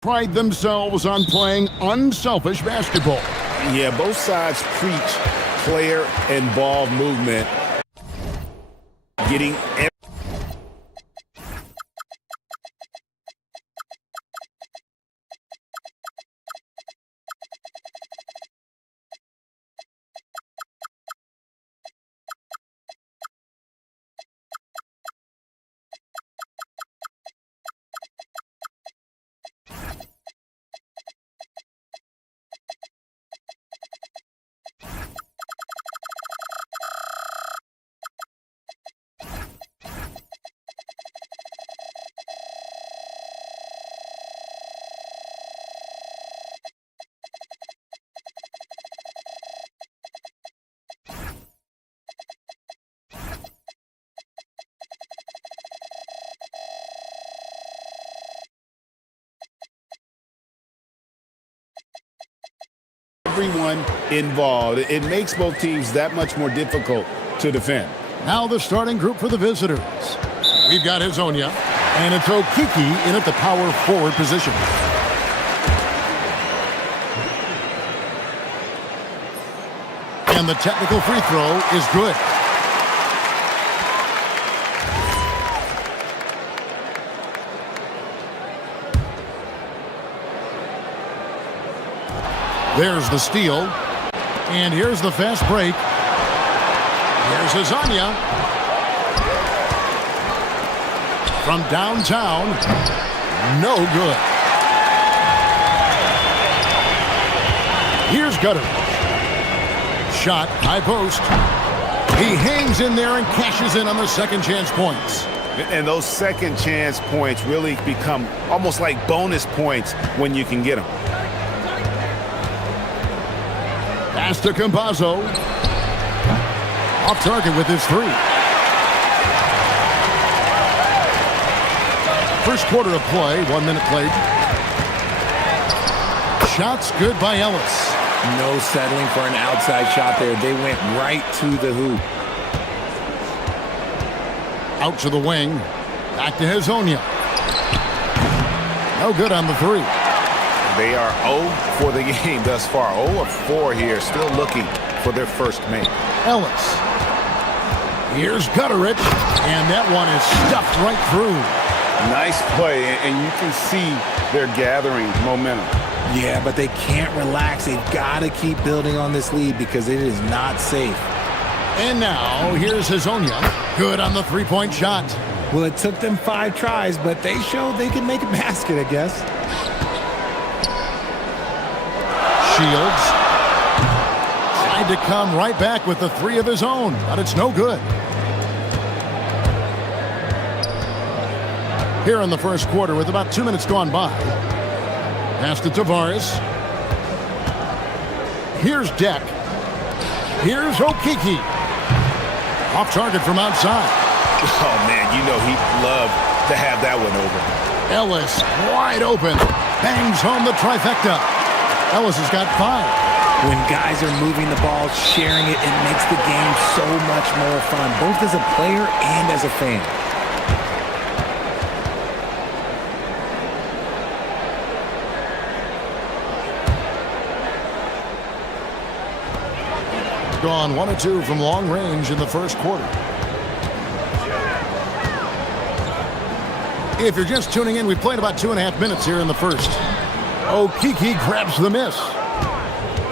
pride themselves on playing unselfish basketball. Yeah, both sides preach player and ball movement. Getting everyone involved. It makes both teams that much more difficult to defend. Now the starting group for the visitors. We've got Hazonia, and it's Okiki in at the power forward position. And the technical free throw is good. There's the steal. And here's the fast break. Here's Hazonia. From downtown. No good. Here's Gutter. Shot, high post. He hangs in there and cashes in on the second chance points. And those second chance points really become almost like bonus points when you can get them. Pass to Campazzo. Off target with his three. First quarter of play, 1 minute played. Shots good by Ellis. No settling for an outside shot there. They went right to the hoop. Out to the wing. Back to Hazonia. No good on the three. They are 0 for the game thus far. 0 of 4 here, still looking for their first make. Ellis. Here's Gutterich, and that one is stuffed right through. Nice play, and you can see they're gathering momentum. Yeah, but they can't relax. They've got to keep building on this lead because it is not safe. And now, here's Hazonia. Good on the three-point shot. Well, it took them 5 tries, but they showed they can make a basket, I guess. Shields tried to come right back with the three of his own, but it's no good. Here in the first quarter with about 2 minutes gone by. Pass to Tavares. Here's Deck. Here's Okiki. Off target from outside. Oh, man, you know he'd love to have that one over. Ellis wide open. Bangs home the trifecta. Ellis has got 5. When guys are moving the ball, sharing it, it makes the game so much more fun, both as a player and as a fan. Gone 1 of 2 from long range in the first quarter. If you're just tuning in, we've played about 2.5 minutes here in the first. Okiki grabs the miss.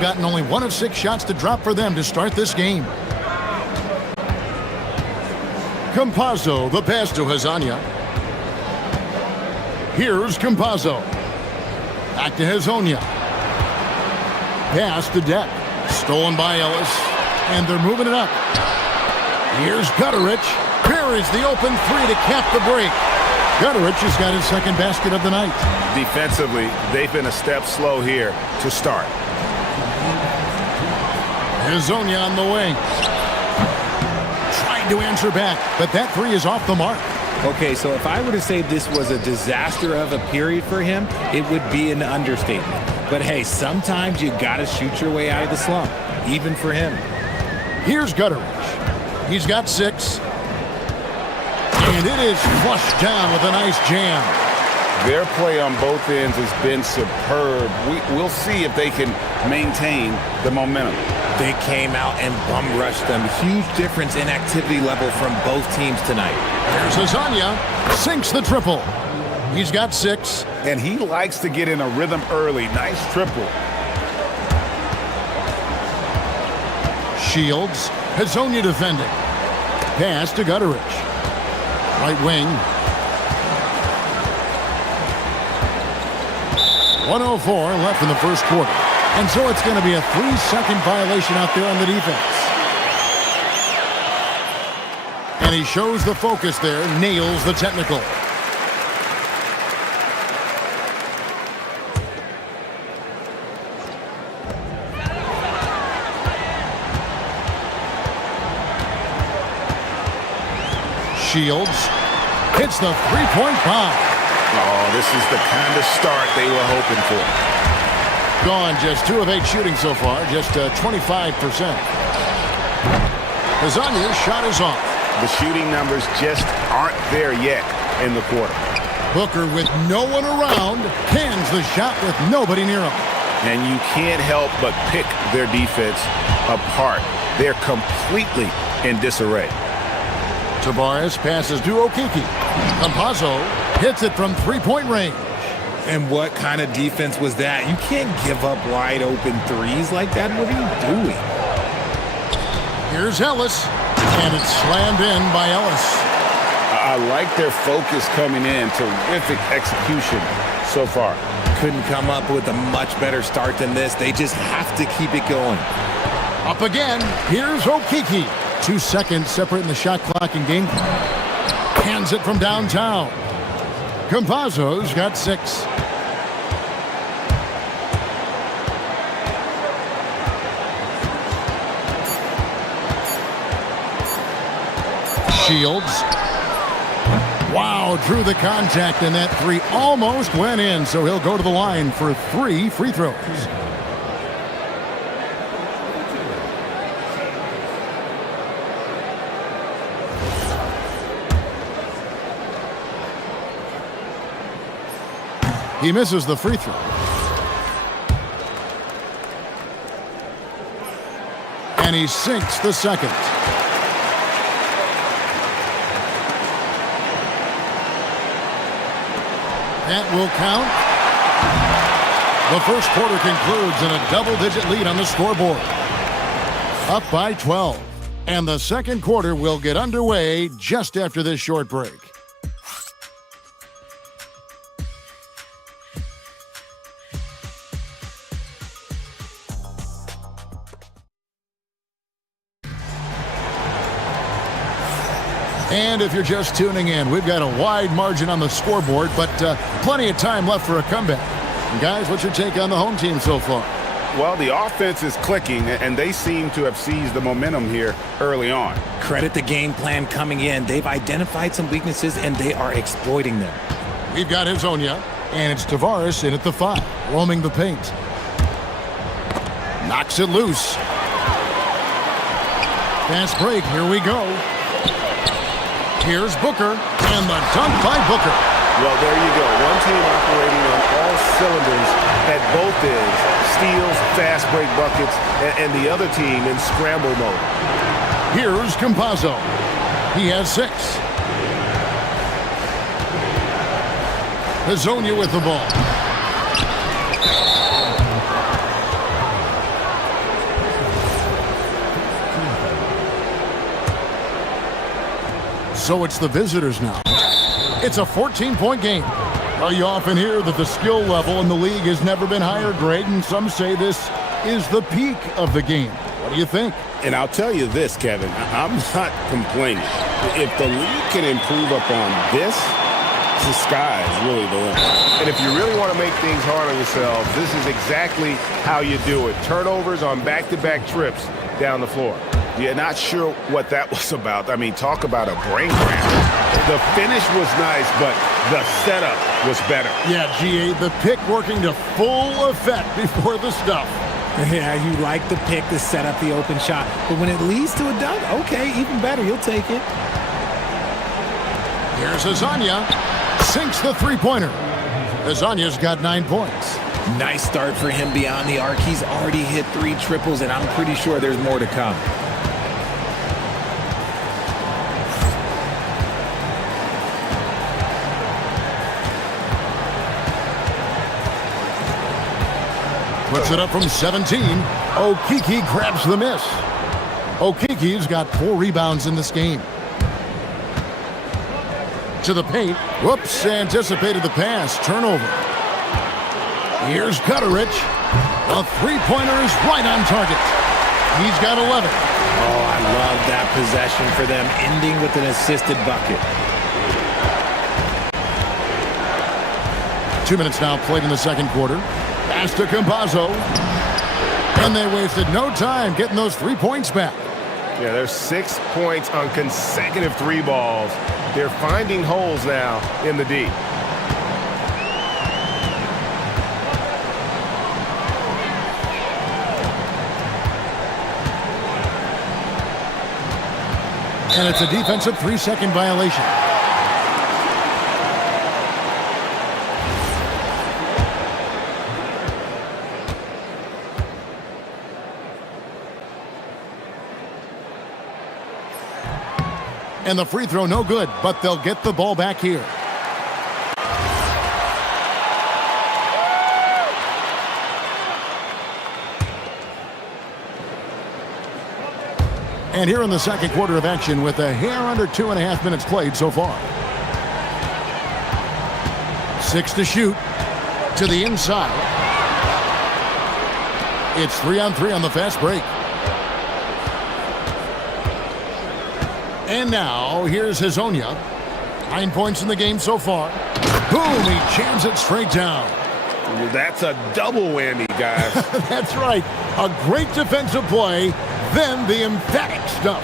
Gotten only 1 of 6 shots to drop for them to start this game. Campazzo, the pass to Hazonia. Here's Campazzo. Back to Hazonia. Pass to Deck. Stolen by Ellis. And they're moving it up. Here's Gutterich. Buries the open three to cap the break. Gutterich has got his second basket of the night. Defensively, they've been a step slow here to start. Hazonia on the wing. Trying to answer back, but that three is off the mark. Okay, so if I were to say this was a disaster of a period for him, it would be an understatement. But hey, sometimes you gotta shoot your way out of the slump, even for him. Here's Gutterich. He's got 6. And it is flushed down with a nice jam. Their play on both ends has been superb. We'll see if they can maintain the momentum. They came out and bum rushed them. Huge difference in activity level from both teams tonight. Here's Azania, sinks the triple. He's got 6. And he likes to get in a rhythm early. Nice triple. Shields, Hazonia defending. Pass to Gutteridge. Right wing. 1:04 left in the first quarter. And so it's going to be a 3-second violation out there on the defense. And he shows the focus there, nails the technical. Shields hits the three-point bomb. Oh, this is the kind of start they were hoping for. Gone just 2 of 8 shooting so far, just 25%. Hazania's shot is off. The shooting numbers just aren't there yet in the quarter. Booker with no one around cans the shot with nobody near him. And you can't help but pick their defense apart. They're completely in disarray. Tavares passes to Okiki. Campazzo hits it from three-point range. And what kind of defense was that? You can't give up wide open threes like that. What are you doing? Here's Ellis, and it's slammed in by Ellis. I like their focus coming in. Terrific execution so far. Couldn't come up with a much better start than this. They just have to keep it going. Up again. Here's Okiki. 2 seconds separating the shot clock and game clock. Hands it from downtown. Campazzo's got 6. Shields. Wow, drew the contact, and that 3 almost went in, so he'll go to the line for 3 free throws. He misses the free throw. And he sinks the second. That will count. The first quarter concludes in a double-digit lead on the scoreboard. Up by 12. And the second quarter will get underway just after this short break. And if you're just tuning in, we've got a wide margin on the scoreboard, but plenty of time left for a comeback. And guys, what's your take on the home team so far? Well, the offense is clicking, and they seem to have seized the momentum here early on. Credit the game plan coming in. They've identified some weaknesses, and they are exploiting them. We've got Hazonia, and it's Tavares in at the 5, roaming the paint. Knocks it loose. Fast break, here we go. Here's Booker, and the dunk by Booker. Well, there you go. One team operating on all cylinders at both ends. Steals, fast break buckets, and the other team in scramble mode. Here's Campazzo. He has 6. Hazonia with the ball. So it's the visitors now. It's a 14-point game. Well, you often hear that the skill level in the league has never been higher, Greg, and some say this is the peak of the game. What do you think? And I'll tell you this, Kevin, I'm not complaining. If the league can improve upon this, the sky is really the limit. And if you really want to make things hard on yourselves, this is exactly how you do it. Turnovers on back-to-back trips down the floor. You're not sure what that was about. I mean, talk about a brain cramp. The finish was nice, but the setup was better. Yeah, GA, the pick working to full effect before the stuff. Yeah, you like the pick to set up the open shot. But when it leads to a dunk, okay, even better. You'll take it. Here's Hazonia. Sinks the three-pointer. Hazanya's got 9 points. Nice start for him beyond the arc. He's already hit 3 triples, and I'm pretty sure there's more to come. Puts it up from 17. Okeke grabs the miss. Okeke's got 4 rebounds in this game. To the paint. Whoops, anticipated the pass. Turnover. Here's Gutterich. A three-pointer is right on target. He's got 11. Oh, I love that possession for them, ending with an assisted bucket. 2 minutes now played in the second quarter. Pass to Campazzo. And they wasted no time getting those 3 points back. Yeah, there's 6 points on consecutive 3 balls. They're finding holes now in the D. And it's a defensive 3-second violation. And the free throw no good, but they'll get the ball back here. And here in the second quarter of action with a hair under 2.5 minutes played so far. 6 to shoot. To the inside. It's 3-on-3 on the fast break. And now, here's Hazonia. 9 points in the game so far. Boom, he jams it straight down. That's a double whammy, guys. That's right. A great defensive play, then the emphatic stuff.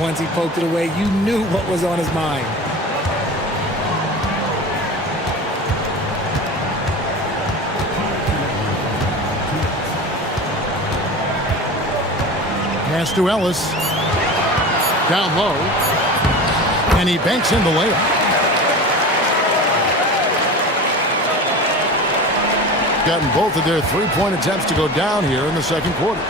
Once he poked it away, you knew what was on his mind. Pass to Ellis. Down low. And he banks in the layup. Gotten both of their three-point attempts to go down here in the second quarter.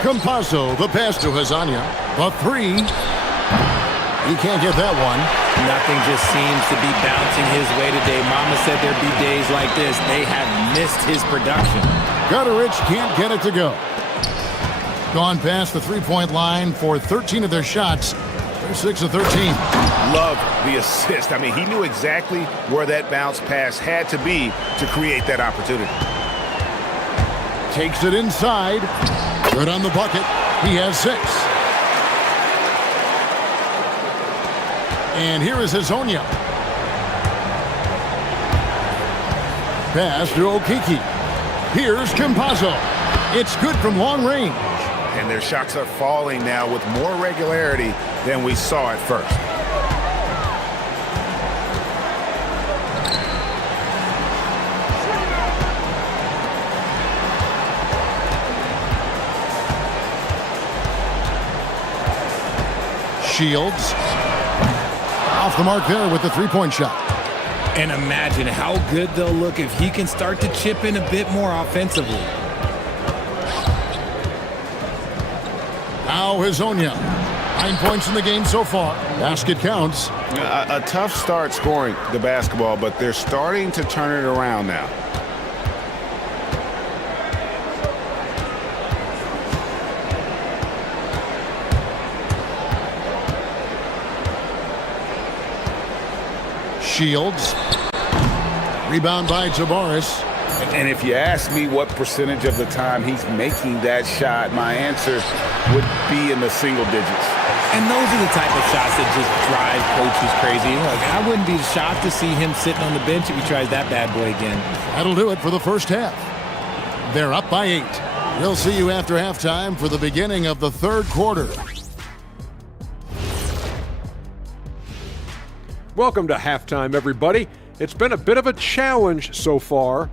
Campazzo, the pass to Hazania. The three. He can't get that one. Nothing just seems to be bouncing his way today. Mama said there'd be days like this. They have missed his production. Gutterich can't get it to go. Gone past the three-point line for 13 of their shots. They're 6 of 13. Love the assist. I mean, he knew exactly where that bounce pass had to be to create that opportunity. Takes it inside. Good on the bucket. He has 6. And here is Hazonia. Pass to Okeke. Here's Campazzo. It's good from long range. And their shots are falling now with more regularity than we saw at first. Shields. Off the mark there with the three-point shot. And imagine how good they'll look if he can start to chip in a bit more offensively. Now Hazonia. 9 points in the game so far. Basket counts. A tough start scoring the basketball, but they're starting to turn it around now. Shields. Rebound by Tavares. And if you ask me what percentage of the time he's making that shot, my answer would be in the single digits. And those are the type of shots that just drive coaches crazy. Look, I wouldn't be shocked to see him sitting on the bench if he tries that bad boy again. That'll do it for the first half. They're up by 8. We'll see you after halftime for the beginning of the third quarter. Welcome to halftime, everybody. It's been a bit of a challenge so far.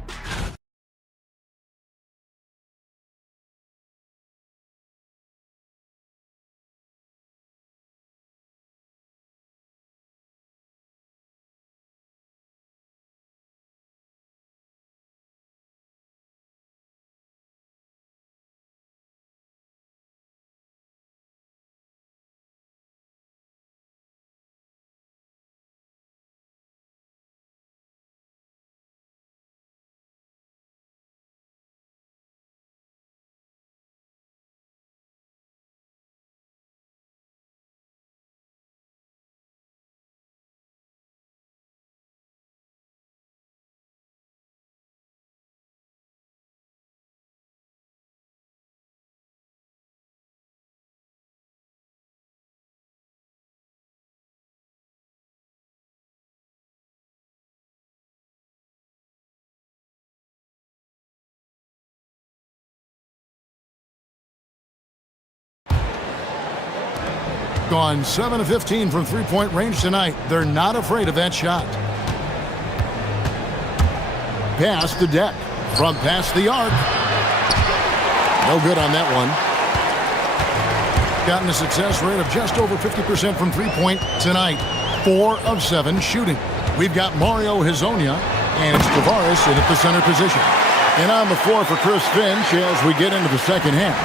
Gone 7 of 15 from three-point range tonight. They're not afraid of that shot. Pass the deck. From past the arc. No good on that one. Gotten a success rate of just over 50% from three-point tonight. 4 of 7 shooting. We've got Mario Hezonja, and it's Tavares in at the center position. And on the floor for Chris Finch as we get into the second half.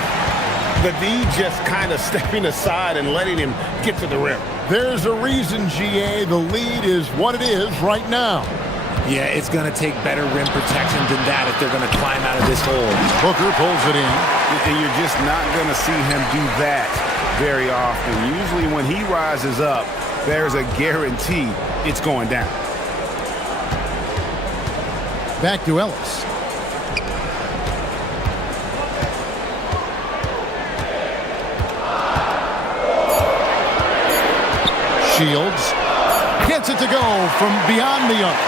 The D just kind of stepping aside and letting him get to the rim. There's a reason, GA, the lead is what it is right now. Yeah, it's going to take better rim protection than that if they're going to climb out of this hole. Booker pulls it in. And you're just not going to see him do that very often. Usually when he rises up, there's a guarantee it's going down. Back to Ellis. Shields gets it to go from beyond the arc.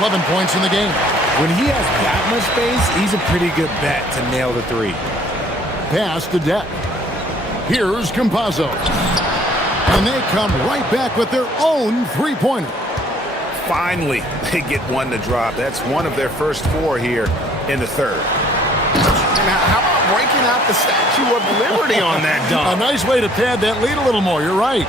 11 points in the game. When he has that much space, he's a pretty good bet to nail the three. Pass the deck. Here's Campazzo. And they come right back with their own three-pointer. Finally, they get one to drop. That's one of their first 4 here in the third. And how about breaking out the Statue of Liberty on that dunk? A nice way to pad that lead a little more. You're right.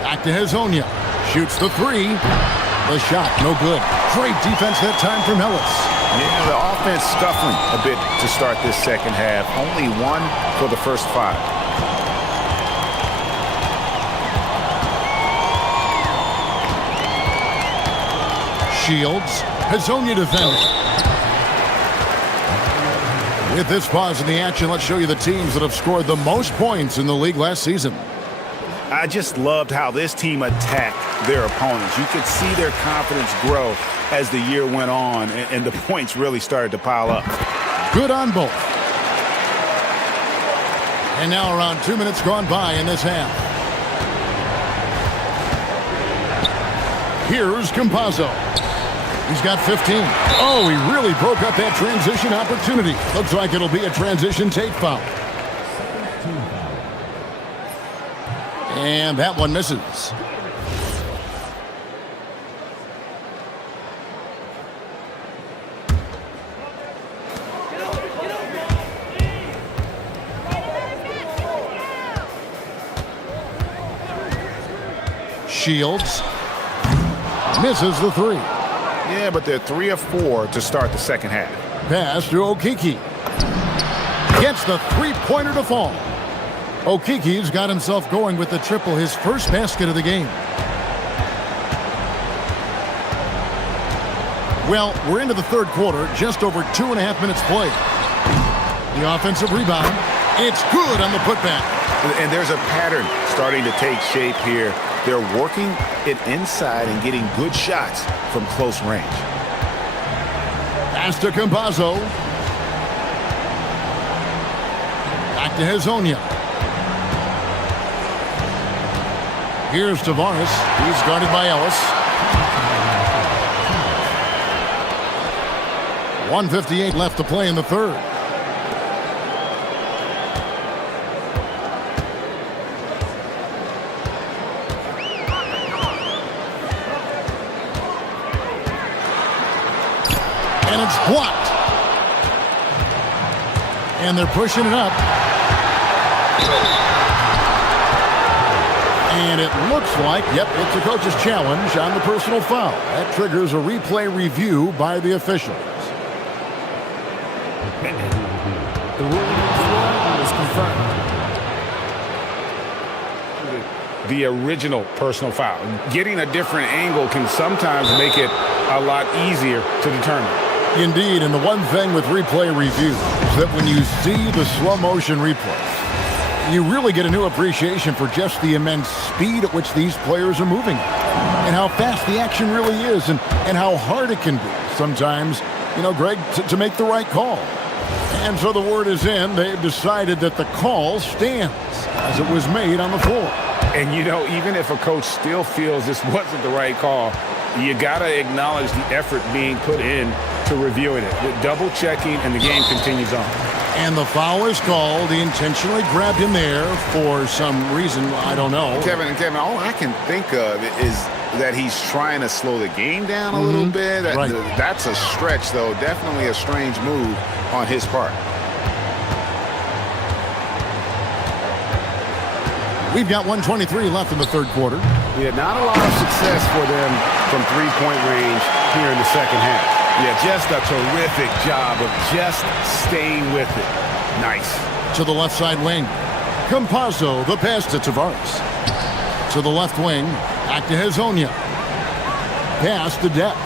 Back to Hezonja. Shoots the three. The shot, no good. Great defense that time from Ellis. Yeah, the offense scuffling a bit to start this second half. Only 1 for the first 5. Shields. Hezonja defending. With this pause in the action, let's show you the teams that have scored the most points in the league last season. I just loved how this team attacked their opponents. You could see their confidence grow as the year went on, and the points really started to pile up. Good on both. And now around 2 minutes gone by in this half. Here's Campazzo. He's got 15. Oh, he really broke up that transition opportunity. Looks like it'll be a transition take foul. And that one misses. Shields misses the three. Yeah, but they're 3 of 4 to start the second half. Pass to Okiki. Gets the three-pointer to fall. Okiki's got himself going with the triple, his first basket of the game. Well, we're into the third quarter, just over 2.5 minutes played. The offensive rebound. It's good on the putback. And there's a pattern starting to take shape here. They're working it inside and getting good shots from close range. Pass to Campazzo. Back to Hezonja. Here's Tavares. He's guarded by Ellis. 1:58 left to play in the third. And it's blocked. And they're pushing it up. And it looks like, yep, it's a coach's challenge on the personal foul. That triggers a replay review by the officials. The ruling is confirmed. The original personal foul. Getting a different angle can sometimes make it a lot easier to determine. Indeed, and the one thing with replay review is that when you see the slow motion replays, you really get a new appreciation for just the immense speed at which these players are moving and how fast the action really is and how hard it can be sometimes, Greg, to make the right call. And so the word is in. They've decided that the call stands as it was made on the floor. And, even if a coach still feels this wasn't the right call, you got to acknowledge the effort being put in to reviewing it, double checking, and the game continues on. And the foul is called. He intentionally grabbed him there for some reason, I don't know. Kevin, all I can think of is that he's trying to slow the game down a little bit. That's a stretch, though. Definitely a strange move on his part. We've got 1:23 left in the third quarter. Yeah, not a lot of success for them from three-point range here in the second half. Yeah, just a terrific job of just staying with it. Nice. To the left side wing. Campazzo, the pass to Tavares. To the left wing, back to Hezonja. Pass to Depp.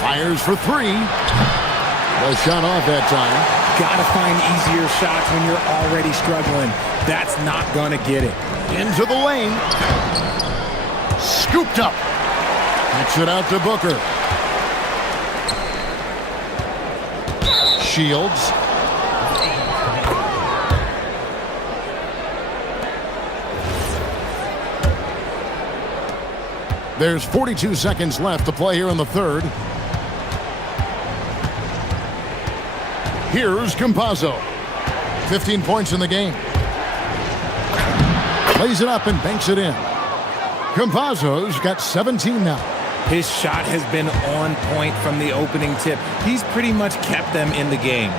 Fires for three. The shot off that time. Gotta find easier shots when you're already struggling. That's not gonna get it. Into the lane. Scooped up. Kicks it out to Booker. Shields. There's 42 seconds left to play here in the third. Here's Campazzo. 15 points in the game. Lays it up and banks it in. Campazzo's got 17 now. His shot has been on point from the opening tip. He's pretty much kept them in the game.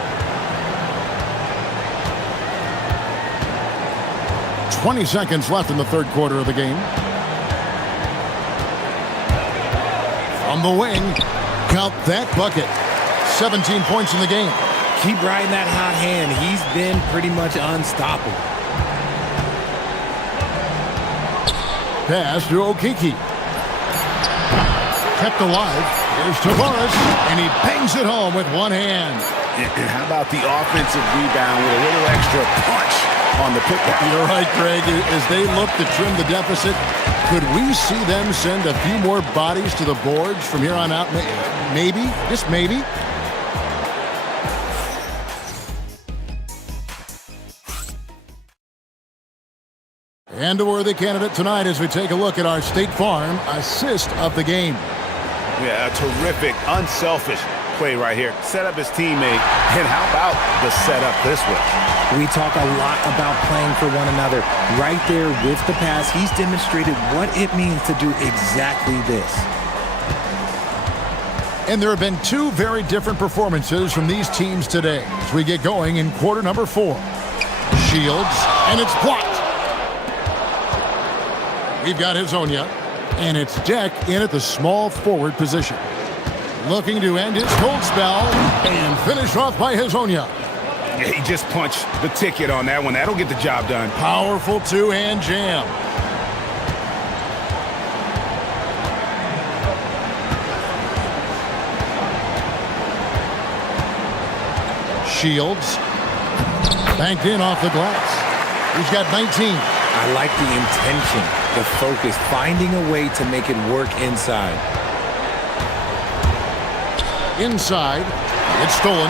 20 seconds left in the third quarter of the game. From the wing, count that bucket. 17 points in the game. Keep riding that hot hand. He's been pretty much unstoppable. Pass to Okiki. Kept alive. Here's Tavares, and he bangs it home with one hand. And how about the offensive rebound with a little extra punch on the putback? You're right, Greg. As they look to trim the deficit, could we see them send a few more bodies to the boards from here on out? Maybe, just maybe. And a worthy candidate tonight as we take a look at our State Farm assist of the game. Yeah, a terrific, unselfish play right here. Set up his teammate, and how about the setup this way? We talk a lot about playing for one another. Right there with the pass, he's demonstrated what it means to do exactly this. And there have been two very different performances from these teams today as we get going in quarter number 4. Shields, and it's blocked. We've got Hezonja, and it's Deck in at the small forward position. Looking to end his cold spell and finish off by Hezonja. Yeah, he just punched the ticket on that one. That'll get the job done. Powerful two-hand jam. Shields. Banked in off the glass. He's got 19. I like the intention, the focus, finding a way to make it work inside. Inside. It's stolen.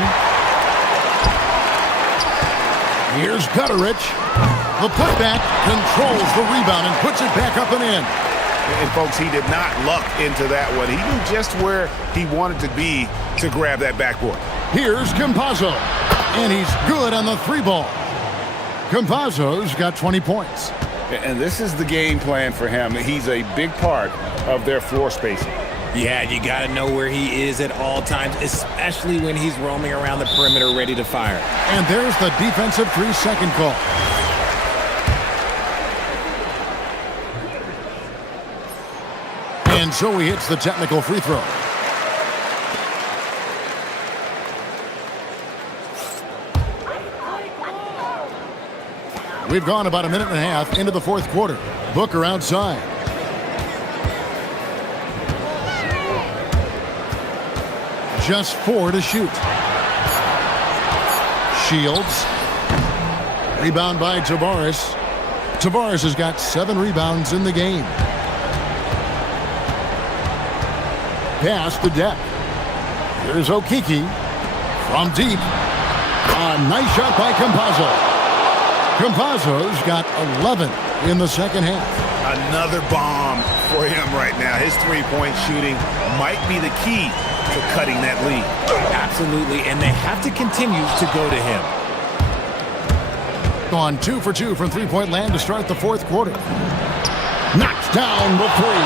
Here's Gutterich. The putback controls the rebound and puts it back up and in. And folks, he did not luck into that one. He knew just where he wanted to be to grab that backboard. Here's Campazzo. And he's good on the 3-ball. Campazzo's got 20 points. And this is the game plan for him. He's a big part of their floor spacing. Yeah, you got to know where he is at all times, especially when he's roaming around the perimeter ready to fire. And there's the defensive 3-second call. And so he hits the technical free throw. We've gone about a minute and a half into the fourth quarter. Booker outside. Just 4 to shoot. Shields. Rebound by Tavares. Tavares has got 7 rebounds in the game. Pass to Depp. Here's Okiki. From deep. A nice shot by Campazzo. Campazzo's got 11 in the second half. Another bomb for him right now. His three-point shooting might be the key to to cutting that lead. Absolutely, and they have to continue to go to him. Gone 2 for 2 from three-point land to start the fourth quarter. Knocks down the three.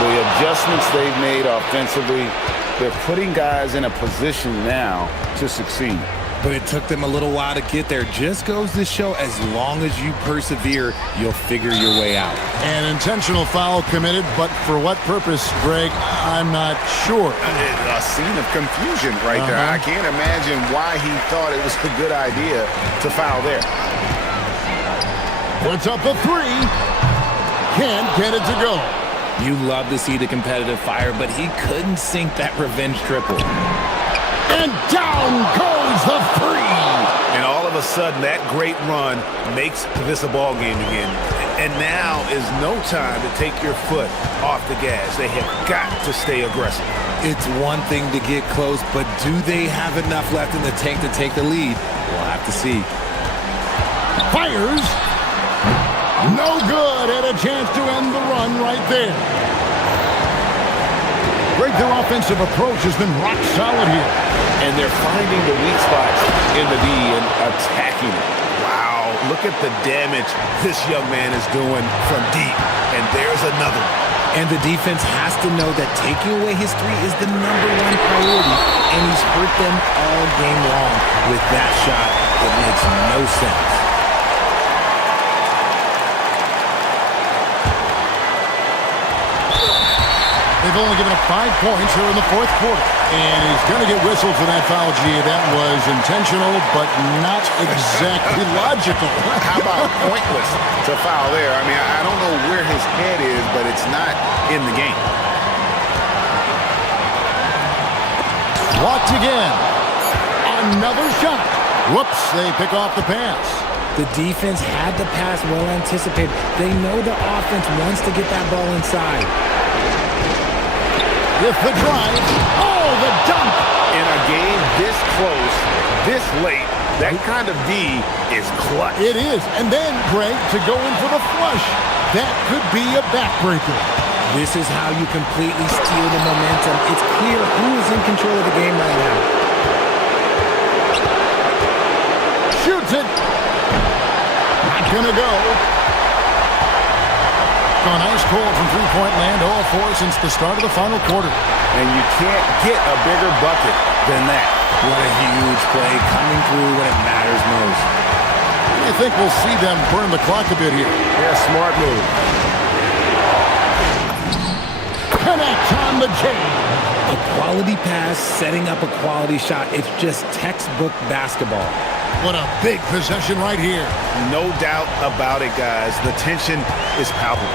The adjustments they've made offensively, they're putting guys in a position now to succeed. But it took them a little while to get there. Just goes to show, as long as you persevere, you'll figure your way out. An intentional foul committed, but for what purpose, Greg? I'm not sure. A scene of confusion right there. I can't imagine why he thought it was a good idea to foul there. Puts up the three. Can't get it to go. You love to see the competitive fire, but he couldn't sink that revenge triple. And down goes the three. And all of a sudden, that great run makes this a ball game again. And now is no time to take your foot off the gas. They have got to stay aggressive. It's one thing to get close, but do they have enough left in the tank to take the lead? We'll have to see. Fires. No good, and a chance to end the run right there. Greg, their offensive approach has been rock solid here. And they're finding the weak spots in the D and attacking it. Wow, look at the damage this young man is doing from deep. And there's another one. And the defense has to know that taking away his three is the #1 priority, and he's hurt them all game long. With that shot, it makes no sense. They've only given up 5 points here in the fourth quarter. And he's going to get whistled for that foul, G. That was intentional, but not exactly logical. How about pointless to foul there? I mean, I don't know where his head is, but it's not in the game. Blocked again. Another shot. Whoops, they pick off the pass. The defense had the pass well anticipated. They know the offense wants to get that ball inside. With the drive. Oh, the dunk. In a game this close, this late, that kind of D is clutch. It is. And then, Greg, to go in for the flush. That could be a backbreaker. This is how you completely steal the momentum. It's clear who is in control of the game right now. Shoots it. Not gonna go. Gone ice cold from three-point land, 0-4 since the start of the final quarter. And you can't get a bigger bucket than that. What a huge play coming through when it matters most. I think we'll see them burn the clock a bit here. Yeah, smart move. Connect on the J. A quality pass, setting up a quality shot. It's just textbook basketball. What a big possession right here. No doubt about it, guys. The tension is palpable.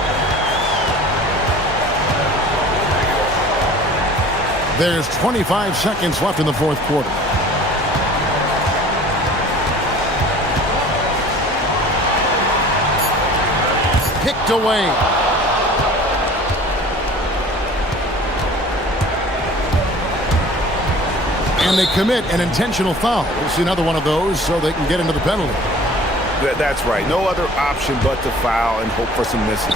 There's 25 seconds left in the fourth quarter. Picked away. And they commit an intentional foul. We'll see another one of those so they can get into the penalty. That's right. No other option but to foul and hope for some misses.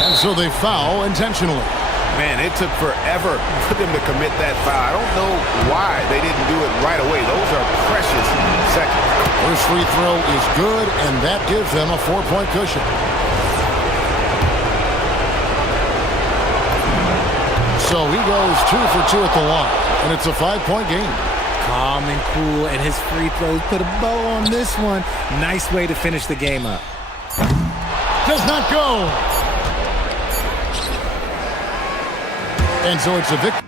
And so they foul intentionally. Man, it took forever for them to commit that foul. I don't know why they didn't do it right away. Those are precious seconds. First free throw is good, and that gives them a 4-point cushion. So he goes 2 for 2 at the line, and it's a 5-point game. Calm and cool, and his free throws put a bow on this one. Nice way to finish the game up. Does not go. And so it's a victory.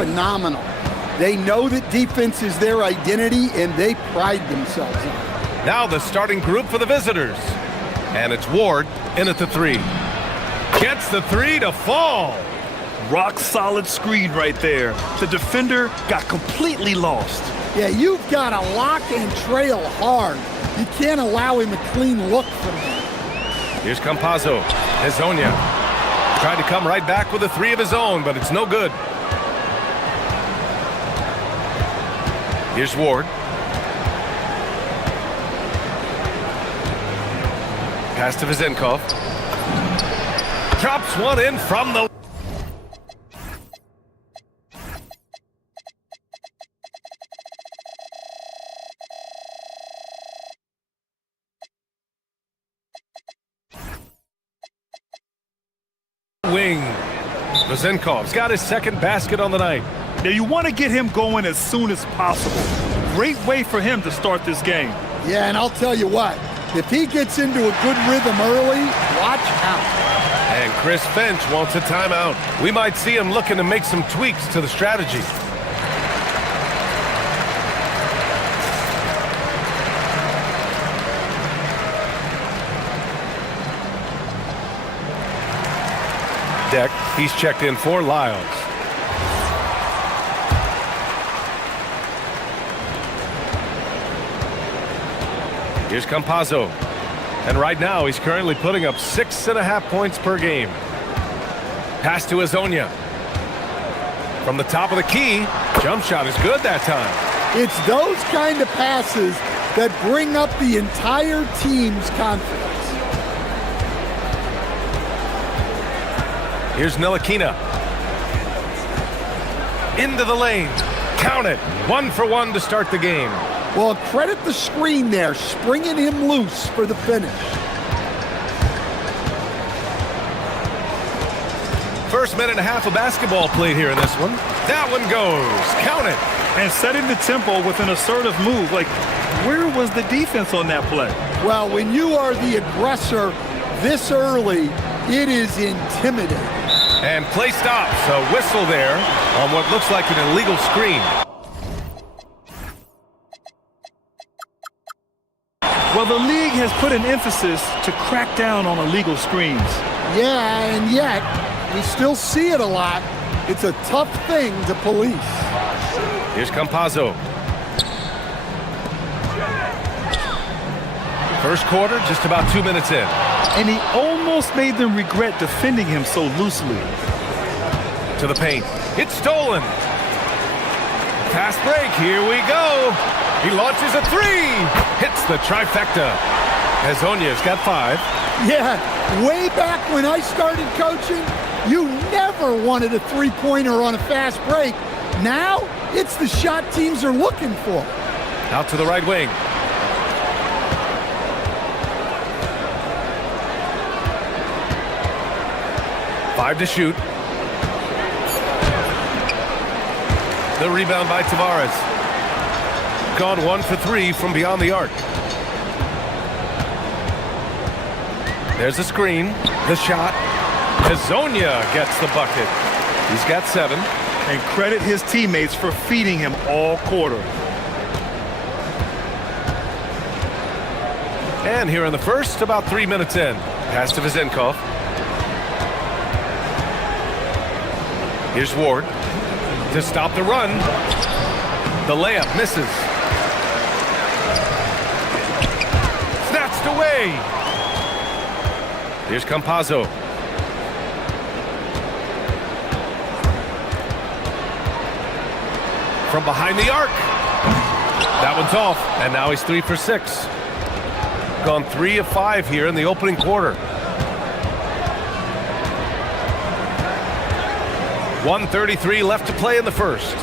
phenomenal. They know that defense is their identity, and they pride themselves on it. Now the starting group for the visitors. And it's Ward in at the three. Gets the three to fall. Rock solid screen right there. The defender got completely lost. Yeah, you've got to lock and trail hard. You can't allow him a clean look from him. Here's Campazzo. Hezonja tried to come right back with a three of his own, but it's no good. Here's Ward. Pass to Vezenkov. Drops one in from the... wing. Vezenkov's got his second basket on the night. Now you want to get him going as soon as possible. Great way for him to start this game. Yeah, and I'll tell you what, if he gets into a good rhythm early, watch out. And Chris Finch wants a timeout. We might see him looking to make some tweaks to the strategy. Deck, he's checked in for Lyles. Here's Campazzo. And right now, he's currently putting up 6.5 points per game. Pass to Hezonja. From the top of the key, jump shot is good that time. It's those kind of passes that bring up the entire team's confidence. Here's Ntilikina. Into the lane. Count it. 1 for 1 to start the game. Well, credit the screen there, springing him loose for the finish. First minute and a half of basketball played here in this one. That one goes. Count it. And setting the tempo with an assertive move. Like, where was the defense on that play? Well, when you are the aggressor this early, it is intimidating. And play stops. A whistle there on what looks like an illegal screen. Well, the league has put an emphasis to crack down on illegal screens. Yeah, and yet, we still see it a lot. It's a tough thing to police. Here's Campazzo. First quarter, just about 2 minutes in. And he almost made them regret defending him so loosely. To the paint. It's stolen. Fast break. Here we go. He launches a three. Hits the trifecta. Hezonja's got 5. Yeah, way back when I started coaching, you never wanted a three-pointer on a fast break. Now, it's the shot teams are looking for. Out to the right wing. Five to shoot. The rebound by Tavares. Gone 1 for 3 from beyond the arc. There's a screen. The shot. Hezonja gets the bucket. He's got 7. And credit his teammates for feeding him all quarter. And here in the first, about 3 minutes in. Pass to Vezenkov. Here's Ward to stop the run. The layup misses. Snatched away. Here's Campazzo. From behind the arc. That one's off, and now he's 3 for 6. Gone 3 of 5 here in the opening quarter. 1:33 left to play in the first.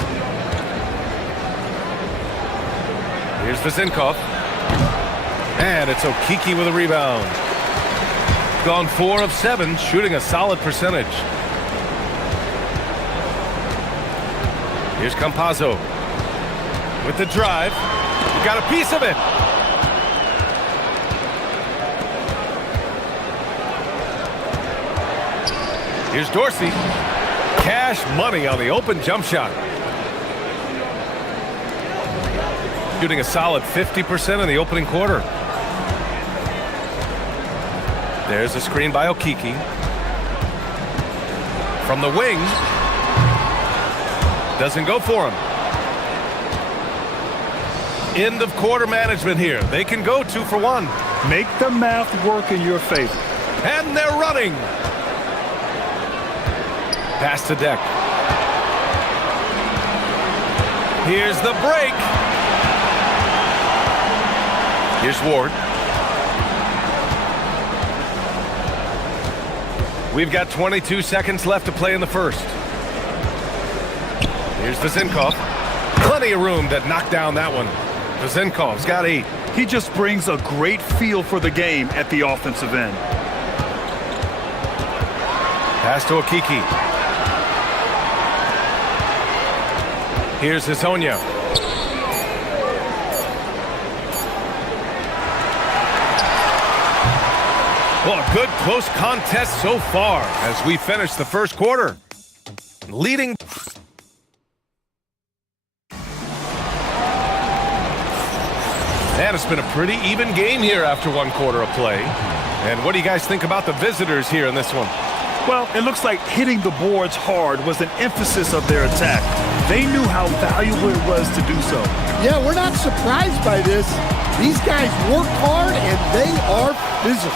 Here's Vezenkov. And it's Okiki with a rebound. Gone 4 of 7, shooting a solid percentage. Here's Campazzo with the drive. He got a piece of it. Here's Dorsey. Cash money on the open jump shot. Shooting a solid 50% in the opening quarter. There's a screen by Okiki. From the wing. Doesn't go for him. End of quarter management here. They can go 2 for 1. Make the math work in your favor. And they're running. Pass to Deck. Here's the break. Here's Ward. We've got 22 seconds left to play in the first. Here's Vezinkov. Plenty of room to knock down that one. Vezinkov's got 8. He just brings a great feel for the game at the offensive end. Pass to Okiki. Here's Hazonia. Well, a good close contest so far as we finish the first quarter. Leading. And it's been a pretty even game here after 1 quarter of play. And what do you guys think about the visitors here in this one? Well, it looks like hitting the boards hard was an emphasis of their attack. They knew how valuable it was to do so. Yeah, we're not surprised by this. These guys work hard and they are physical.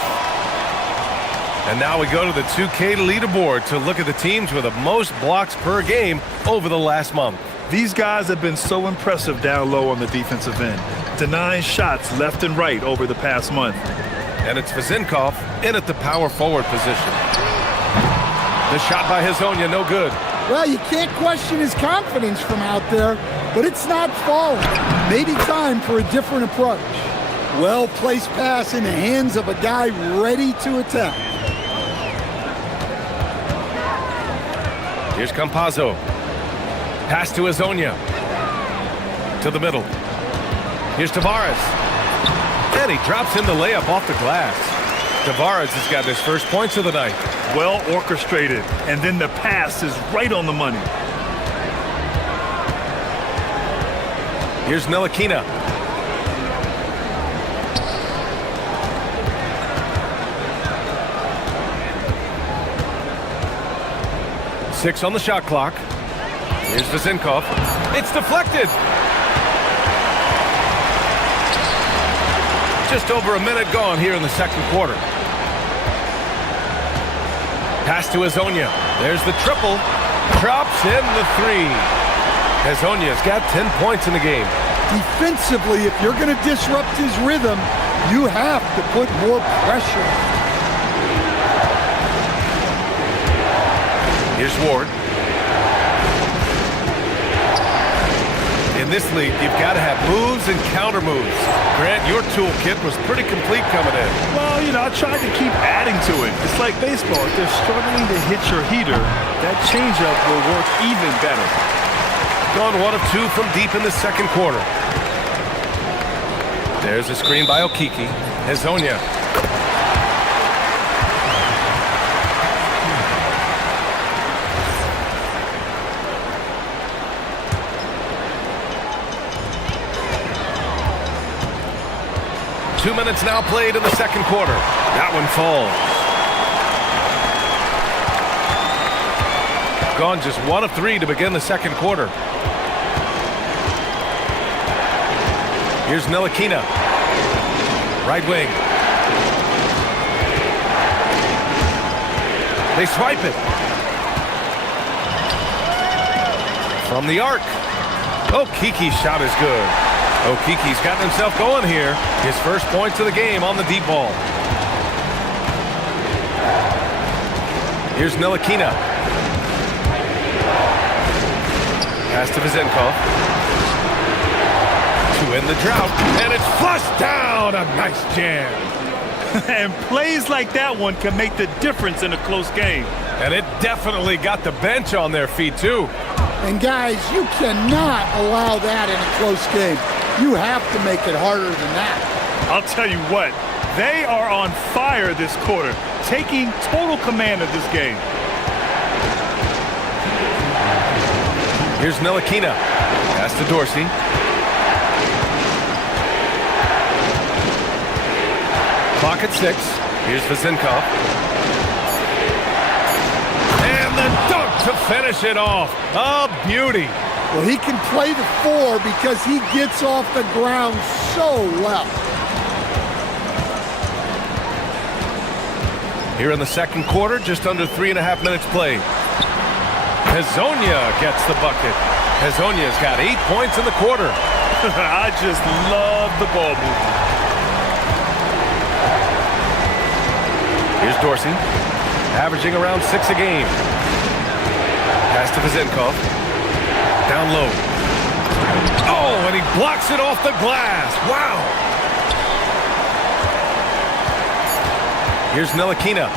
And now we go to the 2K leaderboard to look at the teams with the most blocks per game over the last month. These guys have been so impressive down low on the defensive end, denying shots left and right over the past month. And it's Vezinkov in at the power forward position. The shot by Hazonia, no good. Well, you can't question his confidence from out there, but it's not falling. Maybe time for a different approach. Well-placed pass in the hands of a guy ready to attack. Here's Campazzo. Pass to Hazonia. To the middle. Here's Tavares. And he drops in the layup off the glass. Tavares has got his first points of the night. Well orchestrated, and then the pass is right on the money. Here's Ntilikina. Six on the shot clock. Here's Vezinkov. It's deflected. Just over a minute gone here in the second quarter. Pass to Hazonia. There's the triple. Drops in the 3. Hazonia's got 10 points in the game. Defensively, if you're going to disrupt his rhythm, you have to put more pressure. Here's Ward. In this league, you've got to have moves and counter moves. Grant, your toolkit was pretty complete coming in. Well, you know, I tried to keep adding to it. It's like baseball. If they're struggling to hit your heater, that changeup will work even better. Gone 1 of 2 from deep in the second quarter. There's a screen by Okiki. Hazonia. Two minutes now played in the second quarter. That one falls. Gone just 1 of 3 to begin the second quarter. Here's Ntilikina. Right wing. They swipe it. From the arc. Okiki's shot is good. Okiki's gotten himself going here. His first points of the game on the deep ball. Here's Ntilikina. Pass to Vezinkov. To end the drought. And it's flushed down. A nice jam. And plays like that one can make the difference in a close game. And it definitely got the bench on their feet, too. And guys, you cannot allow that in a close game. You have to make it harder than that. I'll tell you what, they are on fire this quarter, taking total command of this game. Here's Ntilikina. Pass to Dorsey. Clock at 6. Here's Vezinkov. And the dunk to finish it off. A beauty. Well, he can play the 4 because he gets off the ground so well. Here in the second quarter, just under 3.5 minutes played. Hezonja gets the bucket. Hezonja's got 8 points in the quarter. I just love the ball movement. Here's Dorsey, averaging around 6 a game. Pass to Vezinkov. Down low. Oh, and he blocks it off the glass. Wow. Here's Ntilikina.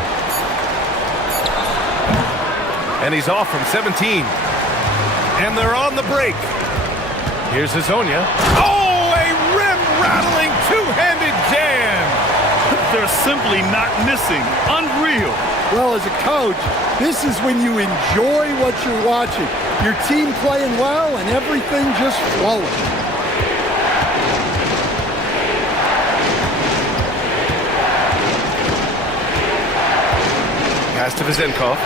And he's off from 17. And they're on the break. Here's Hezonja. Oh, a rim-rattling two-handed jam. They're simply not missing. Unreal. Well, as a coach, this is when you enjoy what you're watching. Your team playing well and everything just flowing. Pass to Vezinkov.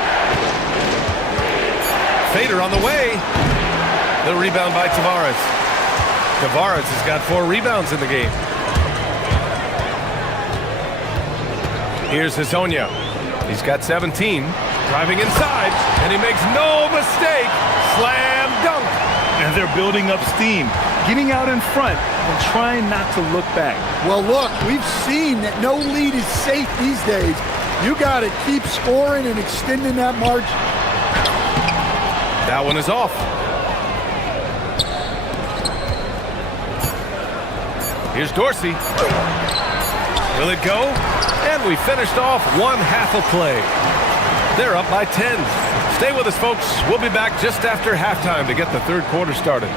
Fader on the way. The rebound by Tavares. Tavares has got 4 rebounds in the game. Here's Hezonja. He's got 17. Driving inside, and he makes no mistake. Slam dunk. And they're building up steam, getting out in front and trying not to look back. Well, look, we've seen that no lead is safe these days. You got to keep scoring and extending that margin. That one is off. Here's Dorsey. Will it go? And we finished off 1/2 of play. They're up by 10. Stay with us, folks. We'll be back just after halftime to get the third quarter started.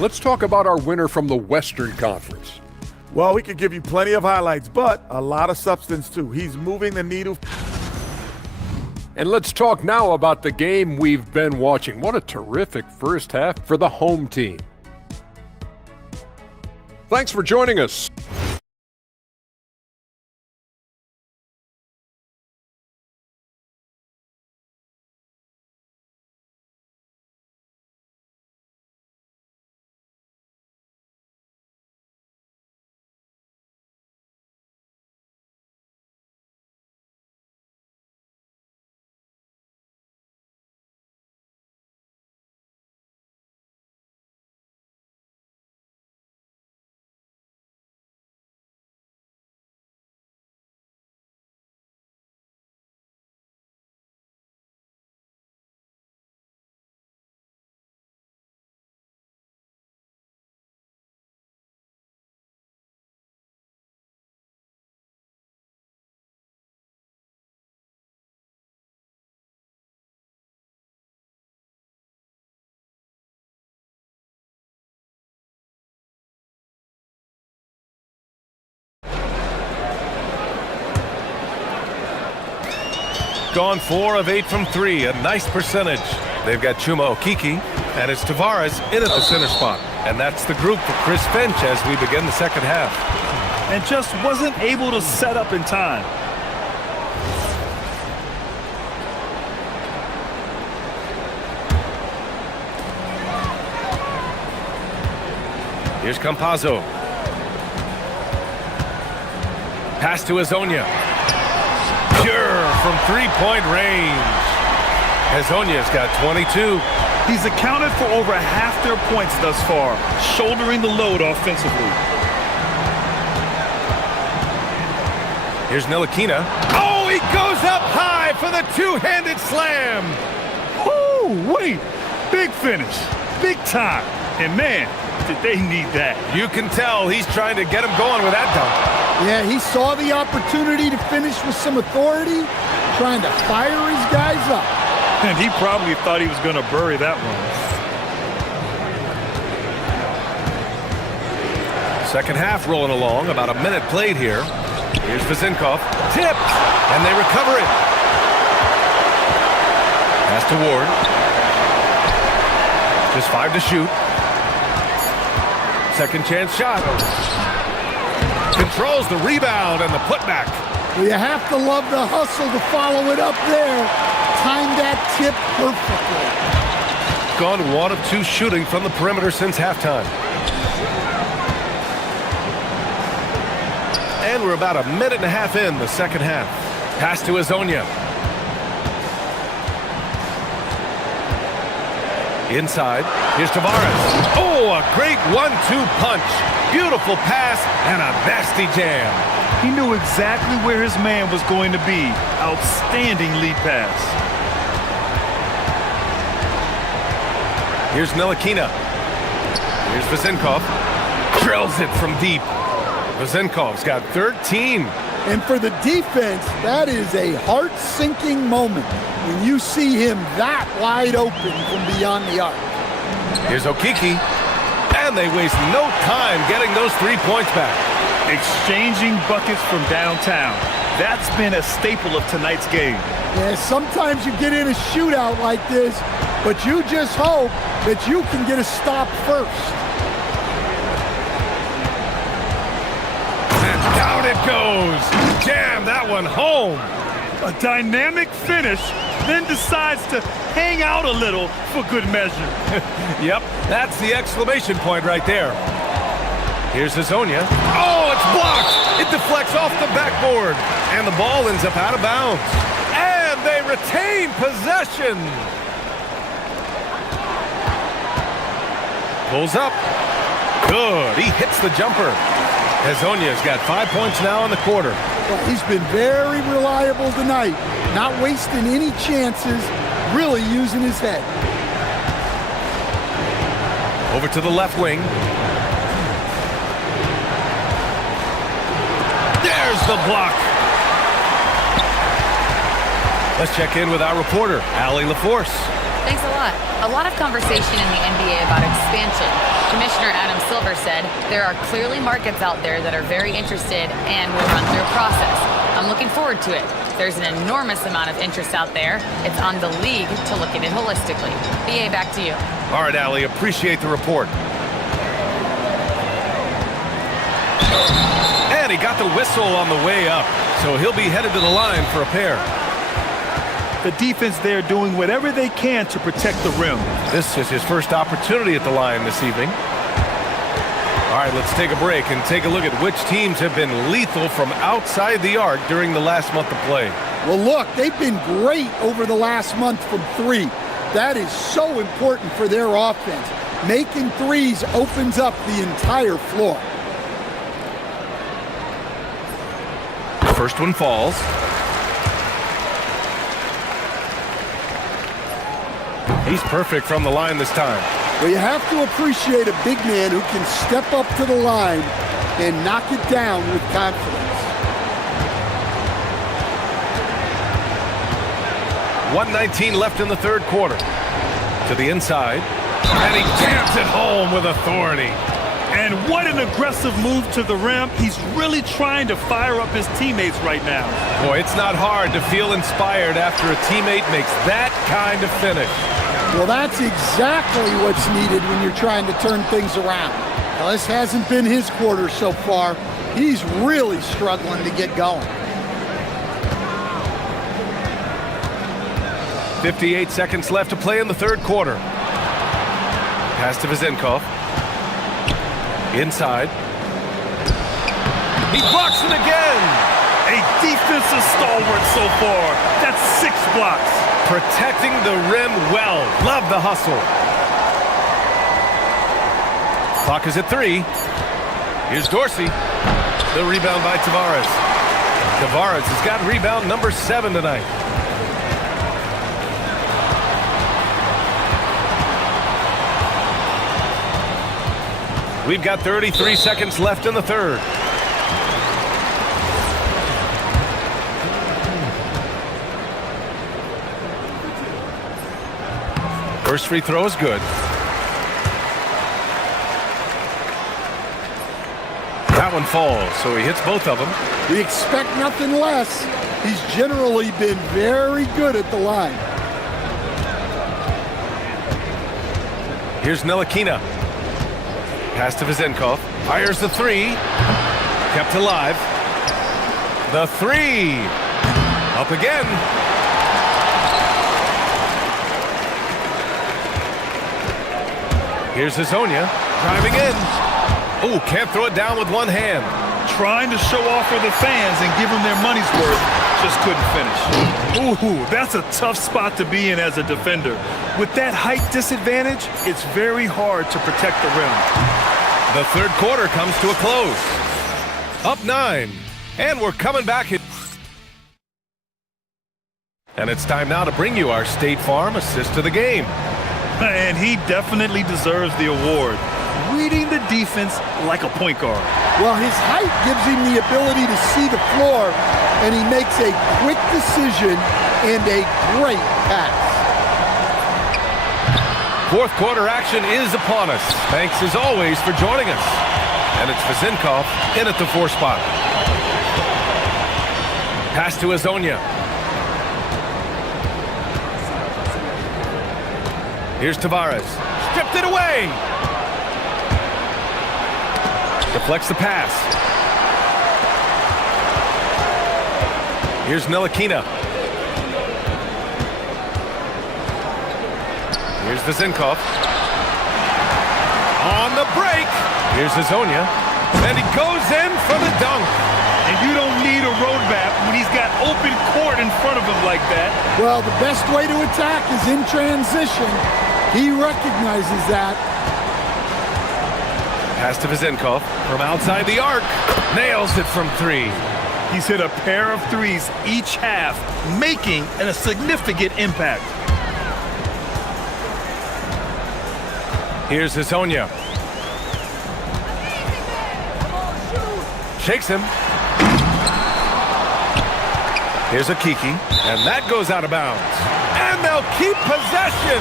Let's talk about our winner from the Western Conference. Well, we could give you plenty of highlights, but a lot of substance too. He's moving the needle. And let's talk now about the game we've been watching. What a terrific first half for the home team. Thanks for joining us. Gone 4 of 8 from 3, a nice percentage. They've got Chuma Okeke, and it's Tavares in at the center spot. And that's the group for Chris Finch as we begin the second half. And just wasn't able to set up in time. Here's Campazzo. Pass to Hezonja. Pure from three-point range. Hezonja's got 22. He's accounted for over half their points thus far, shouldering the load offensively. Here's Ntilikina. Oh, he goes up high for the two-handed slam. Oh, wait. Big finish. Big time. And man, did they need that. You can tell he's trying to get him going with that dunk. Yeah, he saw the opportunity to finish with some authority, trying to fire his guys up. And he probably thought he was going to bury that one. Second half rolling along, about a minute played here. Here's Vezinkov, tipped, and they recover it. Pass to Ward. Just 5 to shoot. Second chance shot. Controls the rebound and the putback. Well, you have to love the hustle to follow it up there. Timed that tip perfectly. Gone 1 of 2 shooting from the perimeter since halftime. And we're about a minute and a half in the second half. Pass to Azonia. Inside, here's Tavares. Oh, a great 1-2 punch. Beautiful pass and a nasty jam. He knew exactly where his man was going to be. Outstanding lead pass. Here's Ntilikina. Here's Vezinkov. Drills it from deep. Vezinkov's got 13. And for the defense, that is a heart-sinking moment when you see him that wide open from beyond the arc. Here's Okiki. And they waste no time getting those 3 points back. Exchanging buckets from downtown. That's been a staple of tonight's game. Yeah, sometimes you get in a shootout like this, but you just hope that you can get a stop first. And down it goes. Jam that one home. A dynamic finish, then decides to hang out a little for good measure. Yep, that's the exclamation point right there. Here's Azonia. Oh, it's blocked. It deflects off the backboard. And the ball ends up out of bounds. And they retain possession. Pulls up. Good. He hits the jumper. Azonia's got 5 points now in the quarter. Well, he's been very reliable tonight. Not wasting any chances. Really using his head. Over to the left wing. There's the block. Let's check in with our reporter, Allie LaForce. Thanks a lot. A lot of conversation in the NBA about expansion. Commissioner Adam Silver said there are clearly markets out there that are very interested and will run through a process. I'm looking forward to it. There's an enormous amount of interest out there. It's on the league to look at it holistically. BA, back to you. All right, Allie, appreciate the report. And he got the whistle on the way up, so he'll be headed to the line for a pair. The defense there doing whatever they can to protect the rim. This is his first opportunity at the line this evening. All right, let's take a break and take a look at which teams have been lethal from outside the arc during the last month of play. Well, look, they've been great over the last month from 3. That is so important for their offense. Making threes opens up the entire floor. First one falls. He's perfect from the line this time. Well, you have to appreciate a big man who can step up to the line and knock it down with confidence. 1:19 left in the third quarter. To the inside. And he jams it home with authority. And what an aggressive move to the rim. He's really trying to fire up his teammates right now. Boy, it's not hard to feel inspired after a teammate makes that kind of finish. Well, that's exactly what's needed when you're trying to turn things around. Now, this hasn't been his quarter so far. He's really struggling to get going. 58 seconds left to play in the third quarter. Pass to Vezinkov. Inside. He blocks it again. A defensive stalwart so far. That's 6 blocks. Protecting the rim well. Love the hustle. Clock is at 3. Here's Dorsey. The rebound by Tavares. Tavares has got rebound number 7 tonight. We've got 33 seconds left in the third. First free throw is good. one falls, so he hits both of them. We expect nothing less. He's generally been very good at the line. Here's Ntilikina. Pass to Vezenkov. Fires the three. Kept alive. The three. Up again. Here's Hazonia. Driving in. Oh, can't throw it down with one hand. Trying to show off for the fans and give them their money's worth. Just couldn't finish. Ooh, that's a tough spot to be in as a defender. With that height disadvantage, it's very hard to protect the rim. The third quarter comes to a close. Up 9. And we're coming back. And it's time now to bring you our State Farm assist to the game. And he definitely deserves the award. Reading the defense like a point guard. Well, his height gives him the ability to see the floor, and he makes a quick decision and a great pass. Fourth quarter action is upon us. Thanks as always for joining us. And it's Vezenkov in at the 4 spot. Pass to Hazonia. Here's Tavares. Stripped it away. Deflects the pass. Here's Ntilikina. Here's Vezenkov. On the break. Here's Hazonia. And he goes in for the dunk. And you don't need a roadmap when he's got open court in front of him like that. Well, the best way to attack is in transition. He recognizes that. Pass to Vezenkov from outside the arc. Nails it from 3. He's hit a pair of threes each half, making a significant impact. Here's Hazonia. Shakes him. Here's Akiki, and that goes out of bounds. And they'll keep possession.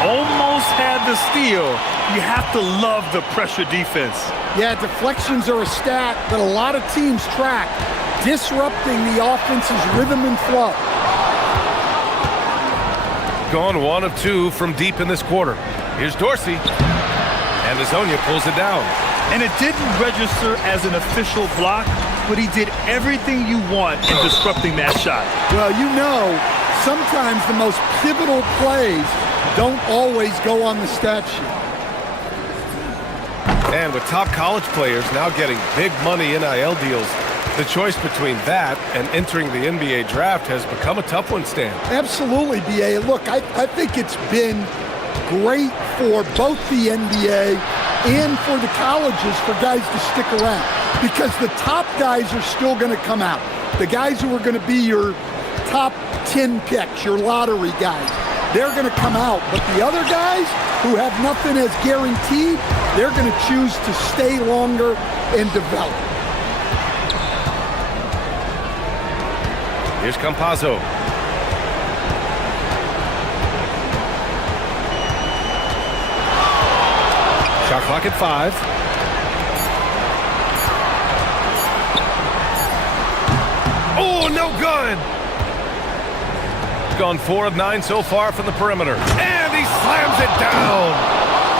Almost had the steal. You have to love the pressure defense. Yeah, deflections are a stat that a lot of teams track, disrupting the offense's rhythm and flow. Gone 1 of 2 from deep in this quarter. Here's Dorsey. And Hazonia pulls it down. And it didn't register as an official block, but he did everything you want in disrupting that shot. Well, you know, sometimes the most pivotal plays don't always go on the stat sheet. And with top college players now getting big money NIL deals, the choice between that and entering the NBA draft has become a tough one, Stan. Absolutely, B.A. Look, I think it's been great for both the NBA and for the colleges for guys to stick around, because the top guys are still going to come out. The guys who are going to be your top 10 picks, your lottery guys, they're going to come out. But the other guys who have nothing as guaranteed, they're going to choose to stay longer and develop. Here's Campazzo. Shot clock at 5. Oh, no good. Gone 4 of 9 so far from the perimeter. And he slams it down.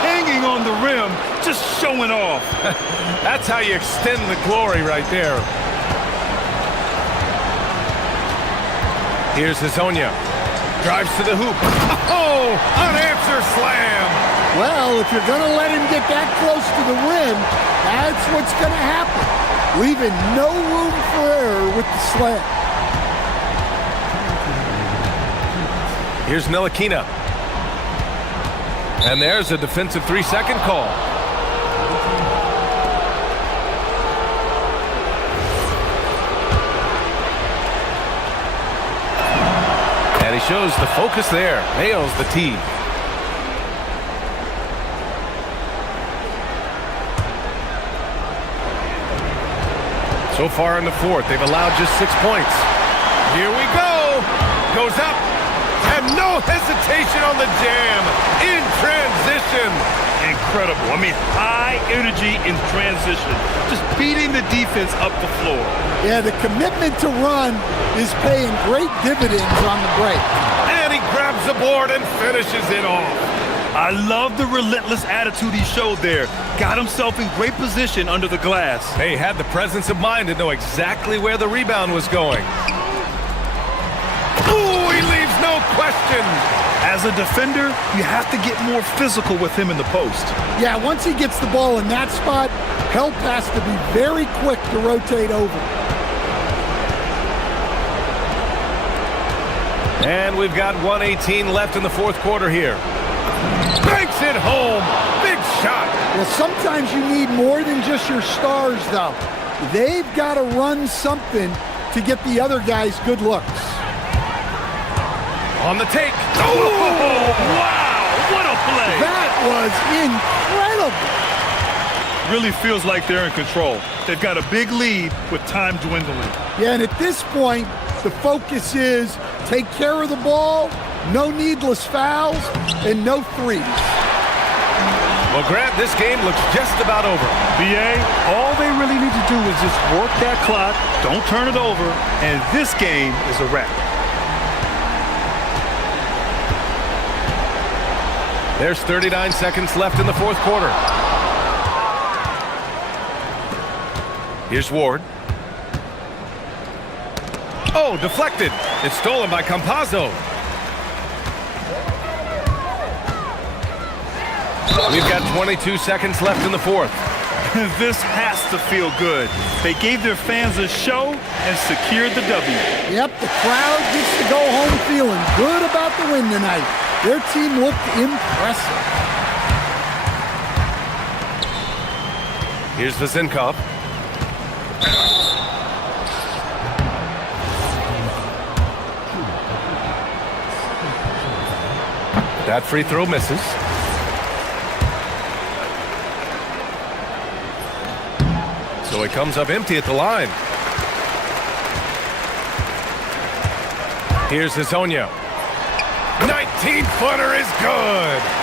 Hanging on the rim, just showing off. That's how you extend the glory right there. Here's Hazonia. Drives to the hoop. Oh, unanswered slam. Well, if you're going to let him get that close to the rim, that's what's going to happen. Leaving no room for error with the slam. Here's Ntilikina. And there's a defensive 3-second call. And he shows the focus there. Nails the tee. So far in the fourth, they've allowed just 6 points. Here we go. Goes up. And no hesitation on the jam. In transition. incredible. I mean, high energy in transition, just beating the defense up the floor. Yeah, the commitment to run is paying great dividends on the break. And he grabs the board and finishes it off. I love the relentless attitude he showed there. Got himself in great position under the glass. He had the presence of mind to know exactly where the rebound was going. Ooh, he leaves no question. As a defender, you have to get more physical with him in the post. Yeah, once he gets the ball in that spot, help has to be very quick to rotate over. And we've got 1:18 left in the fourth quarter here. Banks it home. Big shot. Well, sometimes you need more than just your stars, though. They've got to run something to get the other guys good looks. On the take. Oh, Wow, what a play. That was incredible. Really feels like they're in control. They've got a big lead with time dwindling. Yeah, and at this point, the focus is take care of the ball, no needless fouls, and no threes. Well, Grant, this game looks just about over. BA, all they really need to do is just work that clock, don't turn it over, and this game is a wrap. There's 39 seconds left in the fourth quarter. Here's Ward. Oh, deflected. It's stolen by Campazzo. We've got 22 seconds left in the fourth. This has to feel good. They gave their fans a show and secured the W. Yep, the crowd gets to go home feeling good about the win tonight. Their team looked impressive. Here's Vazenkov. That free throw misses. So he comes up empty at the line. Here's Hazonia. 19-footer is good.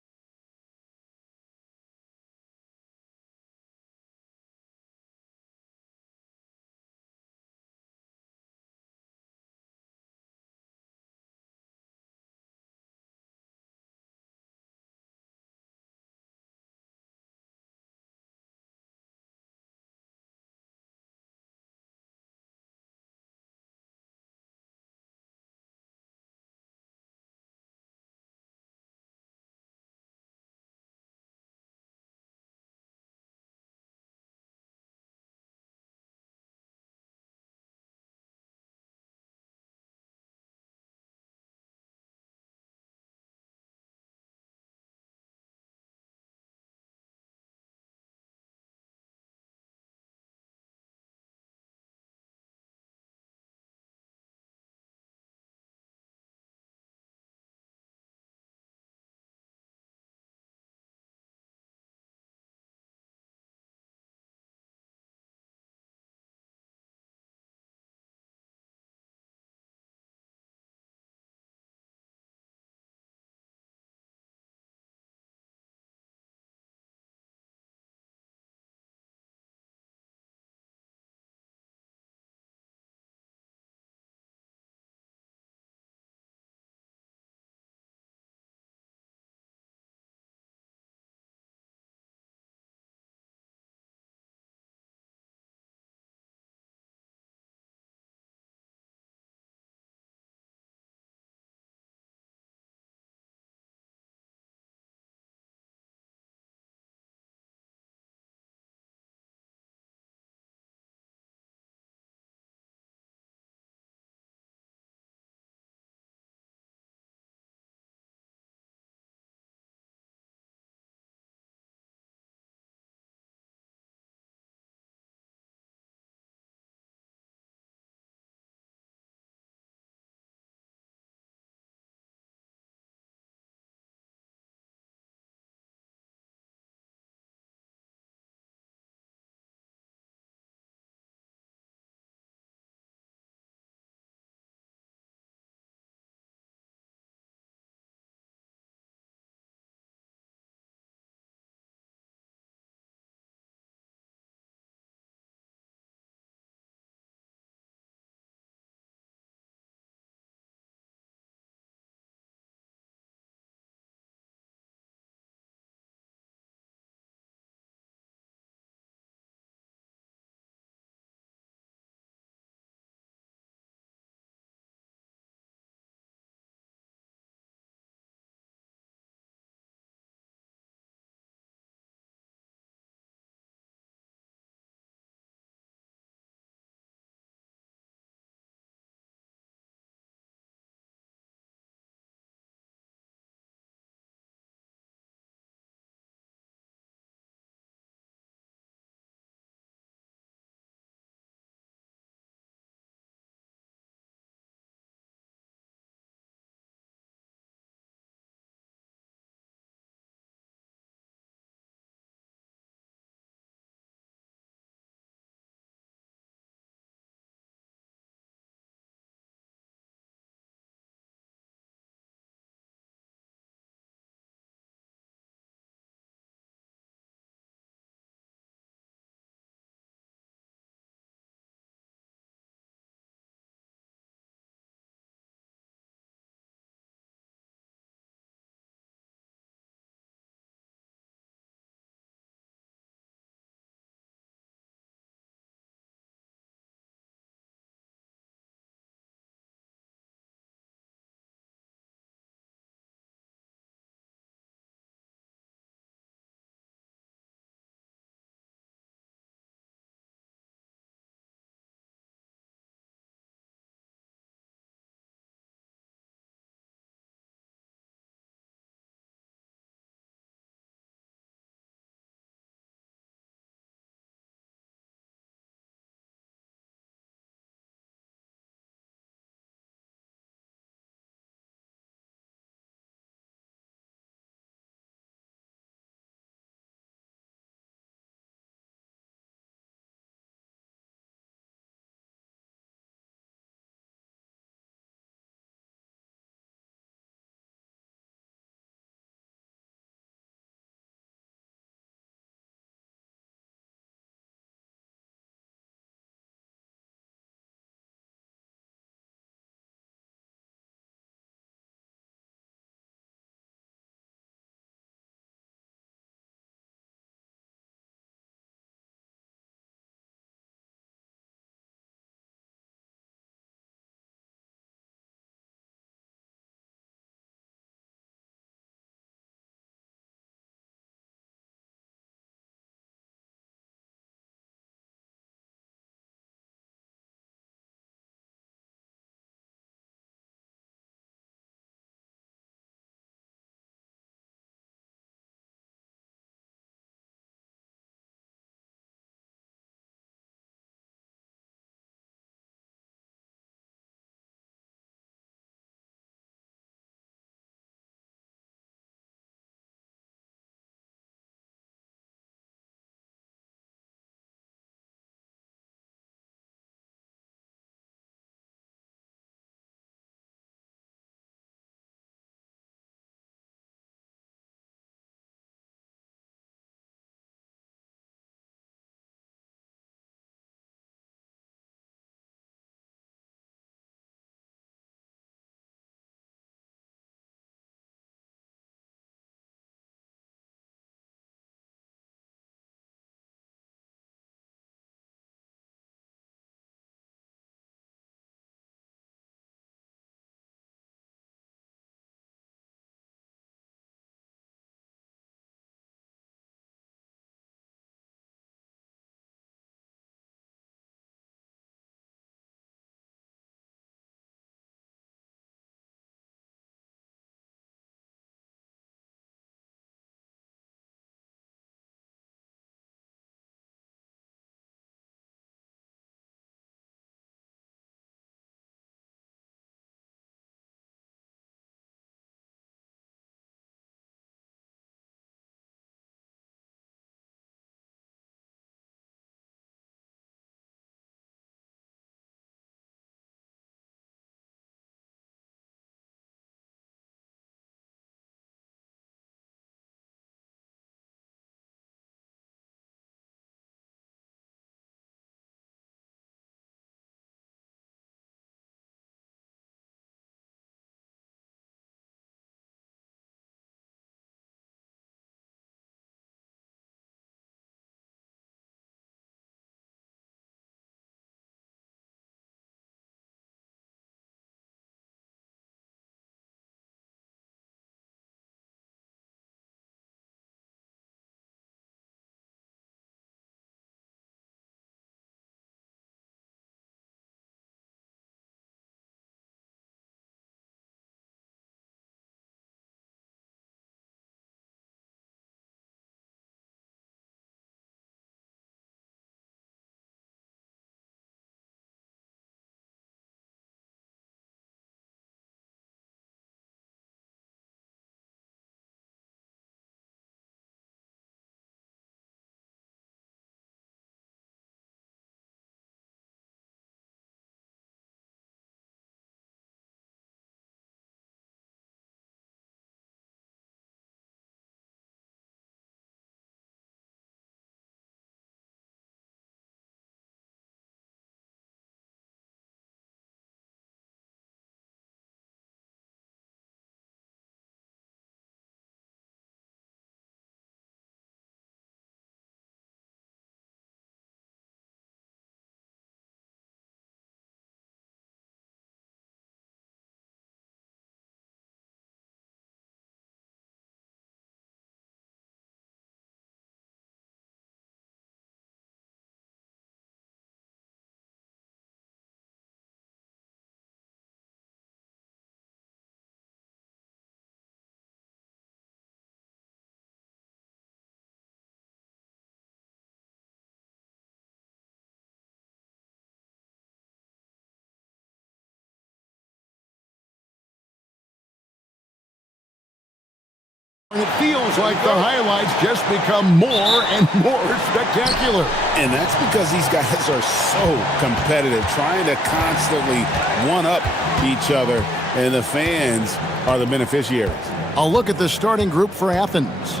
It feels like the highlights just become more and more spectacular. And that's because these guys are so competitive, trying to constantly one-up each other, and the fans are the beneficiaries. A look at the starting group for Athens.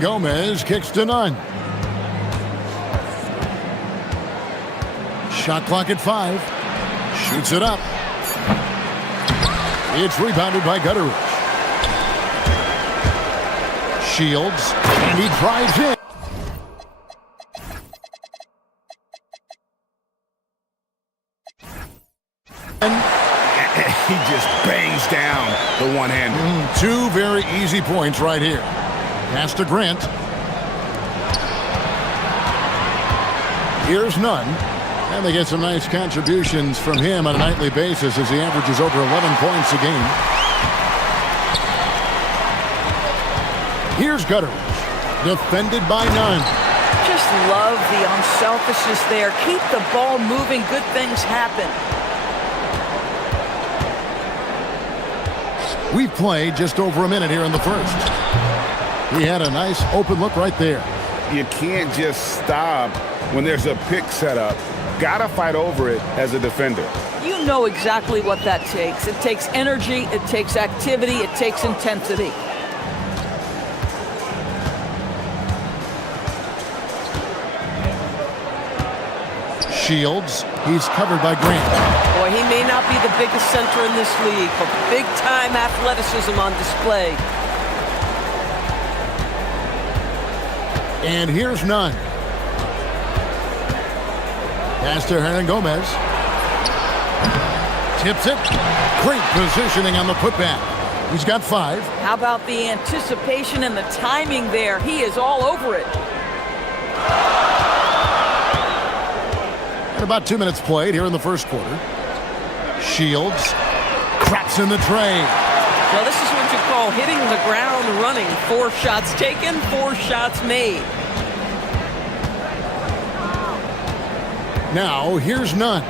Gomez kicks to none. Shot clock at 5. Shoots it up. It's rebounded by Gutteridge. Shields, and he drives in. He just bangs down the one-hander. 2 very easy points right here. Pass to Grant. Here's none. And they get some nice contributions from him on a nightly basis as he averages over 11 points a game. Here's Gutteridge, defended by none. Just love the unselfishness there. Keep the ball moving. Good things happen. We've played just over a minute here in the first. He had a nice open look right there. You can't just stop when there's a pick set up. Gotta fight over it as a defender. You know exactly what that takes. It takes energy, it takes activity, it takes intensity. Shields, he's covered by Grant. Boy, he may not be the biggest center in this league, but big-time athleticism on display. And here's none. Pass to Gomez. Tips it. Great positioning on the putback. He's got 5. How about the anticipation and the timing there? He is all over it. And about 2 minutes played here in the first quarter. Shields traps in the tray. Well, this is what you call hitting the ground running. 4 shots taken, 4 shots made. Now, here's none.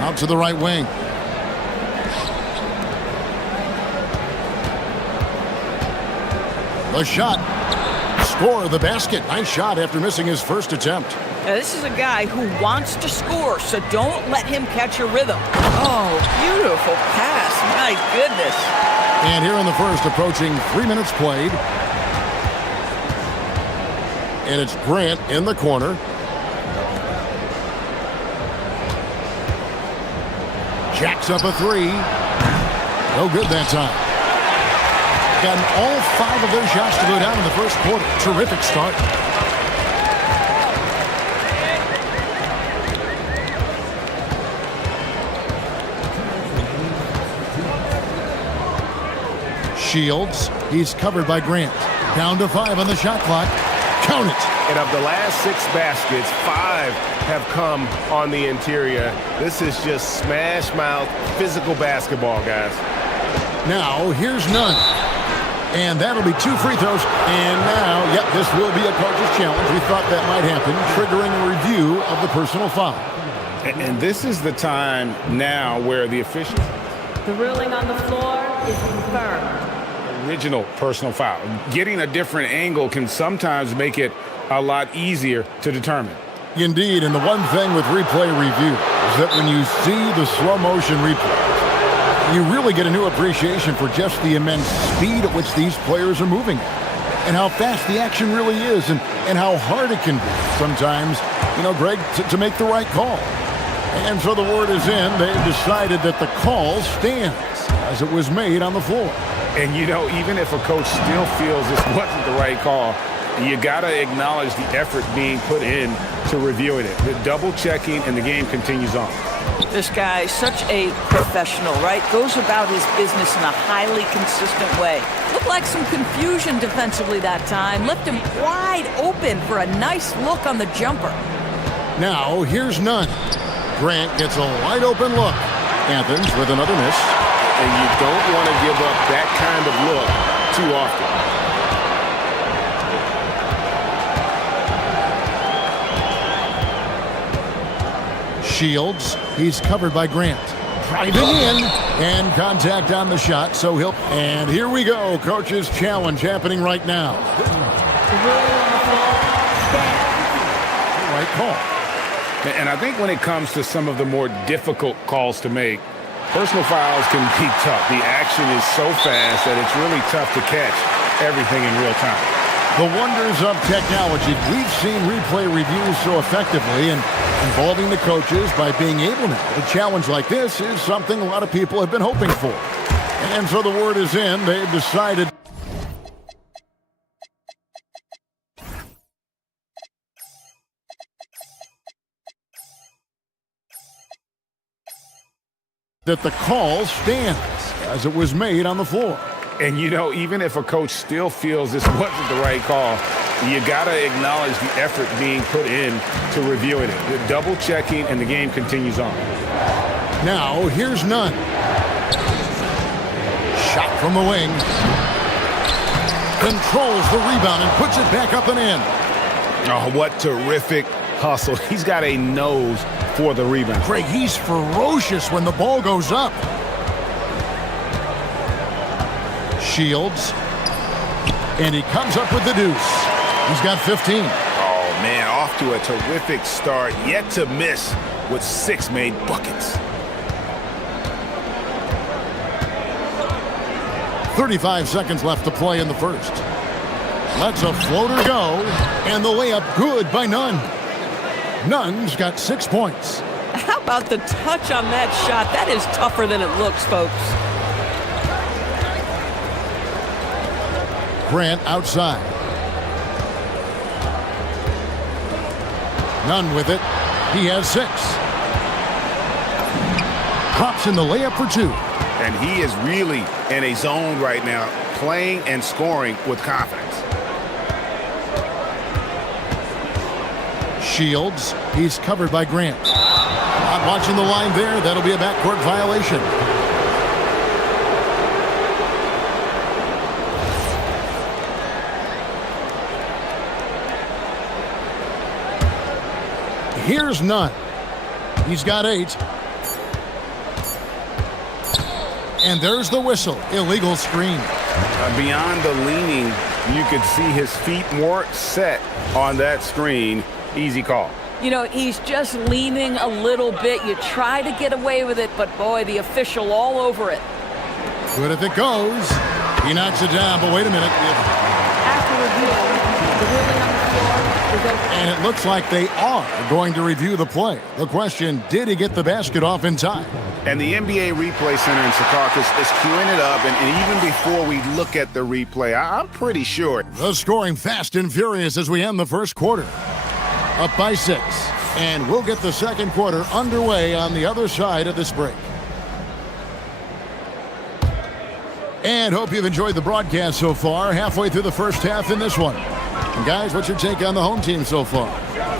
Out to the right wing. The shot. Score the basket. Nice shot after missing his first attempt. Now, this is a guy who wants to score, so don't let him catch a rhythm. Oh, beautiful pass. My goodness. And here in the first, approaching 3 minutes played. And it's Grant in the corner. Jacks up a 3. No good that time. Gotten all 5 of their shots to go down in the first quarter. Terrific start. Shields, he's covered by Grant. Down to 5 on the shot clock. Count it. And of the last 6 baskets, 5 have come on the interior. This is just smash mouth physical basketball, guys. Now, here's none. And that'll be 2 free throws. And now, yep, this will be a coach's challenge. We thought that might happen, triggering a review of the personal foul. And this is the time now where the officials... The ruling on the floor is confirmed. Original personal foul. Getting a different angle can sometimes make it a lot easier to determine. Indeed, and the one thing with replay review is that when you see the slow motion replay, you really get a new appreciation for just the immense speed at which these players are moving and how fast the action really is and how hard it can be sometimes, you know, Greg, to make the right call. And so the word is in. They've decided that the call stands as it was made on the floor. And, you know, even if a coach still feels this wasn't the right call, you got to acknowledge the effort being put in to reviewing it. The double checking, and the game continues on. This guy is such a professional, right? Goes about his business in a highly consistent way. Looked like some confusion defensively that time. Left him wide open for a nice look on the jumper. Now, here's none. Grant gets a wide open look. Athens with another miss. And you don't want to give up that kind of look too often. Shields, he's covered by Grant. Driving in, and contact on the shot, so he'll... And here we go, coach's challenge happening right now. Right call. And I think when it comes to some of the more difficult calls to make, personal fouls can be tough. The action is so fast that it's really tough to catch everything in real time. The wonders of technology. We've seen replay reviews so effectively, and involving the coaches by being able now. A challenge like this is something a lot of people have been hoping for. And so the word is in. They've decided... that the call stands as it was made on the floor. And, you know, even if a coach still feels this wasn't the right call, you got to acknowledge the effort being put in to reviewing it. The double checking, and the game continues on. Now, here's Nunn. Shot from the wing. Controls the rebound and puts it back up and in. Oh, what terrific hustle. He's got a nose for the rebound. Craig, he's ferocious when the ball goes up. Shields. And he comes up with the deuce. He's got 15. Oh, man, off to a terrific start. Yet to miss with 6 made buckets. 35 seconds left to play in the first. Lets a floater go, and the layup good by Nunn. Nunn's got 6 points. How about the touch on that shot? That is tougher than it looks, folks. Grant outside. Nunn with it. He has 6. Pops in the layup for 2. And he is really in a zone right now, playing and scoring with confidence. Shields, he's covered by Grant. Not watching the line there. That'll be a backcourt violation. Here's Nunn. He's got 8. And there's the whistle. Illegal screen. Beyond the leaning, you could see his feet more set on that screen. Easy call. You know, he's just leaning a little bit. You try to get away with it, but boy, the official all over it. Good if it goes. He knocks it down, but wait a minute. After review, the ruling on the floor is over. And it looks like they are going to review the play. The question, did he get the basket off in time? And the NBA Replay Center in Secaucus is queuing it up, and even before we look at the replay, I'm pretty sure. The scoring fast and furious as we end the first quarter. Up by 6. And we'll get the second quarter underway on the other side of this break. And hope you've enjoyed the broadcast so far. Halfway through the first half in this one. And guys, what's your take on the home team so far?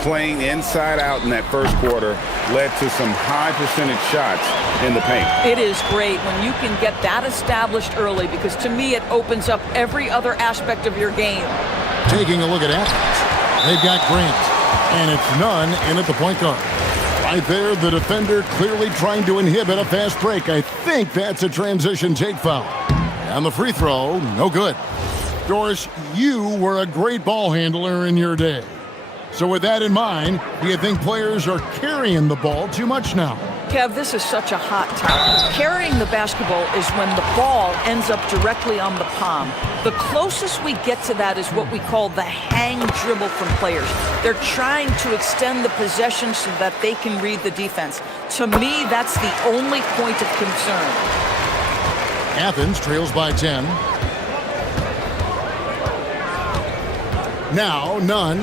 Playing inside out in that first quarter led to some high percentage shots in the paint. It is great when you can get that established early, because to me it opens up every other aspect of your game. Taking a look at Athens. They've got Grant. And it's Nunn in at the point guard. Right there, the defender clearly trying to inhibit a fast break. I think that's a transition take foul. And the free throw, no good. Doris, you were a great ball handler in your day. So with that in mind, do you think players are carrying the ball too much now? Kev, this is such a hot topic. Carrying the basketball is when the ball ends up directly on the palm. The closest we get to that is what we call the hang dribble from players. They're trying to extend the possession so that they can read the defense. To me, that's the only point of concern. Athens trails by 10. Now, Nunn.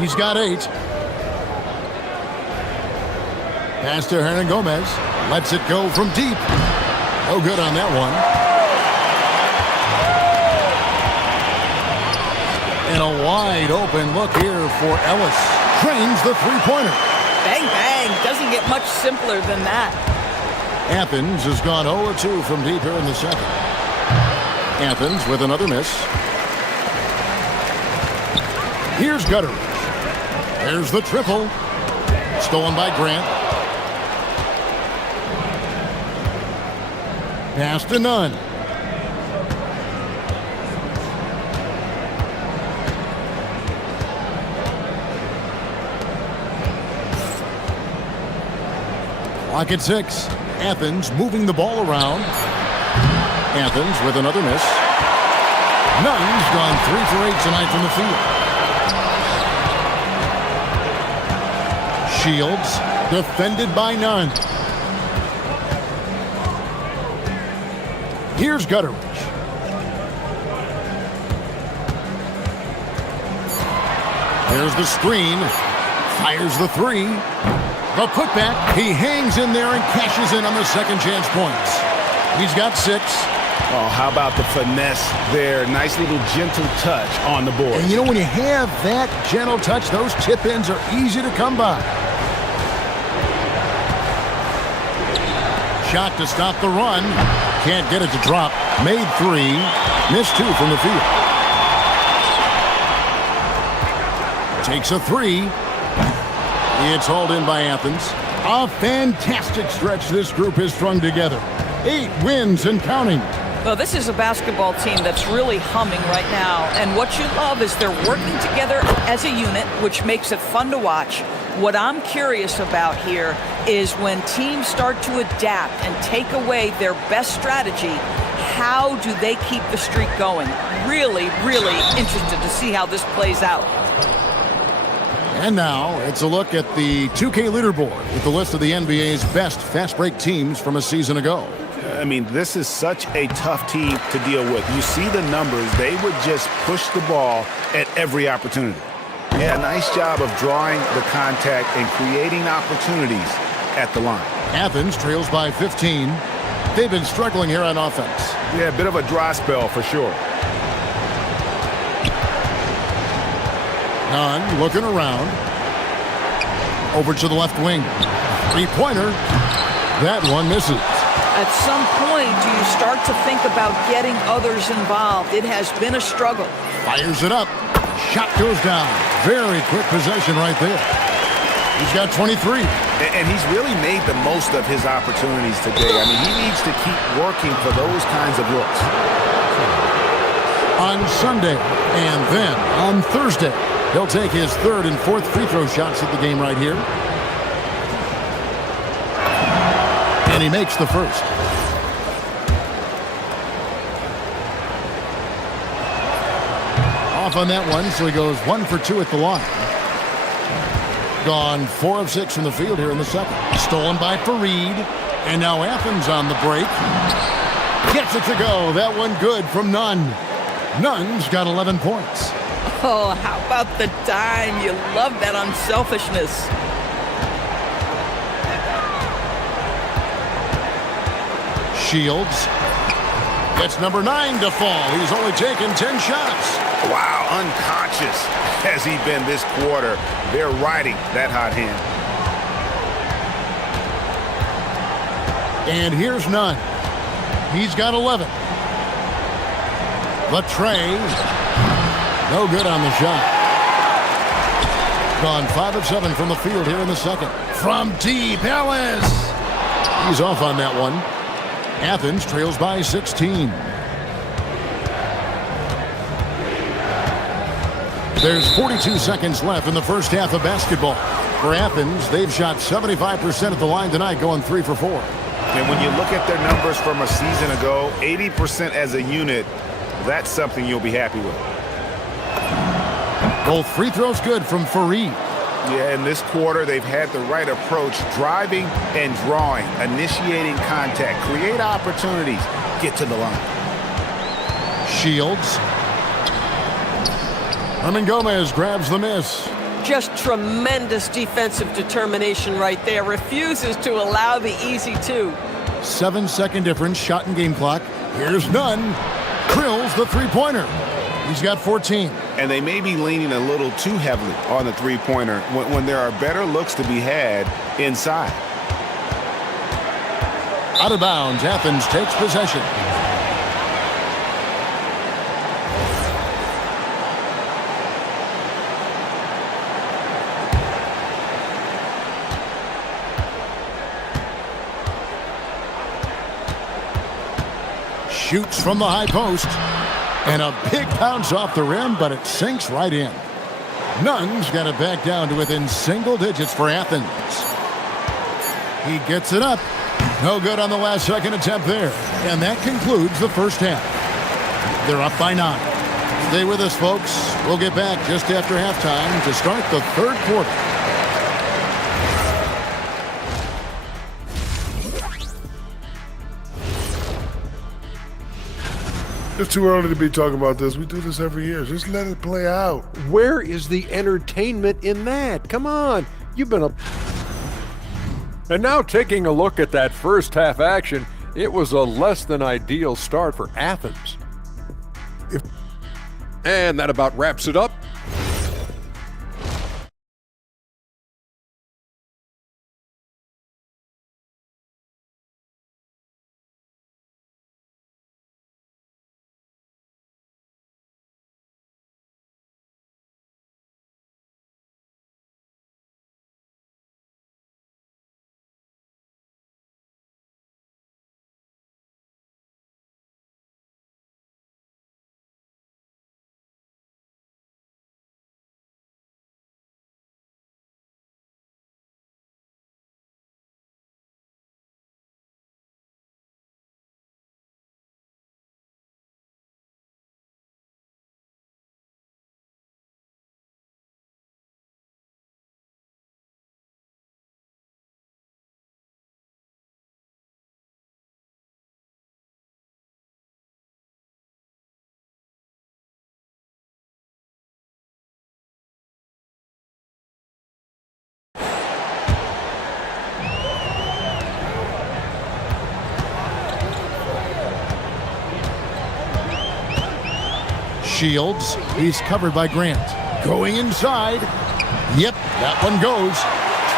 He's got 8. Pass to Hernan Gomez. Lets it go from deep. No good on that one. And a wide open look here for Ellis. Trains the three-pointer. Bang, bang. Doesn't get much simpler than that. Athens has gone 0-2 from deep here in the second. Athens with another miss. Here's Gutteridge. There's the triple. Stolen by Grant. Pass to Nunn. Clock at 6. Athens moving the ball around. Athens with another miss. Nunn's gone 3 for 8 tonight from the field. Shields defended by Nunn. Here's Gutteridge. There's the screen. Fires the 3. The putback. He hangs in there and cashes in on the second chance points. He's got 6. Oh, how about the finesse there? Nice little gentle touch on the board. And you know, when you have that gentle touch, those tip-ins are easy to come by. Shot to stop the run. Can't get it to drop. Made 3. Missed 2 from the field. Takes a 3. It's hauled in by Athens. A fantastic stretch this group has strung together. 8 wins and counting. Well, this is a basketball team that's really humming right now. And what you love is they're working together as a unit, which makes it fun to watch. What I'm curious about here is when teams start to adapt and take away their best strategy, how do they keep the streak going? Really, really interested to see how this plays out. And now it's a look at the 2K leaderboard with the list of the NBA's best fast break teams from a season ago. I mean, this is such a tough team to deal with. You see the numbers. They would just push the ball at every opportunity. Yeah, nice job of drawing the contact and creating opportunities at the line. Athens trails by 15. They've been struggling here on offense. Yeah, a bit of a dry spell for sure. Nunn looking around. Over to the left wing. 3-pointer. That one misses. At some point, do you start to think about getting others involved? It has been a struggle. Fires it up. Shot goes down. Very quick possession right there. He's got 23. And he's really made the most of his opportunities today. I mean, he needs to keep working for those kinds of looks. On Sunday and then on Thursday, he'll take his 3rd and 4th free throw shots at the game right here. And he makes the first. Off on that one, so he goes 1 for 2 at the line. Gone 4 of 6 from the field here in the second. Stolen by Fareed. And now Athens on the break. Gets it to go. That one good from Nunn. Nunn's got 11 points. Oh, how about the dime? You love that unselfishness. Shields gets number 9 to fall. He's only taken 10 shots. Wow, unconscious has he been this quarter. They're riding that hot hand. And here's Nunn. He's got 11. Latray, no good on the shot. Gone 5 of 7 from the field here in the second. From deep, Ellis. He's off on that one. Athens trails by 16. There's 42 seconds left in the first half of basketball. For Athens, they've shot 75% at the line tonight, going 3 for 4. And when you look at their numbers from a season ago, 80% as a unit, that's something you'll be happy with. Both free throws good from Fareed. Yeah, in this quarter, they've had the right approach, driving and drawing, initiating contact, create opportunities, get to the line. Shields. Herman Gomez grabs the miss. Just tremendous defensive determination right there. Refuses to allow the easy 2. 7-second difference, shot and game clock. Here's Nunn. Drills the 3-pointer. He's got 14. And they may be leaning a little too heavily on the 3-pointer when there are better looks to be had inside. Out of bounds, Athens takes possession. shoots from the high post. And a big bounce off the rim, but it sinks right in. Nunn's got it back down to within single digits for Athens. He gets it up. No good on the last second attempt there. And that concludes the first half. They're up by 9. Stay with us, folks. We'll get back just after halftime to start the third quarter. It's too early to be talking about this. We do this every year. Just let it play out. Where is the entertainment in that? Come on. You've been a... And now taking a look at that first half action, it was a less than ideal start for Athens. And that about wraps it up. Shields, he's covered by Grant. Going inside. Yep, that one goes.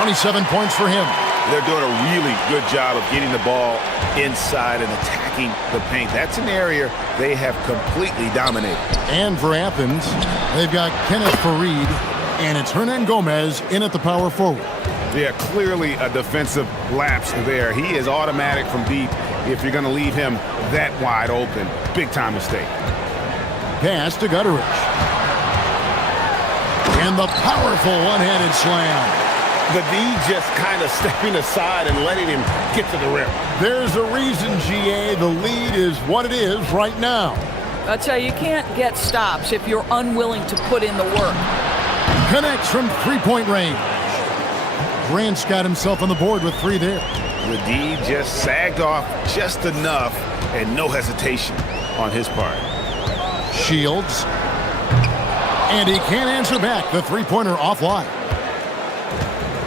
27 points for him. They're doing a really good job of getting the ball inside and attacking the paint. That's an area they have completely dominated. And for Athens, they've got Kenneth Fareed, and it's Hernan Gomez in at the power forward. Yeah, clearly a defensive lapse there. He is automatic from deep if you're going to leave him that wide open. Big time mistake. Pass to Gutteridge. And the powerful one-handed slam. The D just kind of stepping aside and letting him get to the rim. There's a reason, GA, the lead is what it is right now. I'll tell you, you can't get stops if you're unwilling to put in the work. Connects from three-point range. Grant's got himself on the board with 3 there. The D just sagged off just enough and no hesitation on his part. Shields. And he can't answer back. The three-pointer offline.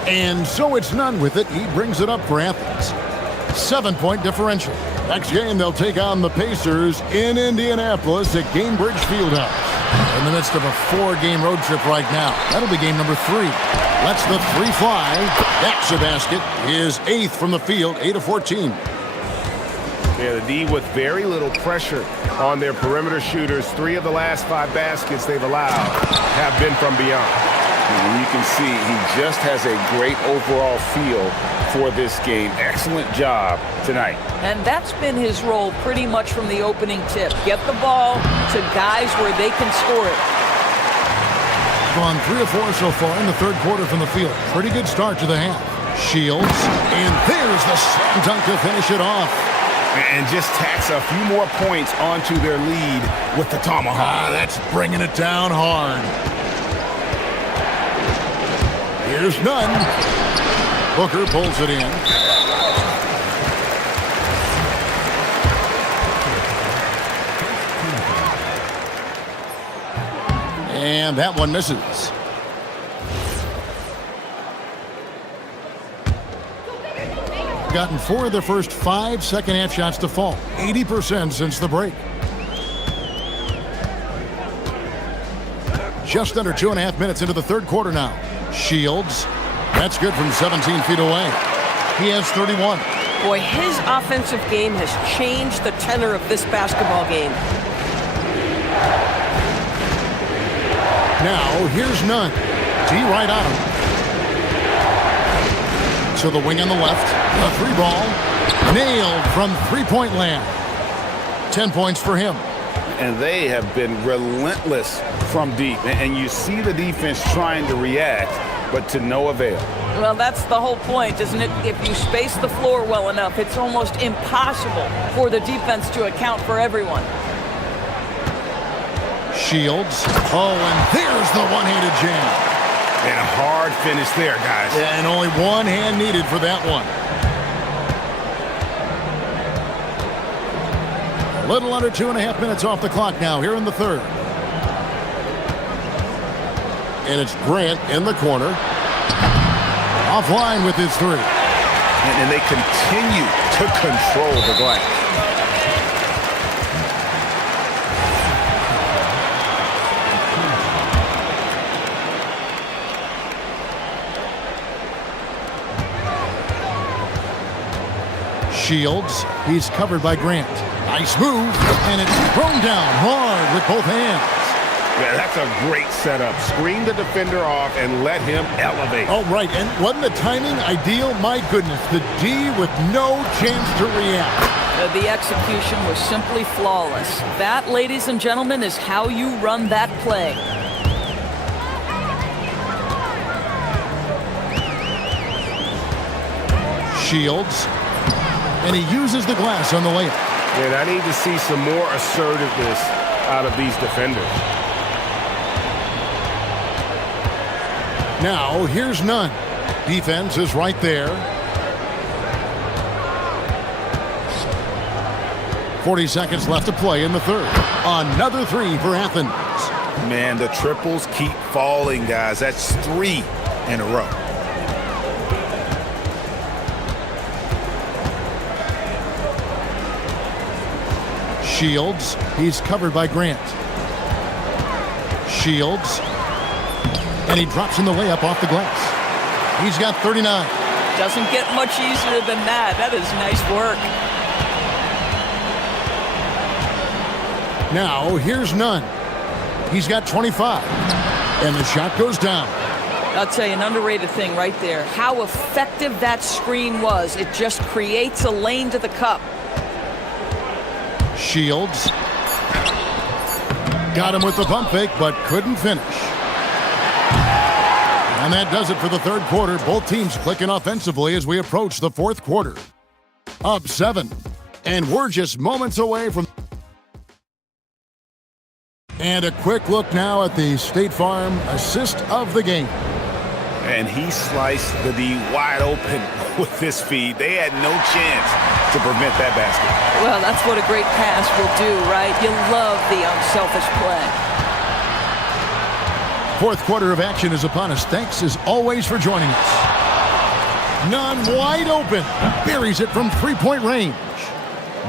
And so it's Nunn with it. He brings it up for Athens. 7-point differential. Next game, they'll take on the Pacers in Indianapolis at Gainbridge Fieldhouse. In the midst of a 4-game road trip right now. That'll be game number 3. Lets the 3 fly. That's a basket. His 8th from the field, 8 of 14. Yeah, the D with very little pressure on their perimeter shooters. 3 of the last 5 baskets they've allowed have been from beyond. And you can see he just has a great overall feel for this game. Excellent job tonight. And that's been his role pretty much from the opening tip. Get the ball to guys where they can score it. Gone 3 of 4 so far in the third quarter from the field. Pretty good start to the half. Shields, and there's the slam dunk to finish it off. And just tacks a few more points onto their lead with the tomahawk. That's bringing it down hard. Here's Nunn. Booker pulls it in. And that one misses. Gotten 4 of their first 5 second-half shots to fall. 80% since the break. Just under 2.5 minutes into the third quarter now. Shields. That's good from 17 feet away. He has 31. Boy, his offensive game has changed the tenor of this basketball game. Now, here's Nunn. D right on him. To the wing on the left. The 3 ball. Nailed from three-point land. 10 points for him. And they have been relentless from deep. And you see the defense trying to react, but to no avail. Well, that's the whole point, isn't it? If you space the floor well enough, it's almost impossible for the defense to account for everyone. Shields. Oh, and there's the one-handed jam. And a hard finish there, guys. Yeah, and only one hand needed for that one. A little under 2.5 minutes off the clock now here in the third. And it's Grant in the corner. Offline with his three. And they continue to control the glass. Shields. He's covered by Grant. Nice move. And it's thrown down hard with both hands. Yeah, that's a great setup. Screen the defender off and let him elevate. Oh, right. And wasn't the timing ideal? My goodness. The D with no chance to react. The execution was simply flawless. That, ladies and gentlemen, is how you run that play. Shields. And he uses the glass on the layup. And I need to see some more assertiveness out of these defenders. Now, here's none. Defense is right there. 40 seconds left to play in the third. Another three for Athens. Man, the triples keep falling, guys. That's 3 in a row. Shields. He's covered by Grant. Shields. And he drops in the layup off the glass. He's got 39. Doesn't get much easier than that. That is nice work. Now, here's none. He's got 25. And the shot goes down. I'll tell you, an underrated thing right there. How effective that screen was. It just creates a lane to the cup. Shields. Got him with the pump fake, but couldn't finish. And that does it for the third quarter. Both teams clicking offensively as we approach the fourth quarter. Up 7. And we're just moments away from... And a quick look now at the State Farm assist of the game. And he sliced the D wide open with this feed. They had no chance to prevent that basket. Well, that's what a great pass will do, right? You love the unselfish play. Fourth quarter of action is upon us. Thanks as always for joining us. Nunn wide open. Buries it from three-point range.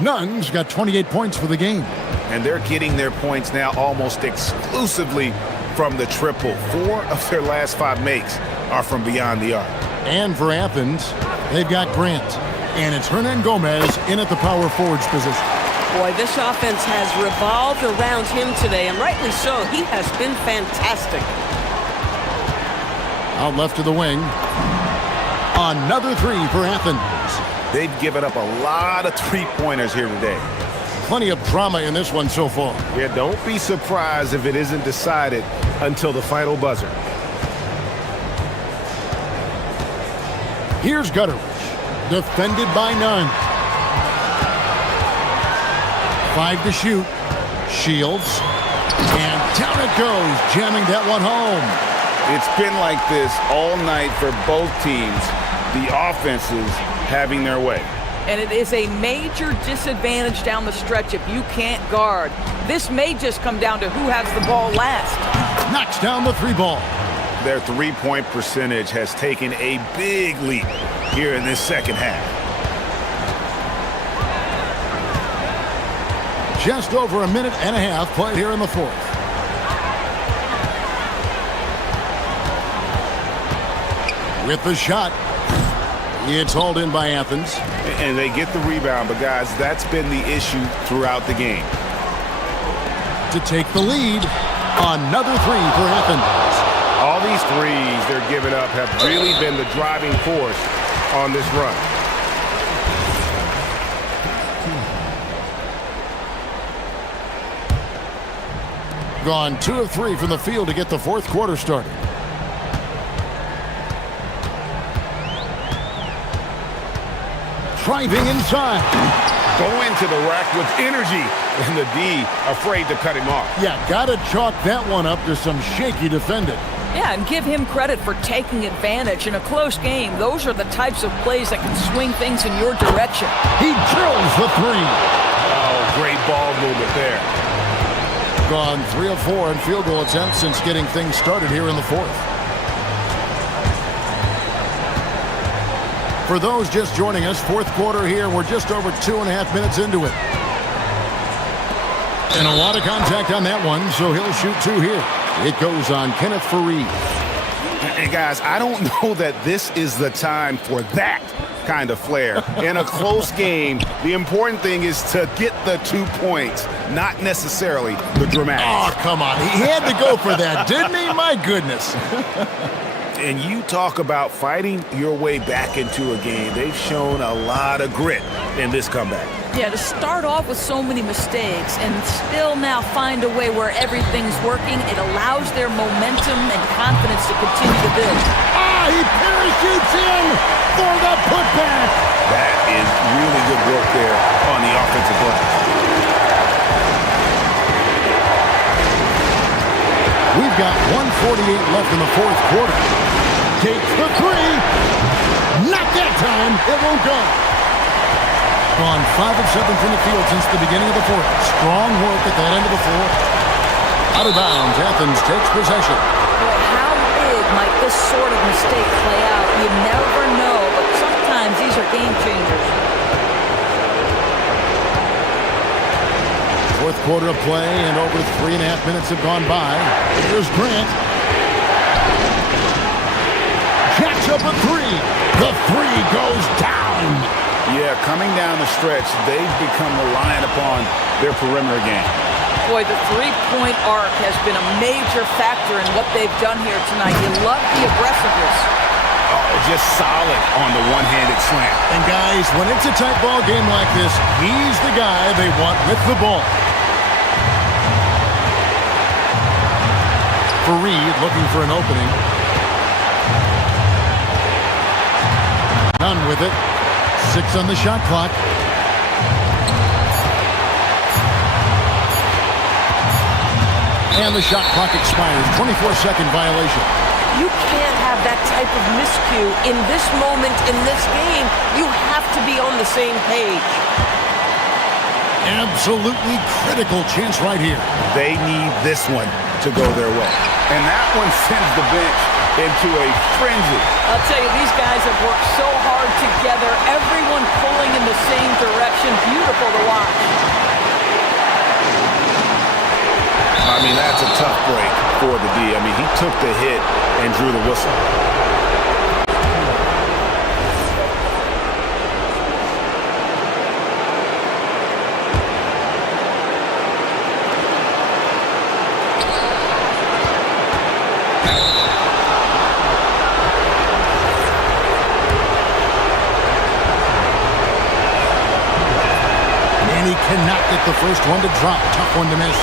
Nunn's got 28 points for the game. And they're getting their points now almost exclusively from the triple. 4 of their last 5 makes are from beyond the arc. And for Athens, they've got Grant. And it's Hernan Gomez in at the power forwards position. Boy, this offense has revolved around him today, and rightly so. He has been fantastic. Out left to the wing. Another three for Athens. They've given up a lot of three-pointers here today. Plenty of drama in this one so far. Yeah, don't be surprised if it isn't decided until the final buzzer. Here's Gutteridge. Defended by Nunn. 5 to shoot. Shields. And down it goes, jamming that one home. It's been like this all night for both teams. The offenses having their way. And it is a major disadvantage down the stretch if you can't guard. This may just come down to who has the ball last. Knocks down the three ball. Their three-point percentage has taken a big leap here in this second half. Just over a minute and a half played here in the fourth. With the shot. It's hauled in by Athens. And they get the rebound, but guys, that's been the issue throughout the game. To take the lead, another three for Athens. All these threes they're giving up have really been the driving force on this run. Gone 2 of 3 from the field to get the fourth quarter started. Driving inside. Going to the rack with energy, and the D afraid to cut him off. Yeah, gotta chalk that one up to some shaky defending. Yeah, and give him credit for taking advantage in a close game. Those are the types of plays that can swing things in your direction. He drills the three. Oh, great ball movement there. Gone 3 of 4 in field goal attempts since getting things started here in the fourth. For those just joining us, fourth quarter here, we're just over 2.5 minutes into it. And a lot of contact on that one, so he'll shoot 2 here. It goes on Kenneth Fareed. Hey, guys, I don't know that this is the time for that kind of flair. In a close game, the important thing is to get the 2 points, not necessarily the dramatics. Oh, come on. He had to go for that, didn't he? My goodness. And you talk about fighting your way back into a game. They've shown a lot of grit in this comeback. Yeah, to start off with so many mistakes and still now find a way where everything's working, it allows their momentum and confidence to continue to build. Ah, he parachutes in for the putback. That is really good work there on the offensive glass. We've got 1:48 left in the fourth quarter. Takes the three. Not that time. It won't go. Gone 5 of 7 from the field since the beginning of the fourth. Strong work at that end of the fourth. Out of bounds, Athens takes possession. Well, how big might this sort of mistake play out? You never know, but sometimes these are game changers. Fourth quarter of play, and over 3.5 minutes have gone by. Here's Grant. Jacks up a three. The three goes down. Yeah, coming down the stretch, they've become reliant upon their perimeter game. Boy, the three-point arc has been a major factor in what they've done here tonight. You love the aggressiveness. Oh, just solid on the one-handed slam. And guys, when it's a tight ball game like this, he's the guy they want with the ball. Fareed looking for an opening. Done with it. 6 on the shot clock. And the shot clock expires. 24-second violation. You can't have that type of miscue in this moment, in this game. You have to be on the same page. Absolutely critical chance right here. They need this one to go their way. And that one sends the bench into a frenzy. I'll tell you, these guys have worked so hard together. Everyone pulling in the same direction. Beautiful to watch. I mean, that's a tough break for the D. I mean, he took the hit and drew the whistle. And he cannot get the first one to drop. Tough one to miss.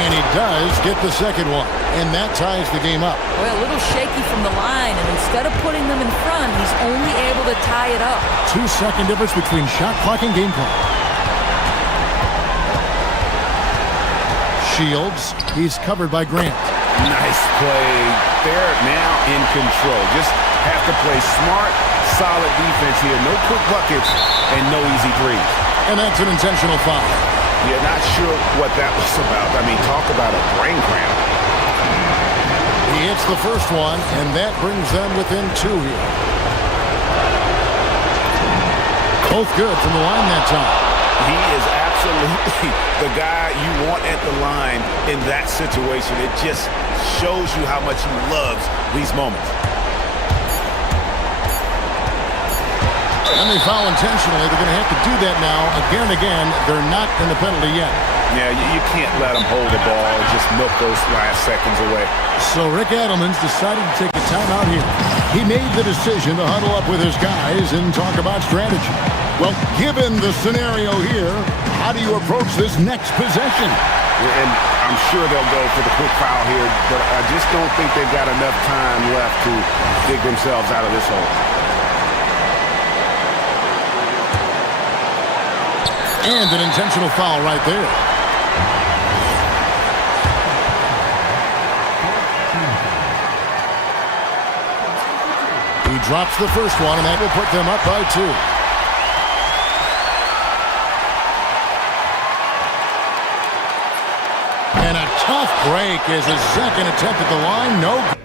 And he does get the second one. And that ties the game up. Well, a little shaky from the line, and instead of putting them in front, he's only able to tie it up. 2-second difference between shot clock and game clock. Shields, he's covered by Grant. Nice play. They're now in control. Just have to play smart, solid defense here. No quick buckets and no easy threes. And that's an intentional foul. Yeah, not sure what that was about. I mean, talk about a brain cramp. He hits the first one, and that brings them within 2 here. Both good from the line that time. He is absolutely the guy you want at the line in that situation. It just shows you how much he loves these moments. And they foul intentionally. They're going to have to do that now again and again. They're not in the penalty yet. Yeah, you can't let them hold the ball and just milk those last seconds away. So Rick Adelman's decided to take a timeout here. He made the decision to huddle up with his guys and talk about strategy. Well, given the scenario here, how do you approach this next possession? And I'm sure they'll go for the quick foul here, but I just don't think they've got enough time left to dig themselves out of this hole. And an intentional foul right there. He drops the first one, and that will put them up by 2. And a tough break is his second attempt at the line. No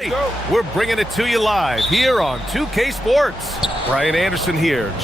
We're bringing it to you live here on 2K Sports. Brian Anderson here.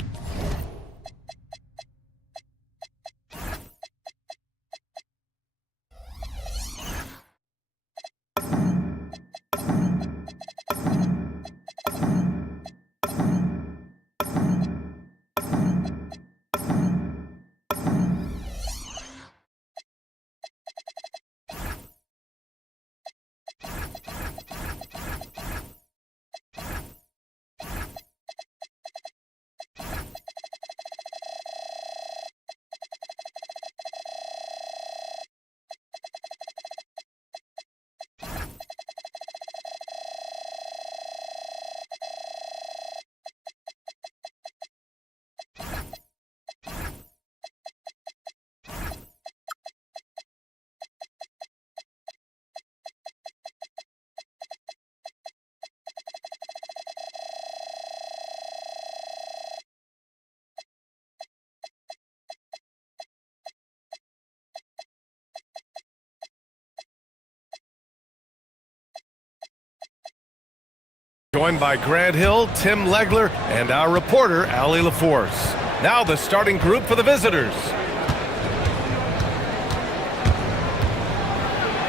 Joined by Grant Hill, Tim Legler, and our reporter, Ali LaForce. Now the starting group for the visitors.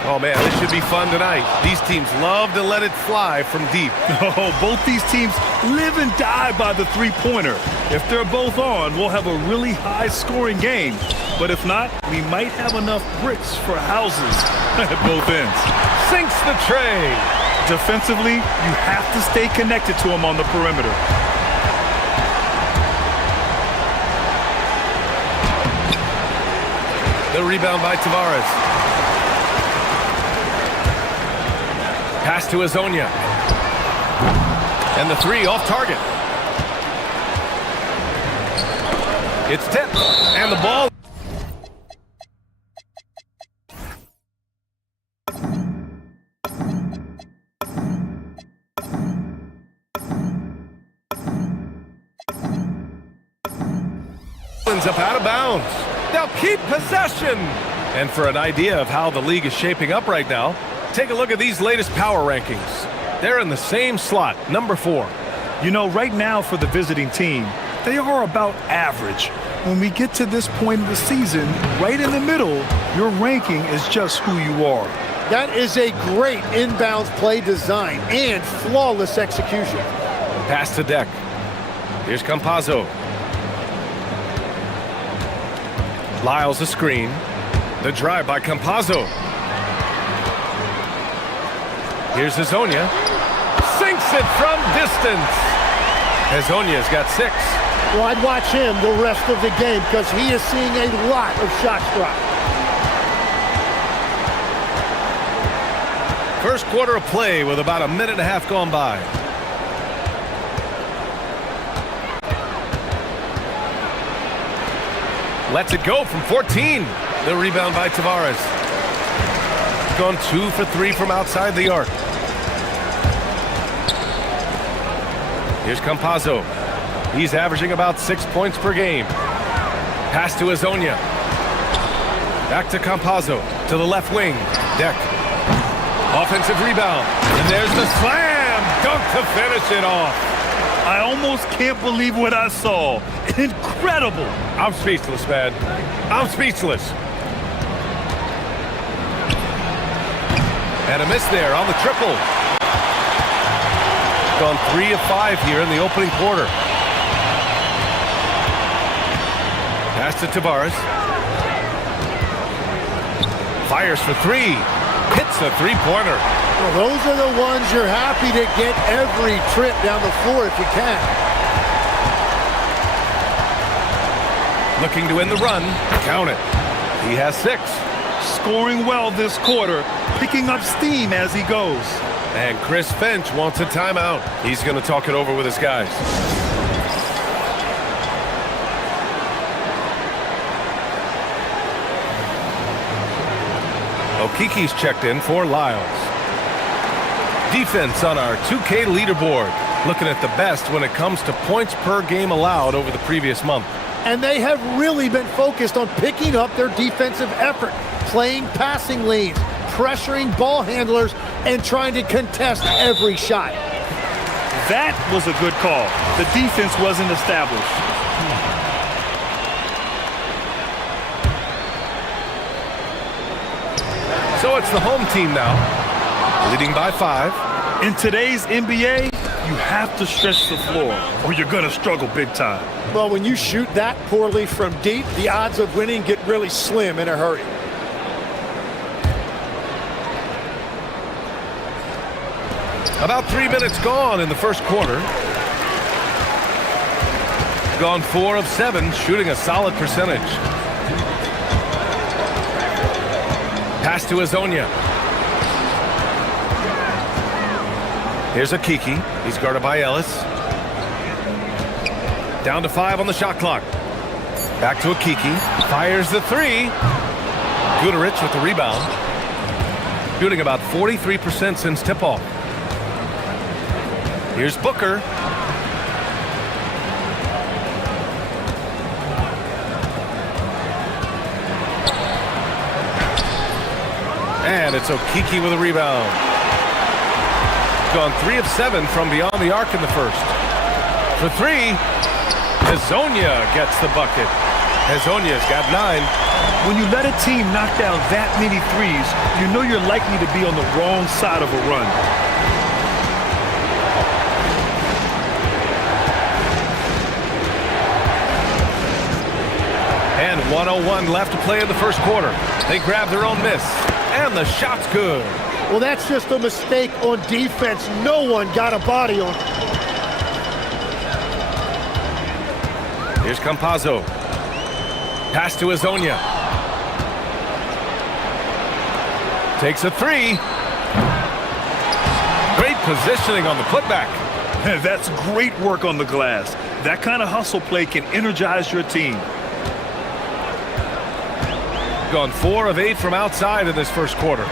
Oh man, this should be fun tonight. These teams love to let it fly from deep. Oh, both these teams live and die by the three-pointer. If they're both on, we'll have a really high-scoring game. But if not, we might have enough bricks for houses at both ends. Sinks the tray. Defensively, you have to stay connected to him on the perimeter. The rebound by Tavares. Pass to Azonia. And the three off target. It's tipped. And the ball. Up out of bounds. They'll keep possession. And for an idea of how the league is shaping up right now, take a look at these latest power rankings. They're in the same slot, number 4. You know, right now for the visiting team, they are about average. When we get to this point of the season, right in the middle, your ranking is just who you are. That is a great inbounds play design and flawless execution. Pass to Deck. Here's Campazzo. Lyles a screen. The drive by Campazzo. Here's Azonia. Sinks it from distance. Azonia's got 6. Well, I'd watch him the rest of the game because he is seeing a lot of shots drop. First quarter of play with about a minute and a half gone by. Lets it go from 14. The rebound by Tavares. Gone 2 for 3 from outside the arc. Here's Campazzo. He's averaging about 6 points per game. Pass to Azonia. Back to Campazzo. To the left wing. Deck. Offensive rebound. And there's the slam. Dunk to finish it off. I almost can't believe what I saw. Incredible. I'm speechless, man. I'm speechless. And a miss there on the triple. Gone 3 of 5 here in the opening quarter. Pass to Tavares. Fires for 3. Hits a three-pointer. Well, those are the ones you're happy to get every trip down the floor if you can. Looking to win the run. Count it. He has 6. Scoring well this quarter, picking up steam as he goes. And Chris Finch wants a timeout. He's going to talk it over with his guys. Okiki's checked in for Lyles. Defense on our 2K leaderboard. Looking at the best when it comes to points per game allowed over the previous month. And they have really been focused on picking up their defensive effort, playing passing lanes, pressuring ball handlers, and trying to contest every shot. That was a good call. The defense wasn't established. So it's the home team now, leading by 5. In today's NBA, you have to stretch the floor or you're going to struggle big time. Well, when you shoot that poorly from deep, the odds of winning get really slim in a hurry. About 3 minutes gone in the first quarter. Gone 4 of 7, shooting a solid percentage. Pass to Azonia. Here's a Kiki. He's guarded by Ellis. Down to 5 on the shot clock. Back to a Kiki. Fires the 3. Guterich with the rebound. Shooting about 43% since tip-off. Here's Booker. And it's Okiki with a rebound. Gone 3 of 7 from beyond the arc in the first. For 3, Azonia gets the bucket. Azonia's got 9. When you let a team knock down that many threes, you know you're likely to be on the wrong side of a run. And 1:01 left to play in the first quarter. They grab their own miss. And the shot's good. Well, that's just a mistake on defense. No one got a body on. Here's Campazzo. Pass to Azonia. Takes a 3. Great positioning on the putback. That's great work on the glass. That kind of hustle play can energize your team. Gone 4 of 8 from outside in this first quarter.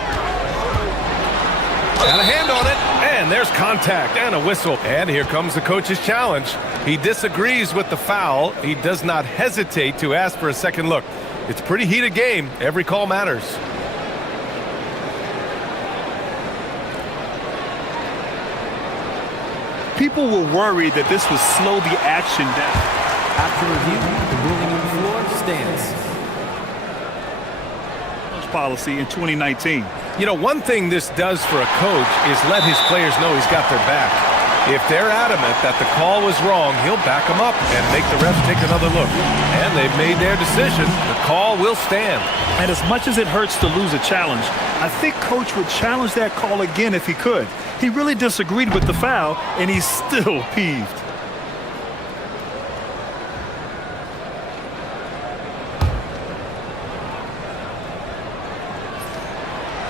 Got a hand on it, and there's contact and a whistle. And here comes the coach's challenge. He disagrees with the foul. He does not hesitate to ask for a second look. It's a pretty heated game. Every call matters. People were worried that this would slow the action down. After review, the ruling on the floor stands. Policy in 2019. You know, one thing this does for a coach is let his players know he's got their back. If they're adamant that the call was wrong, he'll back them up and make the refs take another look. And they've made their decision. The call will stand. And as much as it hurts to lose a challenge, I think Coach would challenge that call again if he could. He really disagreed with the foul, and he's still peeved.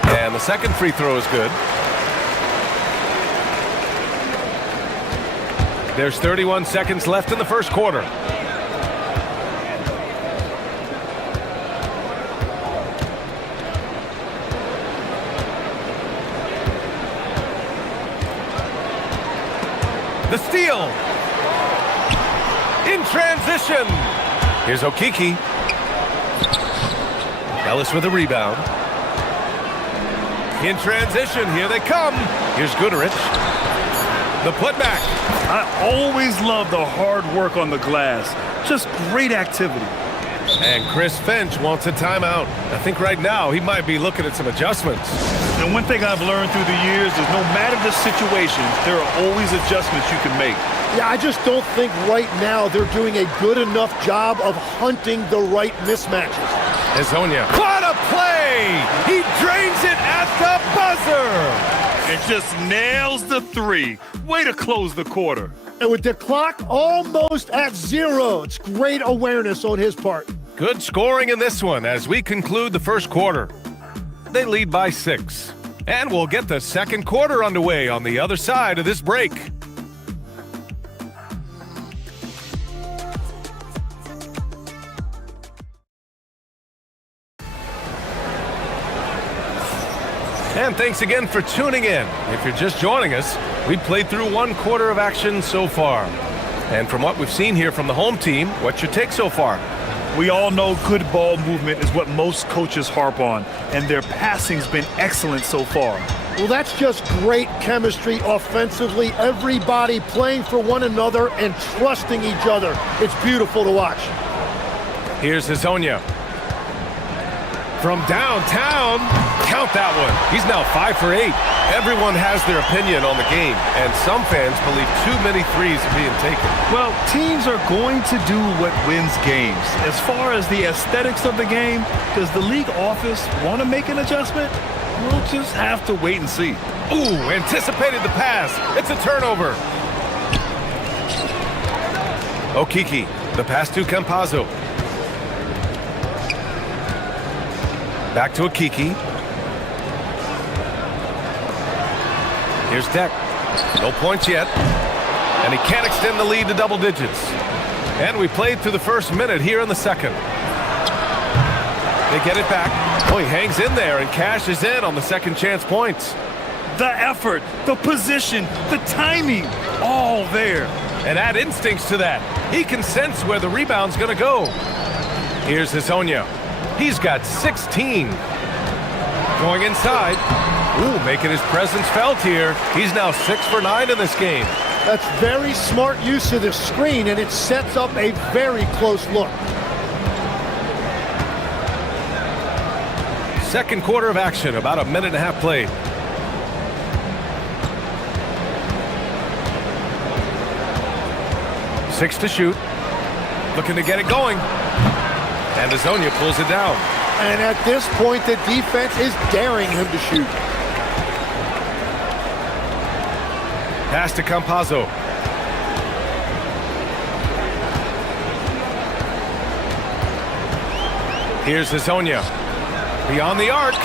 And the second free throw is good. There's 31 seconds left in the first quarter. The steal. In transition. Here's Okiki. Ellis with a rebound. In transition, here they come. Here's Guterich. The putback. I always love the hard work on the glass. Just great activity. And Chris Finch wants a timeout. I think right now he might be looking at some adjustments. And one thing I've learned through the years is no matter the situation, there are always adjustments you can make. Yeah, I just don't think right now they're doing a good enough job of hunting the right mismatches. Azonia. What a play! He drains it at the buzzer! And just nails the 3. Way to close the quarter. And with the clock almost at 0, it's great awareness on his part. Good scoring in this one as we conclude the first quarter. They lead by 6. And we'll get the second quarter underway on the other side of this break. And thanks again for tuning in. If you're just joining us, we played through 1 quarter of action so far. And from what we've seen here from the home team, what's your take so far? We all know good ball movement is what most coaches harp on, and their passing's been excellent so far. Well, that's just great chemistry offensively. Everybody playing for one another and trusting each other. It's beautiful to watch. Here's Hazonia. From downtown, count that one. He's now 5 for 8. Everyone has their opinion on the game, and some fans believe too many threes are being taken. Well, teams are going to do what wins games. As far as the aesthetics of the game, does the league office want to make an adjustment? We'll just have to wait and see. Ooh, anticipated the pass. It's a turnover. Okiki, the pass to Campazzo. Back to Okiki. Here's Deck. No points yet. And he can't extend the lead to double digits. And we played through the first minute here in the second. They get it back. Oh, he hangs in there and cashes in on the second chance points. The effort, the position, the timing, all there. And add instincts to that. He can sense where the rebound's going to go. Here's Hazonia. He's got 16. Going inside. Ooh, making his presence felt here. He's now 6 for 9 in this game. That's very smart use of the screen, and it sets up a very close look. Second quarter of action, about a minute and a half played. Six to shoot. Looking to get it going. And Hazonia pulls it down. And at this point, the defense is daring him to shoot. Pass to Campazzo. Here's Hazonia. Beyond the arc.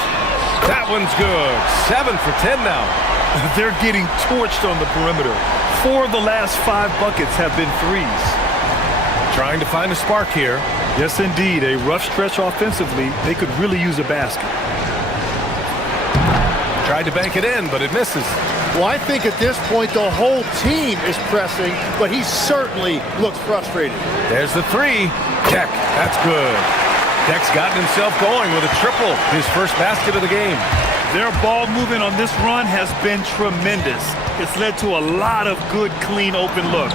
That one's good. 7 for 10 now. They're getting torched on the perimeter. 4 of the last 5 buckets have been threes. Trying to find a spark here. Yes, indeed. A rough stretch offensively. They could really use a basket. Tried to bank it in, but it misses. Well, I think at this point the whole team is pressing, but he certainly looks frustrated. There's the three. Deck, that's good. Deck's gotten himself going with a triple, his first basket of the game. Their ball movement on this run has been tremendous. It's led to a lot of good, clean, open looks.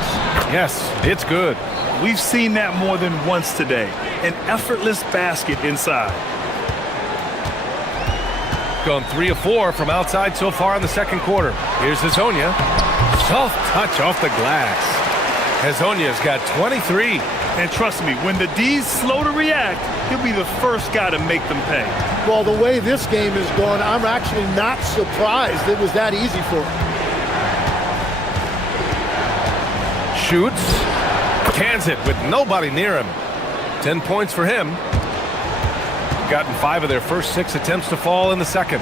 Yes, it's good. We've seen that more than once today. An effortless basket inside. Gone 3 of 4 from outside so far in the second quarter. Here's Hazonia. Soft touch off the glass. Hazonia's got 23. And trust me, when the D's slow to react, he'll be the first guy to make them pay. Well, the way this game is going, I'm actually not surprised it was that easy for him. Shoots. Cans it with nobody near him. 10 points for him. Gotten 5 of their first 6 attempts to fall in the second.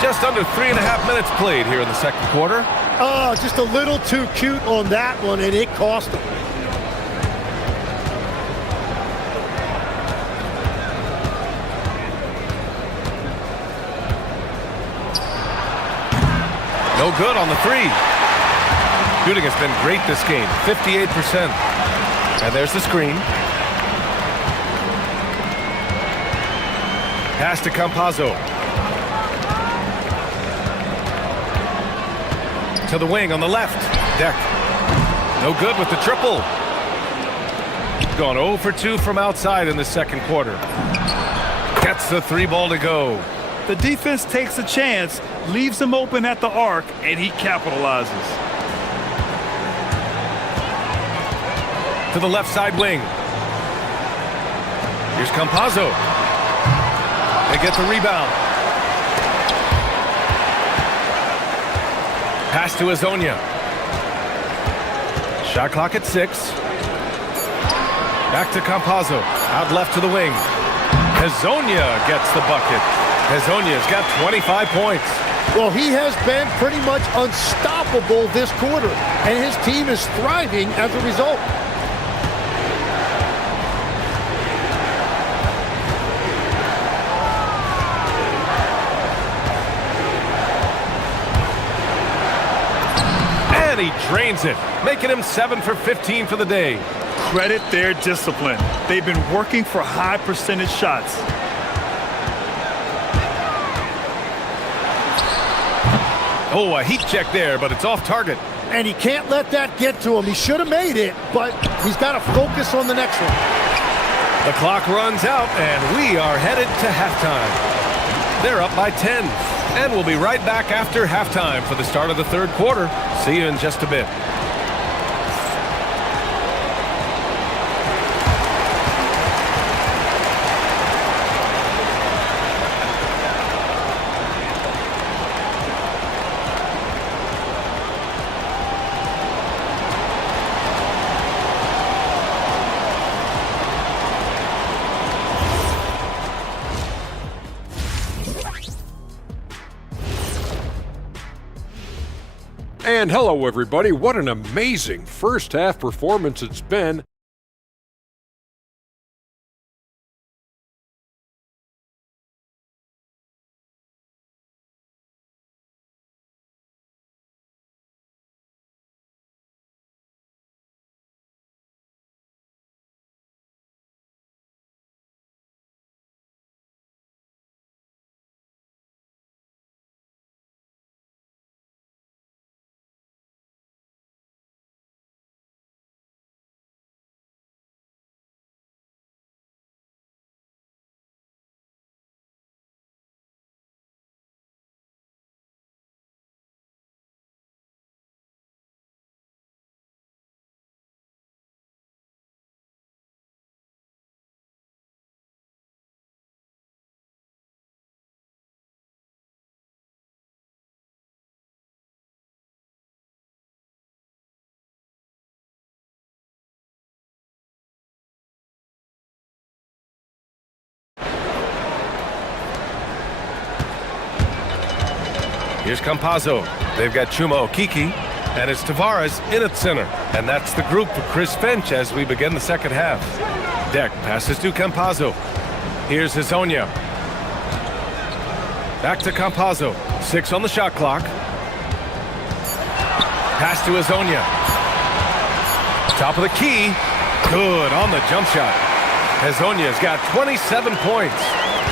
Just under 3.5 minutes played here in the second quarter. Oh, just a little too cute on that one, and it cost him. No good on the three. Shooting has been great this game, 58%. And there's the screen. Pass to Campazzo. To the wing on the left. Deck. No good with the triple. Gone 0 for 2 from outside in the second quarter. Gets the 3 ball to go. The defense takes a chance, leaves him open at the arc, and he capitalizes. To the left side wing. Here's Campazzo. They get the rebound. Pass to Hazonia. Shot clock at 6. Back to Campazzo. Out left to the wing. Hazonia gets the bucket. Hazonia's got 25 points. Well, he has been pretty much unstoppable this quarter, and his team is thriving as a result. And he drains it, making him 7 for 15 for the day. Credit their discipline. They've been working for high percentage shots. Oh, a heat check there, but it's off target. And he can't let that get to him. He should have made it, but he's got to focus on the next one. The clock runs out, and we are headed to halftime. They're up by 10, and we'll be right back after halftime for the start of the third quarter. See you in just a bit. And hello, everybody. What an amazing first half performance it's been. Here's Campazzo. They've got Chuma Okiki, and it's Tavares in at center. And that's the group for Chris Finch as we begin the second half. Deck passes to Campazzo. Here's Hezonja. Back to Campazzo. 6 on the shot clock. Pass to Hezonja. Top of the key. Good on the jump shot. Hezonja's got 27 points.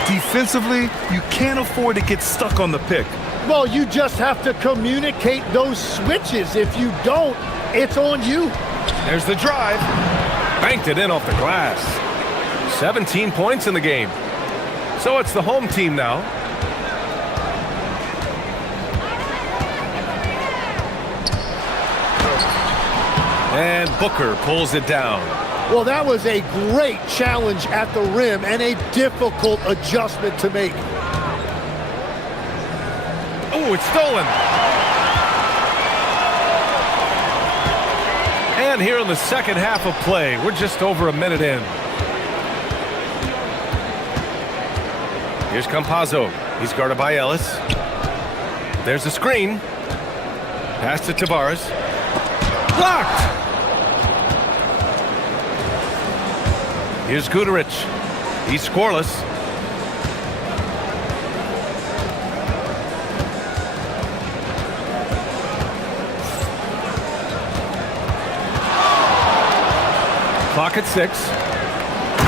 Defensively, you can't afford to get stuck on the pick. Well, you just have to communicate those switches. If you don't, it's on you. There's the drive. Banked it in off the glass. 17 points in the game. So it's the home team now. And Booker pulls it down. Well, that was a great challenge at the rim and a difficult adjustment to make. Oh, it's stolen. And here in the second half of play, we're just over a minute in. Here's Campazzo. He's guarded by Ellis. There's a screen. Pass to Tavares. Blocked! Here's Guterich. He's scoreless. Clock at 6.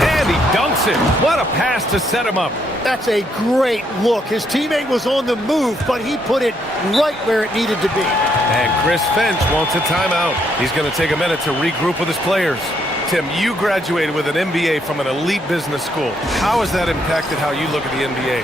And he dunks it. What a pass to set him up. That's a great look. His teammate was on the move, but he put it right where it needed to be. And Chris Finch wants a timeout. He's going to take a minute to regroup with his players. Tim, you graduated with an MBA from an elite business school. How has that impacted how you look at the NBA?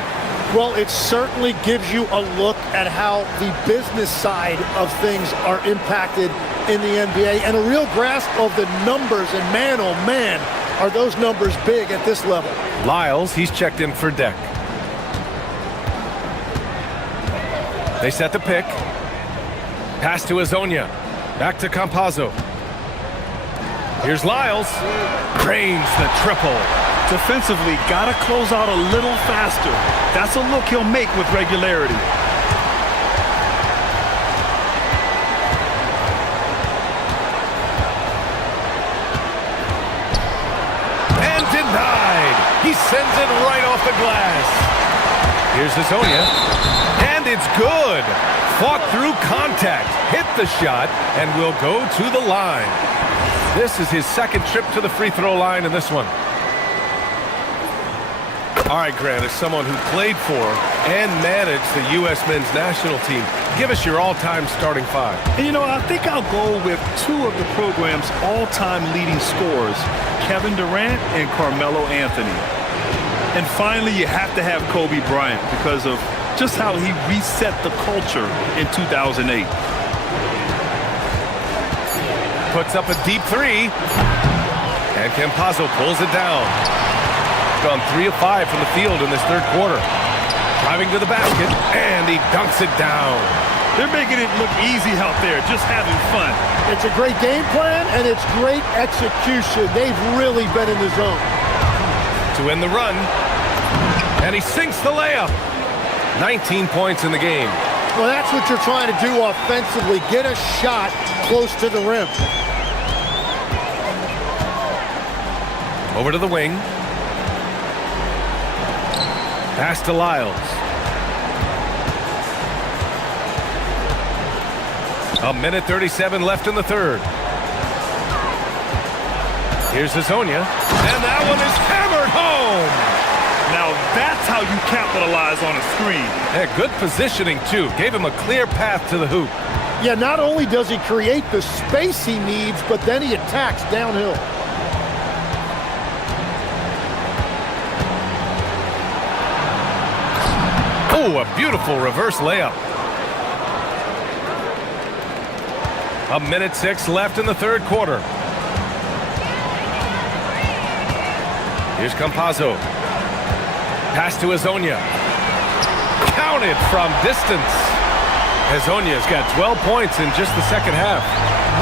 Well, it certainly gives you a look at how the business side of things are impacted in the NBA and a real grasp of the numbers. And man, oh man, are those numbers big at this level. Lyles, he's checked in for Deck. They set the pick. Pass to Hezonja. Back to Campazzo. Here's Lyles. Cranes the triple. Defensively, gotta close out a little faster. That's a look he'll make with regularity. And denied. He sends it right off the glass. Here's Hezonja. And it's good. Fought through contact. Hit the shot and will go to the line. This is his second trip to the free throw line in this one. All right, Grant, as someone who played for and manage the U.S. men's national team. Give us your all-time starting five. And, you know, I think I'll go with two of the program's all-time leading scorers, Kevin Durant and Carmelo Anthony. And finally, you have to have Kobe Bryant because of just how he reset the culture in 2008. Puts up a deep three. And Campazzo pulls it down. Gone 3 of 5 from the field in this third quarter. Driving to the basket, and he dunks it down. They're making it look easy out there, just having fun. It's a great game plan, and it's great execution. They've really been in the zone. To end the run, and he sinks the layup. 19 points in the game. Well, that's what you're trying to do offensively. Get a shot close to the rim. Over to the wing. Pass to Lyles. A minute 37 left in the third. Here's Hazonia, and that one is hammered home. Now that's how you capitalize on a screen. Yeah, good positioning, too. Gave him a clear path to the hoop. Yeah, not only does he create the space he needs, but then he attacks downhill. Oh, a beautiful reverse layup. A minute 6 left in the third quarter. Here's Campazzo. Pass to Hazonia. Counted from distance. Hazonia's got 12 points in just the second half.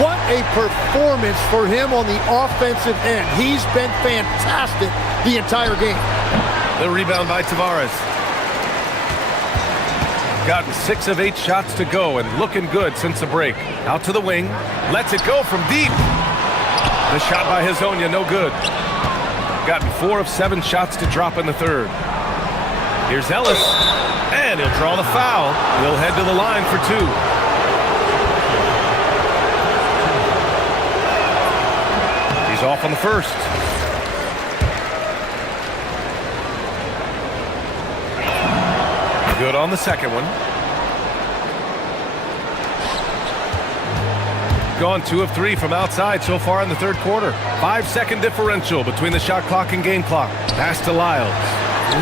What a performance for him on the offensive end. He's been fantastic the entire game. The rebound by Tavares. Gotten 6 of 8 shots to go and looking good since the break. Out to the wing. Lets it go from deep. The shot by Hazonia, no good. Gotten 4 of 7 shots to drop in the third. Here's Ellis. And he'll draw the foul. He'll head to the line for 2. He's off on the first. Good on the second one. Gone 2 of 3 from outside so far in the third quarter. 5-second differential between the shot clock and game clock. Pass to Lyles.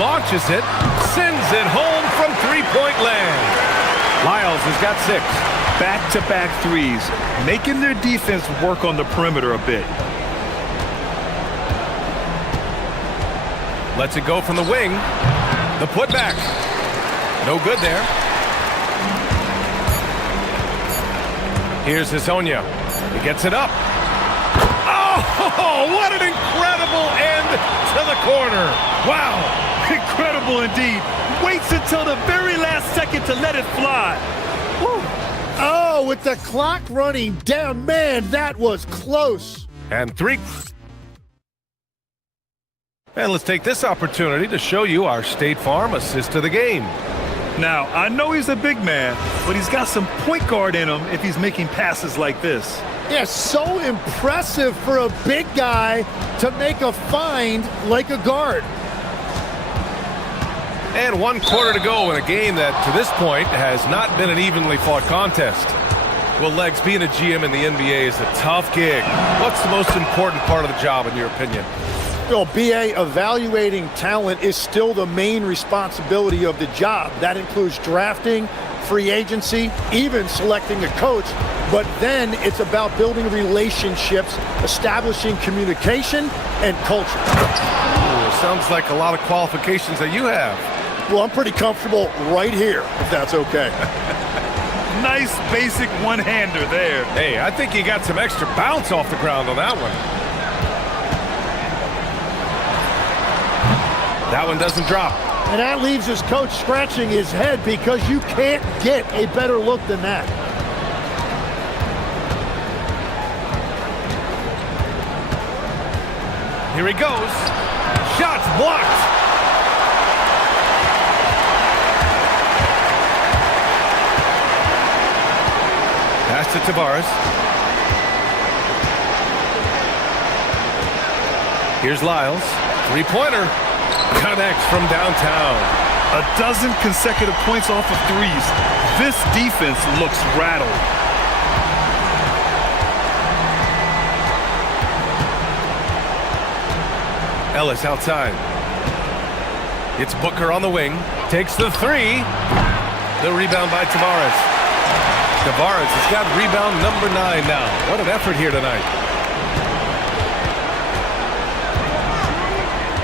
Launches it. Sends it home from three-point land. Lyles has got 6. Back-to-back threes, making their defense work on the perimeter a bit. Lets it go from the wing. The putback. No good there. Here's Hazonia. He gets it up. Oh, what an incredible end to the corner. Wow. Incredible indeed. Waits until the very last second to let it fly. Woo. Oh, with the clock running down, man, that was close. And 3. And let's take this opportunity to show you our State Farm assist of the game. Now, I know he's a big man, but he's got some point guard in him if he's making passes like this. Yeah, so impressive for a big guy to make a find like a guard. And 1 quarter to go in a game that, to this point, has not been an evenly fought contest. Well, Legs, being a GM in the NBA is a tough gig. What's the most important part of the job, in your opinion? Well, BA, evaluating talent is still the main responsibility of the job. That includes drafting, free agency, even selecting a coach. But then it's about building relationships, establishing communication, and culture. Ooh, sounds like a lot of qualifications that you have. Well, I'm pretty comfortable right here, if that's okay. Nice basic one-hander there. Hey, I think you got some extra bounce off the ground on that one. That one doesn't drop. And that leaves his coach scratching his head because you can't get a better look than that. Here he goes. Shots blocked. Pass to Tavares. Here's Lyles. Three-pointer. Connects from downtown. A dozen consecutive points off of threes. This defense looks rattled. Ellis outside. It's Booker on the wing. Takes the three. The rebound by Tavares. Tavares has got rebound number 9 now. What an effort here tonight.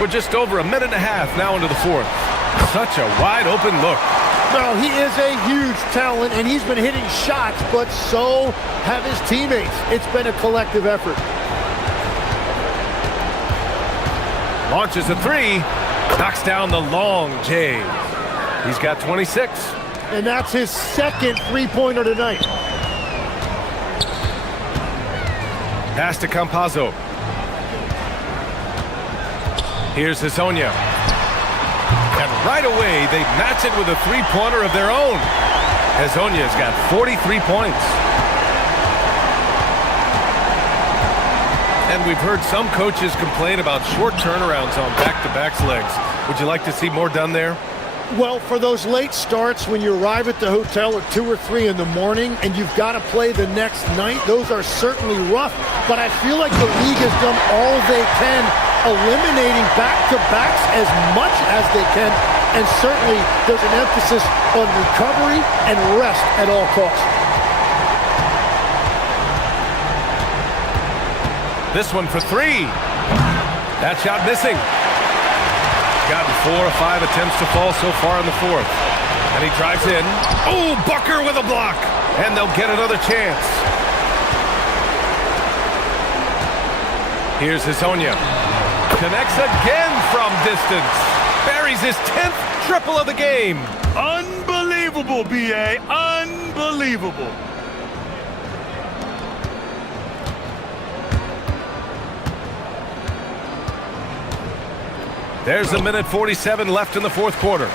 We're just over a minute and a half now into the fourth. Such a wide open look. Well, he is a huge talent, and he's been hitting shots, but so have his teammates. It's been a collective effort. Launches a three. Knocks down the long J. He's got 26. And that's his second three-pointer tonight. Pass to Campazzo. Here's Hezonja. And right away, they match it with a three-pointer of their own. Hezonja's got 43 points. And we've heard some coaches complain about short turnarounds on back-to-back legs. Would you like to see more done there? Well, for those late starts when you arrive at the hotel at 2 or 3 in the morning and you've got to play the next night, those are certainly rough. But I feel like the league has done all they can, eliminating back-to-backs as much as they can. And certainly there's an emphasis on recovery and rest at all costs. This one for three. That shot missing. Gotten 4 or 5 attempts to fall so far in the fourth. And he drives in. Oh, Booker with a block. And they'll get another chance. Here's Hezonja. Connects again from distance. Buries his 10th triple of the game. Unbelievable, B.A. Unbelievable. There's a minute 47 left in the fourth quarter.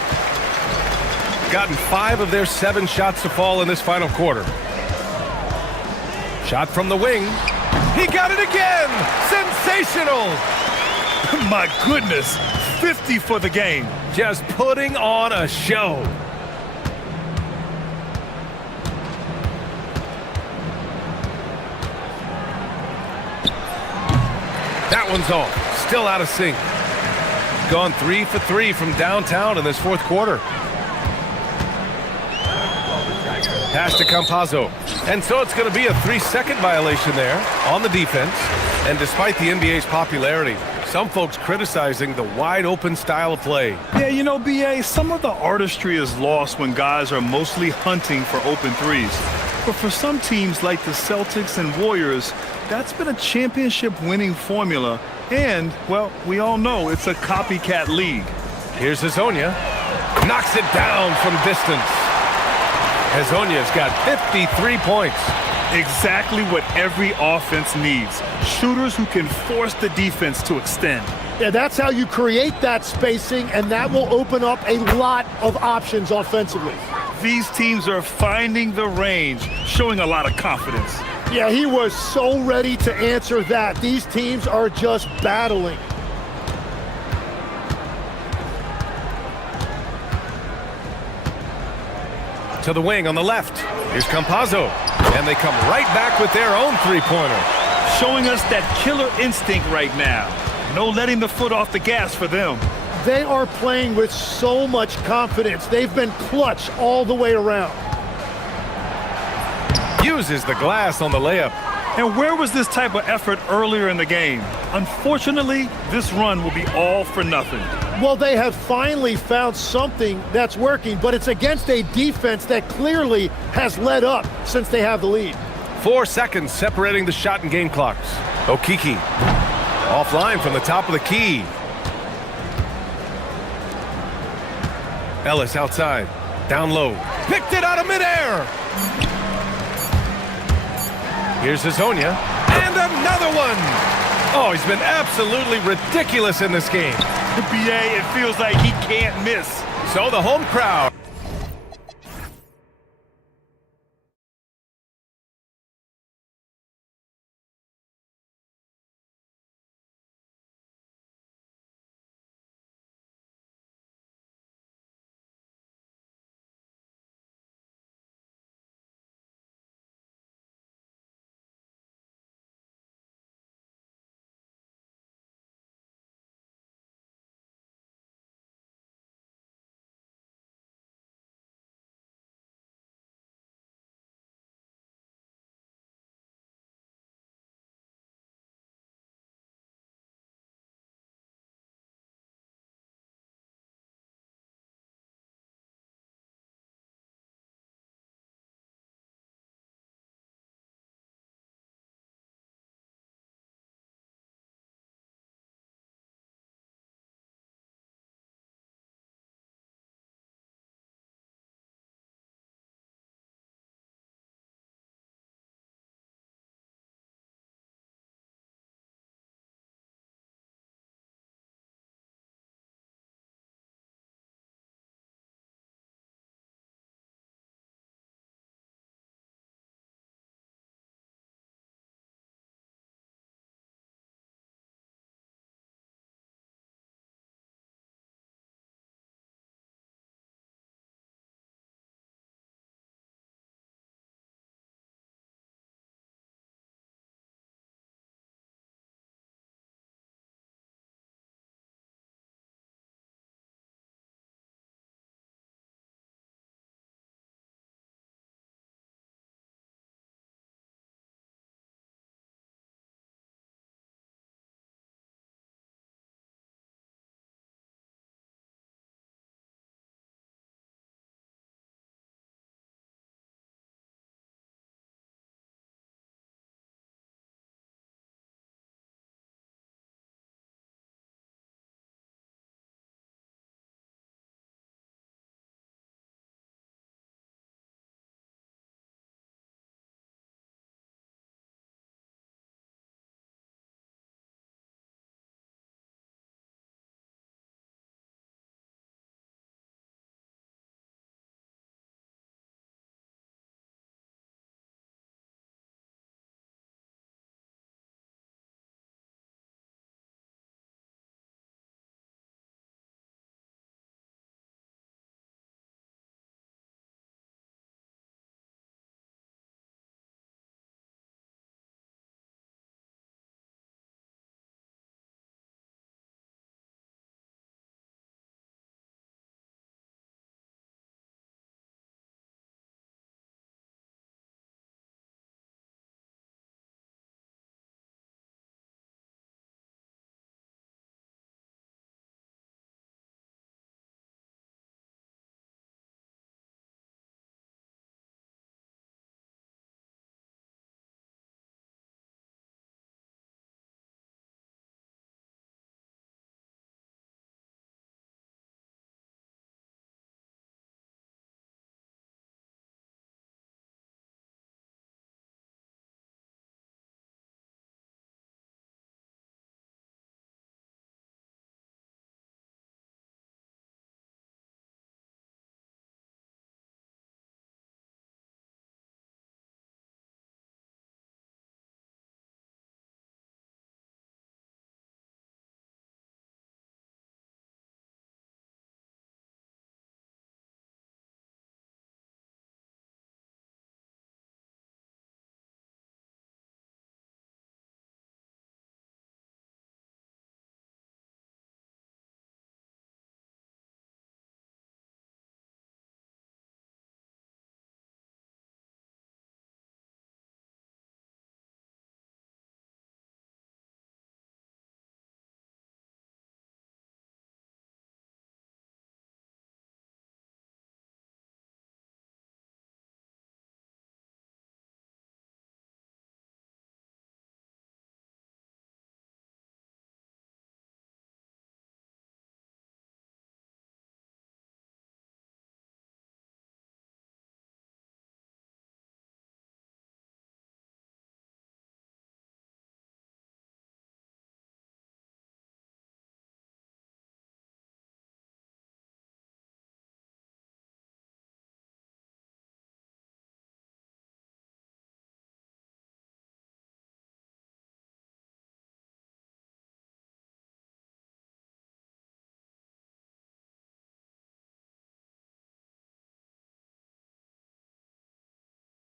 Gotten 5 of their 7 shots to fall in this final quarter. Shot from the wing. He got it again! Sensational! My goodness, 50 for the game. Just putting on a show. That one's off. Still out of sync. Gone 3 for 3 from downtown in this fourth quarter. Pass to Campazzo. And so it's going to be a 3-second violation there on the defense. And despite the NBA's popularity, some folks criticizing the wide-open style of play. Yeah, you know, B.A., some of the artistry is lost when guys are mostly hunting for open threes. But for some teams like the Celtics and Warriors, that's been a championship-winning formula. And, well, we all know it's a copycat league. Here's Hezonja. Knocks it down from distance. Hezonja's got 53 points. Exactly what every offense needs. Shooters who can force the defense to extend. Yeah, that's how you create that spacing, and that will open up a lot of options offensively. These teams are finding the range, showing a lot of confidence. Yeah, he was so ready to answer that. These teams are just battling. To the wing on the left. Here's Campazzo. And they come right back with their own three-pointer. Showing us that killer instinct right now. No letting the foot off the gas for them. They are playing with so much confidence. They've been clutch all the way around. Uses the glass on the layup. And where was this type of effort earlier in the game? Unfortunately, this run will be all for nothing. Well, they have finally found something that's working, but it's against a defense that clearly has led up since they have the lead. 4 seconds separating the shot and game clocks. Okiki offline from the top of the key. Ellis outside. Down low. Picked it out of midair. Here's Hezonja. And another one. Oh, he's been absolutely ridiculous in this game. The BA, it feels like he can't miss. So the home crowd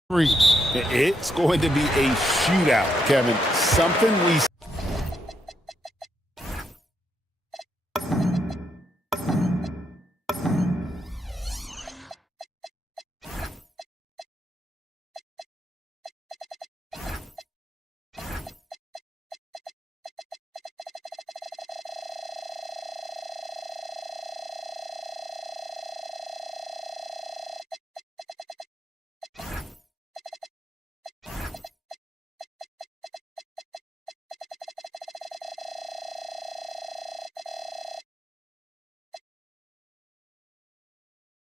3. It's going to be a shootout, Kevin. Something we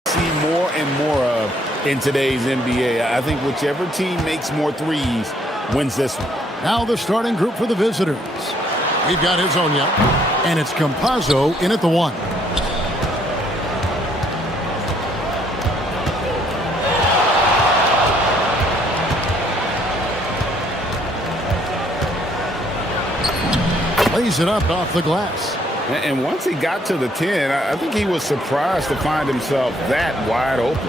see more and more of in today's NBA. I think whichever team makes more threes wins this one. Now the starting group for the visitors. We've got Hezonja, and it's Campazzo in at the 1. Lays it up off the glass. And once he got to the 10, I think he was surprised to find himself that wide open.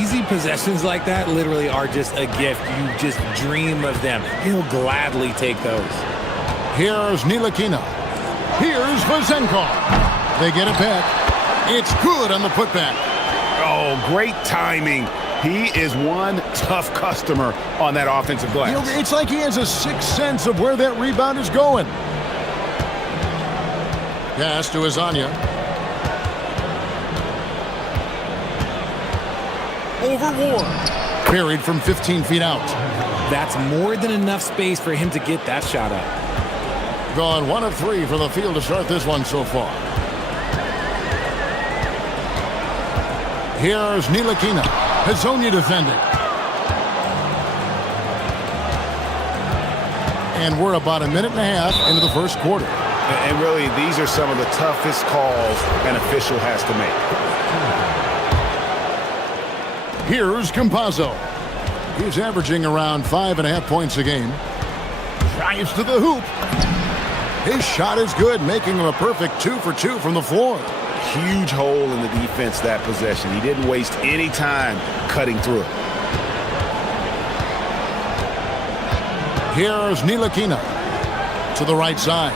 Easy possessions like that literally are just a gift. You just dream of them. He'll gladly take those. Here's Ntilikina. Here's Vezenkov. They get it back. It's good on the putback. Oh, great timing. He is one tough customer on that offensive glass. You know, it's like he has a sixth sense of where that rebound is going. Pass to Hezonja. Over Ward. Buried from 15 feet out. That's more than enough space for him to get that shot up. Gone 1 of 3 from the field to start this one so far. Here's Ntilikina. Hezonja defending. And we're about a minute and a half into the first quarter. And really, these are some of the toughest calls an official has to make. Here's Campazzo. He's averaging around 5.5 points a game. Drives to the hoop. His shot is good, making him a perfect 2 for 2 from the floor. Huge hole in the defense that possession. He didn't waste any time cutting through it. Here's Ntilikina to the right side.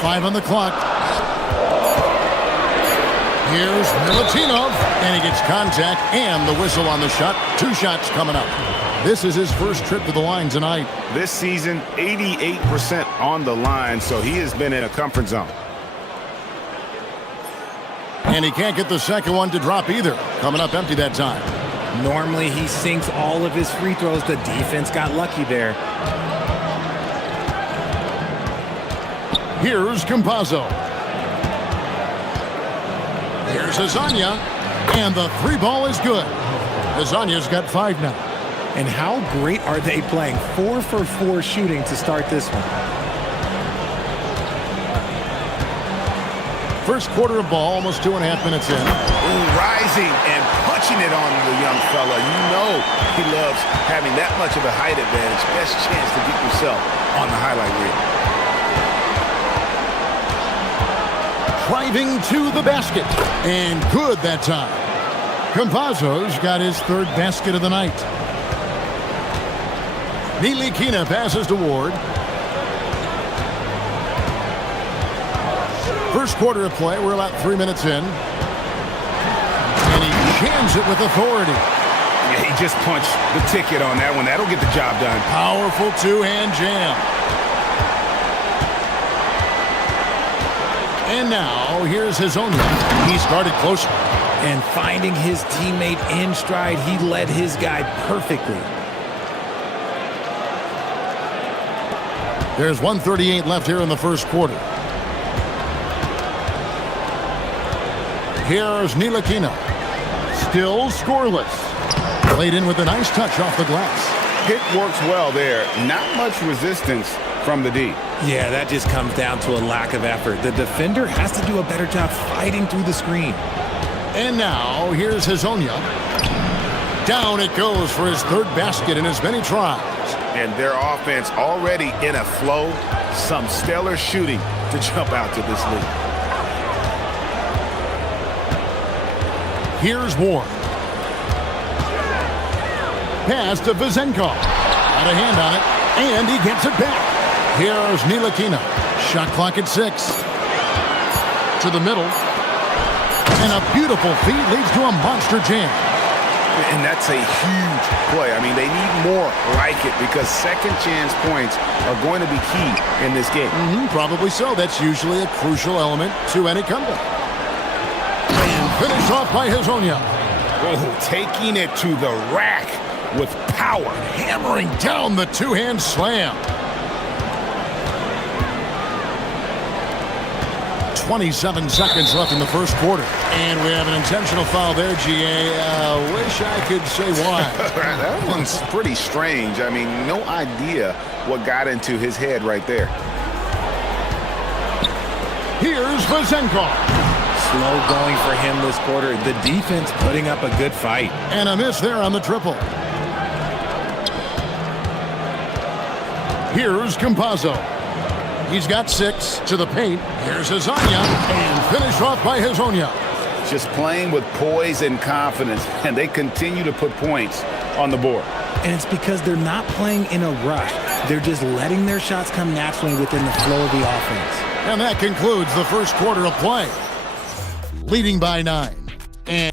Five on the clock. Here's Milutinov, and he gets contact and the whistle on the shot. 2 shots coming up. This is his first trip to the line tonight. This season, 88% on the line, so he has been in a comfort zone. And he can't get the second one to drop either. Coming up empty that time. Normally, he sinks all of his free throws. The defense got lucky there. Here's Campazzo. Here's Hezonja, and the 3 ball is good. Hezonja's got 5 now. And how great are they playing? 4 for 4 shooting to start this one. First quarter of ball, almost 2.5 minutes in. Ooh, rising and punching it on the young fella. You know he loves having that much of a height advantage. Best chance to get yourself on the highlight reel. Driving to the basket. And good that time. Campazzo's got his 3rd basket of the night. Ntilikina passes to Ward. First quarter of play, we're about 3 minutes in. And he jams it with authority. Yeah, he just punched the ticket on that one. That'll get the job done. Powerful 2-hand jam. And now, here's Hezonja. He started closer. And finding his teammate in stride, he led his guy perfectly. There's 1:38 left here in the first quarter. Here's Ntilikina. Still scoreless. Played in with a nice touch off the glass. Hit works well there. Not much resistance from the D. Yeah, that just comes down to a lack of effort. The defender has to do a better job fighting through the screen. And now, here's Hezonja. Down it goes for his 3rd basket in as many tries. And their offense already in a flow. Some stellar shooting to jump out to this lead. Here's Ward. Pass to Vezenkov. Got a hand on it, and he gets it back. Here's Ntilikina. Shot clock at 6. To the middle. And a beautiful feed leads to a monster jam. And that's a huge play. I mean, they need more like it because second chance points are going to be key in this game. Probably so. That's usually a crucial element to any comeback. And finished off by Hezonja. Oh, taking it to the rack with power. Hammering down the two-hand slam. 27 seconds left in the first quarter. And we have an intentional foul there, GA. Wish I could say why. That one's pretty strange. I mean, no idea what got into his head right there. Here's Vezenkov. Slow going for him this quarter. The defense putting up a good fight. And a miss there on the triple. Here's Campazzo. He's got 6 to the paint. Here's Hezonja, and finished off by Hezonja. Just playing with poise and confidence, and they continue to put points on the board. And it's because they're not playing in a rush. They're just letting their shots come naturally within the flow of the offense. And that concludes the first quarter of play. Leading by 9. And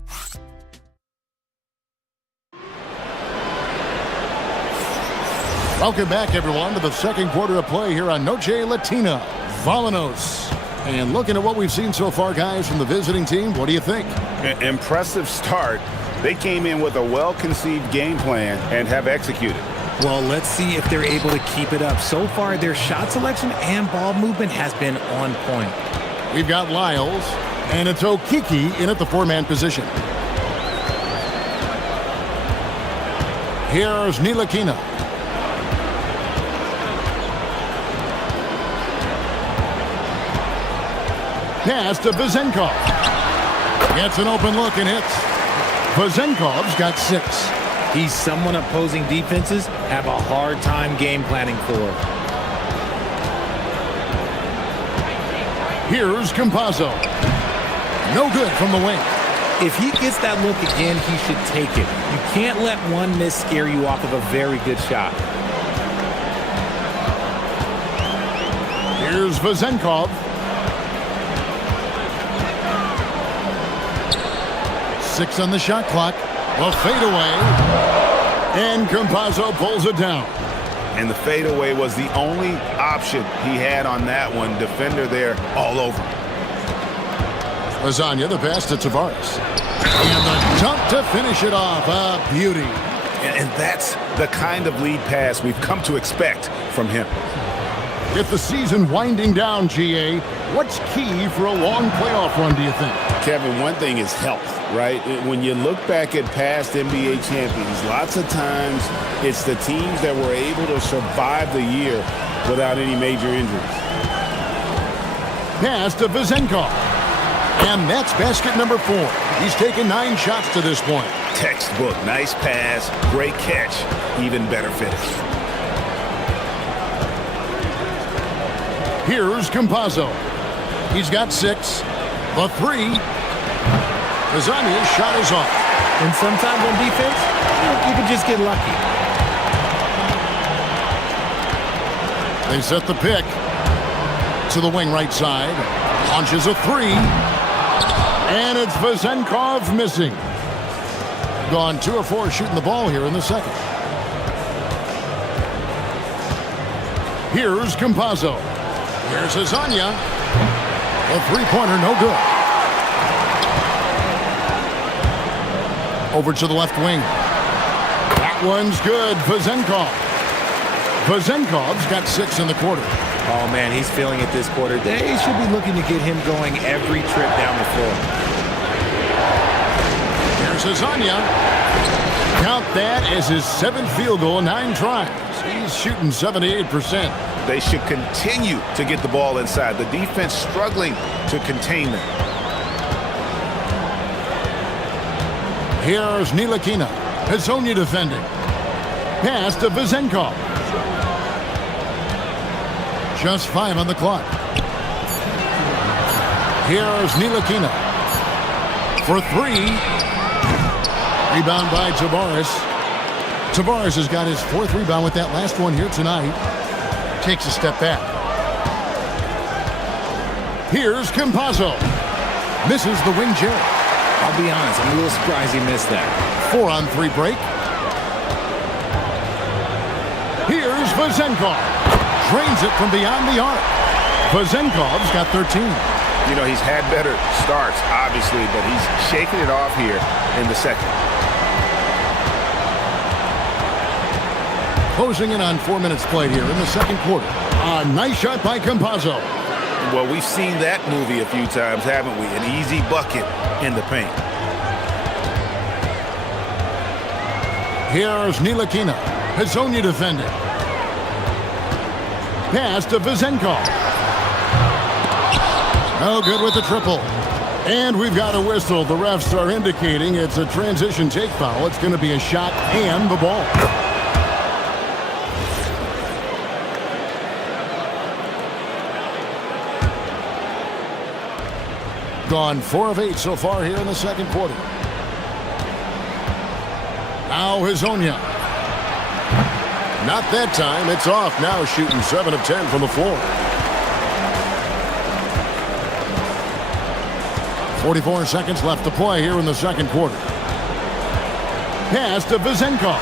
welcome back, everyone, to the second quarter of play here on Noche Latina. Volanos. And looking at what we've seen so far, guys, from the visiting team, what do you think? Impressive start. They came in with a well-conceived game plan and have executed. Well, let's see if they're able to keep it up. So far, their shot selection and ball movement has been on point. We've got Lyles, and it's Okiki in at the 4-man position. Here's Ntilikina. Pass to Vezenkov. Gets an open look and hits. Vezenkov's got 6. He's someone opposing defenses have a hard time game planning for. Here's Campazzo. No good from the wing. If he gets that look again, he should take it. You can't let one miss scare you off of a very good shot. Here's Vezenkov. 6 on the shot clock. A fadeaway. And Campazzo pulls it down. And the fadeaway was the only option he had on that one. Defender there all over. Lasagna, the pass to Tavares. And the dunk to finish it off. A beauty. And that's the kind of lead pass we've come to expect from him. With the season winding down, GA, what's key for a long playoff run, do you think? Kevin, one thing is health, right? When you look back at past NBA champions, lots of times it's the teams that were able to survive the year without any major injuries. Pass to Vezenkov. And that's basket number 4. He's taken 9 shots to this point. Textbook, nice pass, great catch, even better finish. Here's Campazzo. He's got 6. The 3. Lasagna's shot is off. And sometimes on defense, you can just get lucky. They set the pick to the wing right side. Launches a 3. And it's Vezenkov missing. Gone 2 of 4 shooting the ball here in the second. Here's Campazzo. Here's Hezonja. A 3-pointer, no good. Over to the left wing. That one's good. Vezenkov. Vezenkov's got 6 in the quarter. Oh, man, he's feeling it this quarter. They should be looking to get him going every trip down the floor. Here's Hezonja. Count that as his 7th field goal in 9 tries. He's shooting 78%. They should continue to get the ball inside. The defense struggling to contain them. Here's Ntilikina. Hezonja defending. Pass to Vezenkov. Just 5 on the clock. Here's Ntilikina. For 3. Rebound by Tavares. Tavares has got his 4th rebound with that last one here tonight. Takes a step back. Here's Campazzo. Misses the wing J. I'll be honest, I'm a little surprised he missed that. 4-on-3 break. Here's Vezenkov. Drains it from beyond the arc. Vezenkov's got 13. You know, he's had better starts, obviously, but he's shaking it off here in the second. Closing in on 4 minutes played here in the second quarter. A nice shot by Campazzo. Well, we've seen that movie a few times, haven't we? An easy bucket in the paint. Here's Ntilikina. Hazonia defending. Pass to Vezenkov. No good with the triple. And we've got a whistle. The refs are indicating it's a transition take foul. It's going to be a shot and the ball. Gone 4 of 8 so far here in the second quarter. Now Hazonia. Not that time. It's off now, shooting 7 of 10 from the floor. 44 seconds left to play here in the second quarter. Pass to Vezenkov.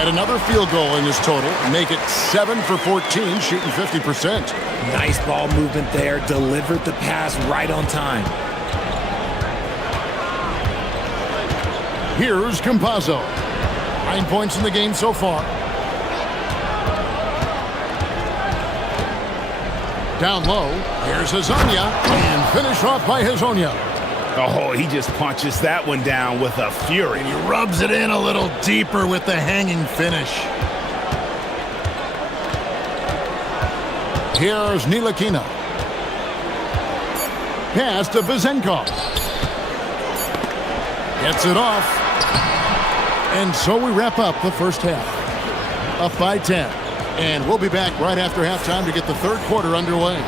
And another field goal in this total. Make it 7 for 14, shooting 50%. Nice ball movement there. Delivered the pass right on time. Here's Campazzo. 9 points in the game so far. Down low. Here's Hazonia. And finish off by Hazonia. Oh, he just punches that one down with a fury. He rubs it in a little deeper with the hanging finish. Here's Ntilikina. Pass to Vezenkov. Gets it off. And so we wrap up the first half. Up by 10. And we'll be back right after halftime to get the third quarter underway.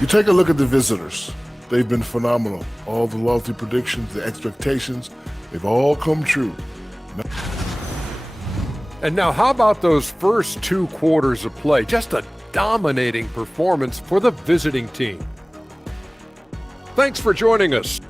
You take a look at the visitors. They've been phenomenal. All the lofty predictions, the expectations, they've all come true. And now, how about those first 2 quarters of play? Just a dominating performance for the visiting team. Thanks for joining us.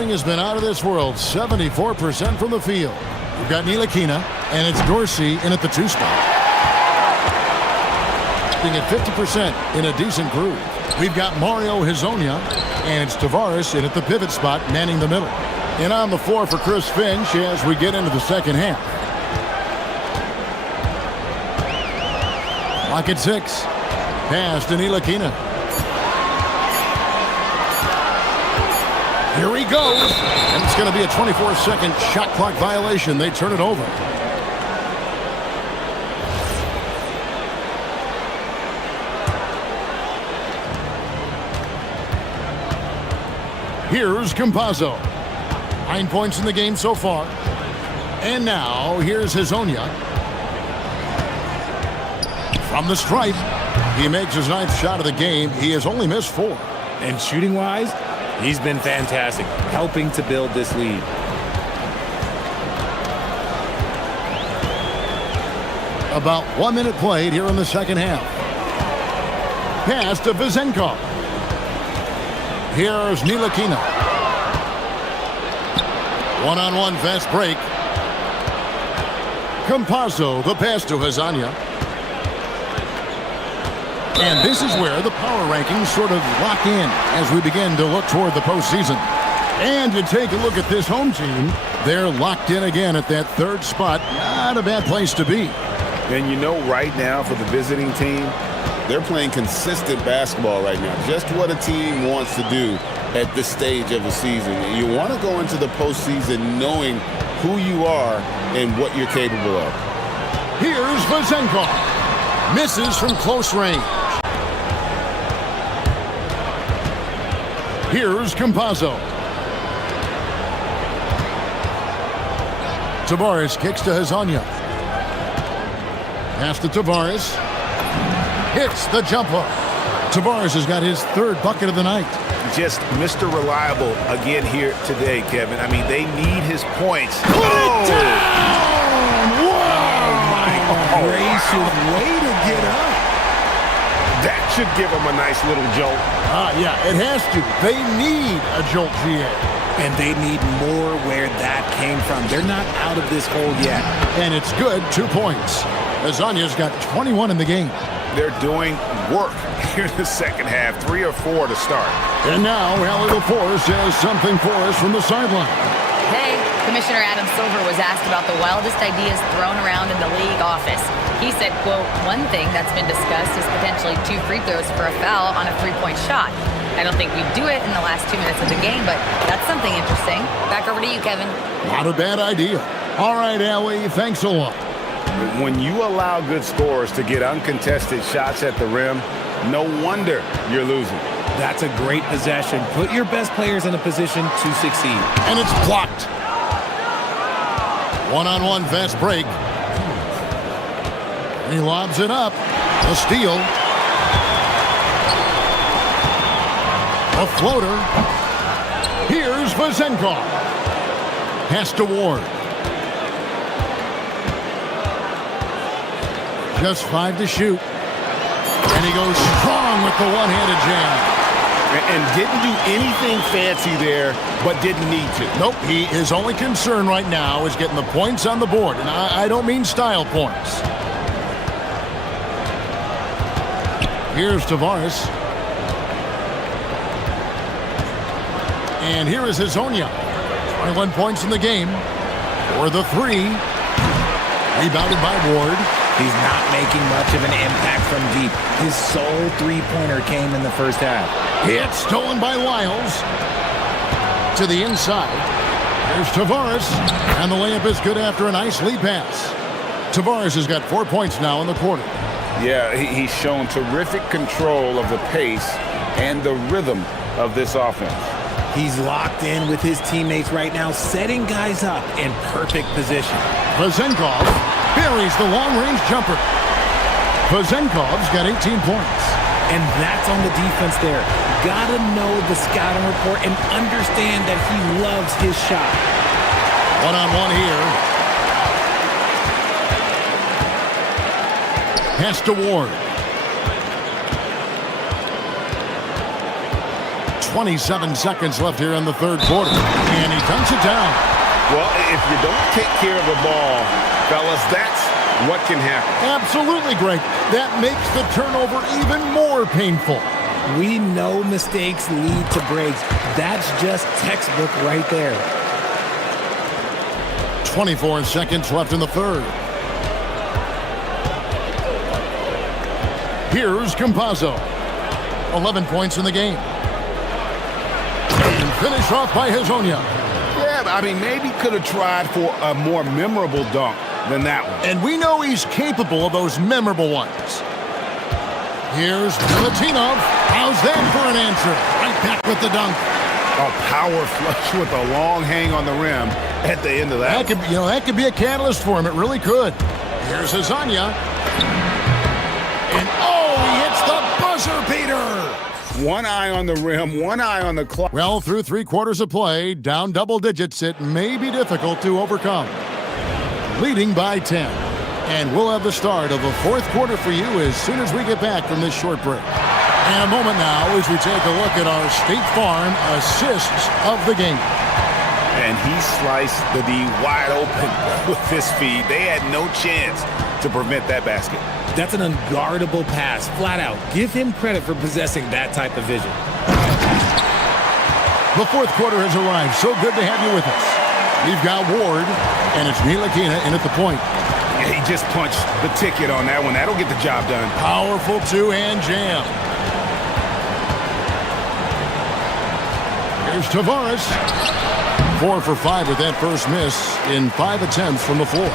Has been out of this world. 74% from the field. We've got Ntilikina, and it's Dorsey in at the 2 spot. Being at 50% in a decent groove. We've got Mario Hazonia, and it's Tavares in at the pivot spot, manning the middle. And on the floor for Chris Finch as we get into the second half. Clock at 6. Pass to Ntilikina. Here he goes. And it's going to be a 24-second shot clock violation. They turn it over. Here's Campazzo. 9 points in the game so far. And now, here's Hazonia. From the stripe, he makes his 9th shot of the game. He has only missed 4. And shooting-wise, he's been fantastic, helping to build this lead. About 1 minute played here in the second half. Pass to Vezenkov. Here's Ntilikina. One-on-one fast break. Campazzo, the pass to Hazanya. And this is where the power rankings sort of lock in as we begin to look toward the postseason. And you take a look at this home team, they're locked in again at that 3rd spot. Not a bad place to be. And you know right now for the visiting team, they're playing consistent basketball right now. Just what a team wants to do at this stage of the season. You want to go into the postseason knowing who you are and what you're capable of. Here's Vezenkov. Misses from close range. Here's Campazzo. Tavares kicks to Hazanya. Pass to Tavares. Hits the jump hook. Tavares has got his 3rd bucket of the night. Just Mr. Reliable again here today, Kevin. I mean, they need his points. Put it down! Oh, my gracious. Way to get up. That should give them a nice little jolt. Yeah, it has to. They need a jolt, GA. And they need more where that came from. They're not out of this hole yet. And it's good, 2 points. Hazanya's got 21 in the game. They're doing work here in the second half. 3 or 4 to start. And now, Rally LaForce has something for us from the sideline. Hey, Commissioner Adam Silver was asked about the wildest ideas thrown around in the league office. He said, quote, "One thing that's been discussed is potentially 2 free throws for a foul on a 3-point shot. I don't think we'd do it in the last 2 minutes of the game, but that's something interesting." Back over to you, Kevin. Not a bad idea. All right, Allie, thanks a lot. When you allow good scorers to get uncontested shots at the rim, no wonder you're losing. That's a great possession. Put your best players in a position to succeed. And it's blocked. One-on-one fast break. He lobs it up. A steal. A floater. Here's Vezenkov. Pass to Ward. Just 5 to shoot. And he goes strong with the one-handed jam. And didn't do anything fancy there, but didn't need to. Nope, his only concern right now is getting the points on the board. And I don't mean style points. Here's Tavares. And here is Hazanya. 21 points in the game. For the 3. Rebounded by Ward. He's not making much of an impact from deep. His sole 3-pointer came in the first half. It's stolen by Lyles. To the inside. Here's Tavares. And the layup is good after a nice lead pass. Tavares has got 4 points now in the quarter. Yeah, he's shown terrific control of the pace and the rhythm of this offense. He's locked in with his teammates right now, setting guys up in perfect position. Vezenkov buries the long-range jumper. Vezenkov's got 18 points. And that's on the defense there. Gotta know the scouting report and understand that he loves his shot. One-on-one here. Pass to Ward. 27 seconds left here in the 3rd quarter. And he dunks it down. Well, if you don't take care of the ball, fellas, that's what can happen. Absolutely, Greg. That makes the turnover even more painful. We know mistakes lead to breaks. That's just textbook right there. 24 seconds left in the 3rd. Here's Campazzo. 11 points in the game. And finish off by Hazanya. Yeah, I mean, maybe could have tried for a more memorable dunk than that one. And we know he's capable of those memorable ones. Here's Milutinov. How's that for an answer? Right back with the dunk. A power flush with a long hang on the rim at the end of that. That could be a catalyst for him. It really could. Here's Hazanya. buzzer beater. One eye on the rim, one eye on the clock. Well, through 3 quarters of play, down double digits, it may be difficult to overcome. Leading by 10. And we'll have the start of the 4th quarter for you as soon as we get back from this short break. And a moment now as we take a look at our State Farm assists of the game. And he sliced the D wide open with this feed. They had no chance to prevent that basket. That's an unguardable pass, flat out. Give him credit for possessing that type of vision. The 4th quarter has arrived. So good to have you with us. We've got Ward, and it's Ntilikina in at the point. Yeah, he just punched the ticket on that one. That'll get the job done. Powerful two-hand jam. Here's Tavares. 4 for 5 with that first miss in 5 attempts from the floor.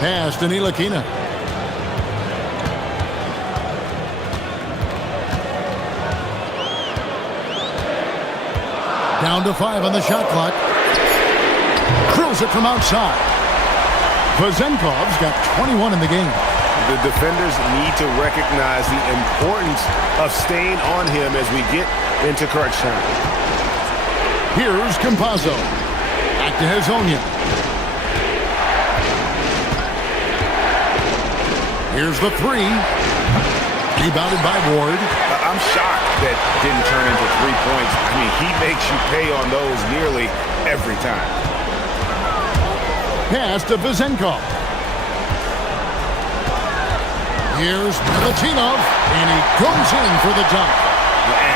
Pass to Ntilikina. Down to 5 on the shot clock. Drills it from outside. Vazenkov's got 21 in the game. The defenders need to recognize the importance of staying on him as we get into crunch time. Here's Campazzo. Back to Hezonja. Here's the 3. Rebounded by Ward. I'm shocked that didn't turn into 3 points. I mean, he makes you pay on those nearly every time. Pass to Vazenkov. Here's Milutinov, and he goes in for the dunk.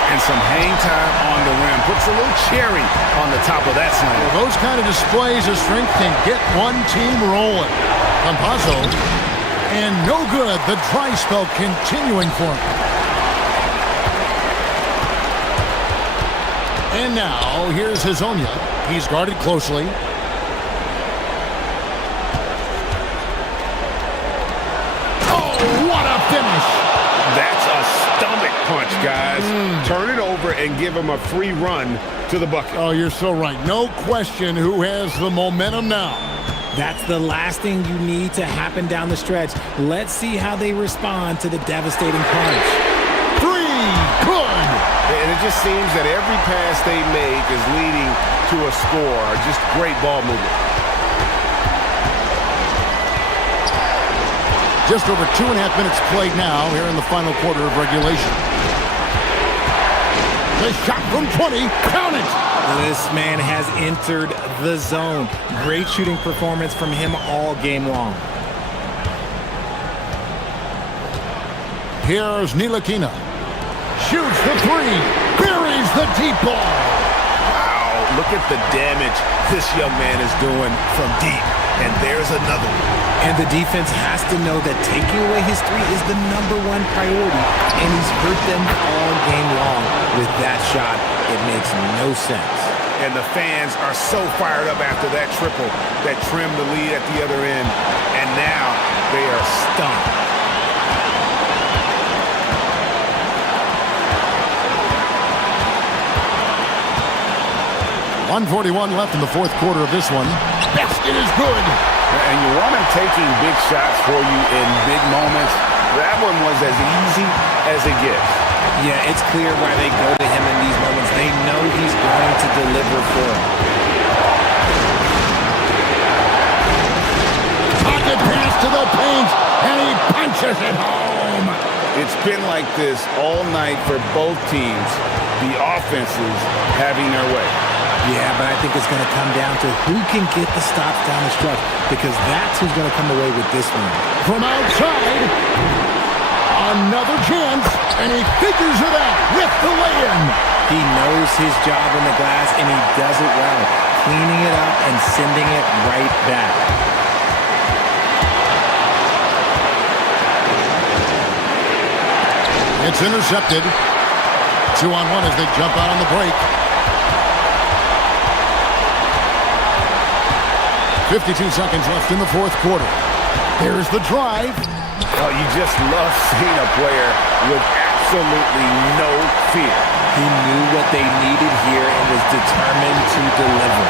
And some hang time on the rim. Puts a little cherry on the top of that slam. Well, those kind of displays of strength can get one team rolling. Campazzo, and no good. The dry spell continuing for him. And now, here's Hezonja. He's guarded closely. What a finish! That's a stomach punch, guys. Turn it over and give him a free run to the bucket. Oh, you're so right. No question who has the momentum now. That's the last thing you need to happen down the stretch. Let's see how they respond to the devastating punch. 3, good! And it just seems that every pass they make is leading to a score. Just great ball movement. Just over 2.5 minutes played now here in the final quarter of regulation. The shot from 20, count it! This man has entered the zone. Great shooting performance from him all game long. Here's Ntilikina. Shoots the 3, buries the deep ball. Wow, look at the damage this young man is doing from deep. And there's another one. And the defense has to know that taking away his 3 is the #1 priority, and he's hurt them all game long. With that shot, it makes no sense. And the fans are so fired up after that triple that trimmed the lead at the other end. And now they are stunned. 1:41 left in the 4th quarter of this one. Basket is good. And you want him taking big shots for you in big moments. That one was as easy as it gets. Yeah, it's clear why they go to him in these moments. They know he's going to deliver for them. Pocket pass to the paint, and he punches it home. It's been like this all night for both teams. The offenses having their way. Yeah, but I think it's going to come down to who can get the stops down the stretch, because that's who's going to come away with this one. From outside, another chance, and he figures it out with the lay-in. He knows his job in the glass, and he does it well, cleaning it up and sending it right back. It's intercepted. 2-on-1 as they jump out on the break. 52 seconds left in the 4th quarter. Here's the drive. Oh, you just love seeing a player with absolutely no fear. He knew what they needed here and was determined to deliver.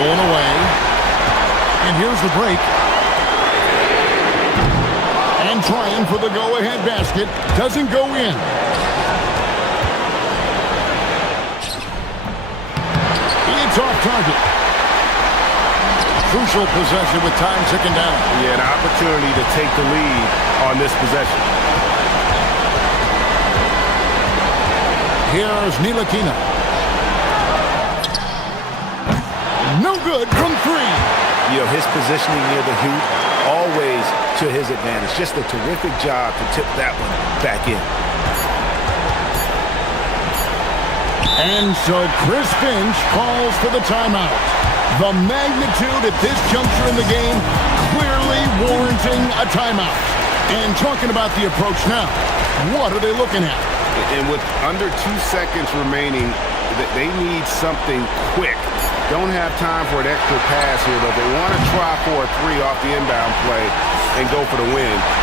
Stolen away. And here's the break. And trying for the go-ahead basket. Doesn't go in. It's off target. Crucial possession with time ticking down. Yeah, an opportunity to take the lead on this possession. Here's Ntilikina. No good from three. You know, his positioning near the hoop, always to his advantage. Just a terrific job to tip that one back in. And so Chris Finch calls for the timeout. The magnitude at this juncture in the game clearly warranting a timeout. And talking about the approach now, what are they looking at? And with under 2 seconds remaining, they need something quick. Don't have time for an extra pass here, but they want to try for a three off the inbound play and go for the win.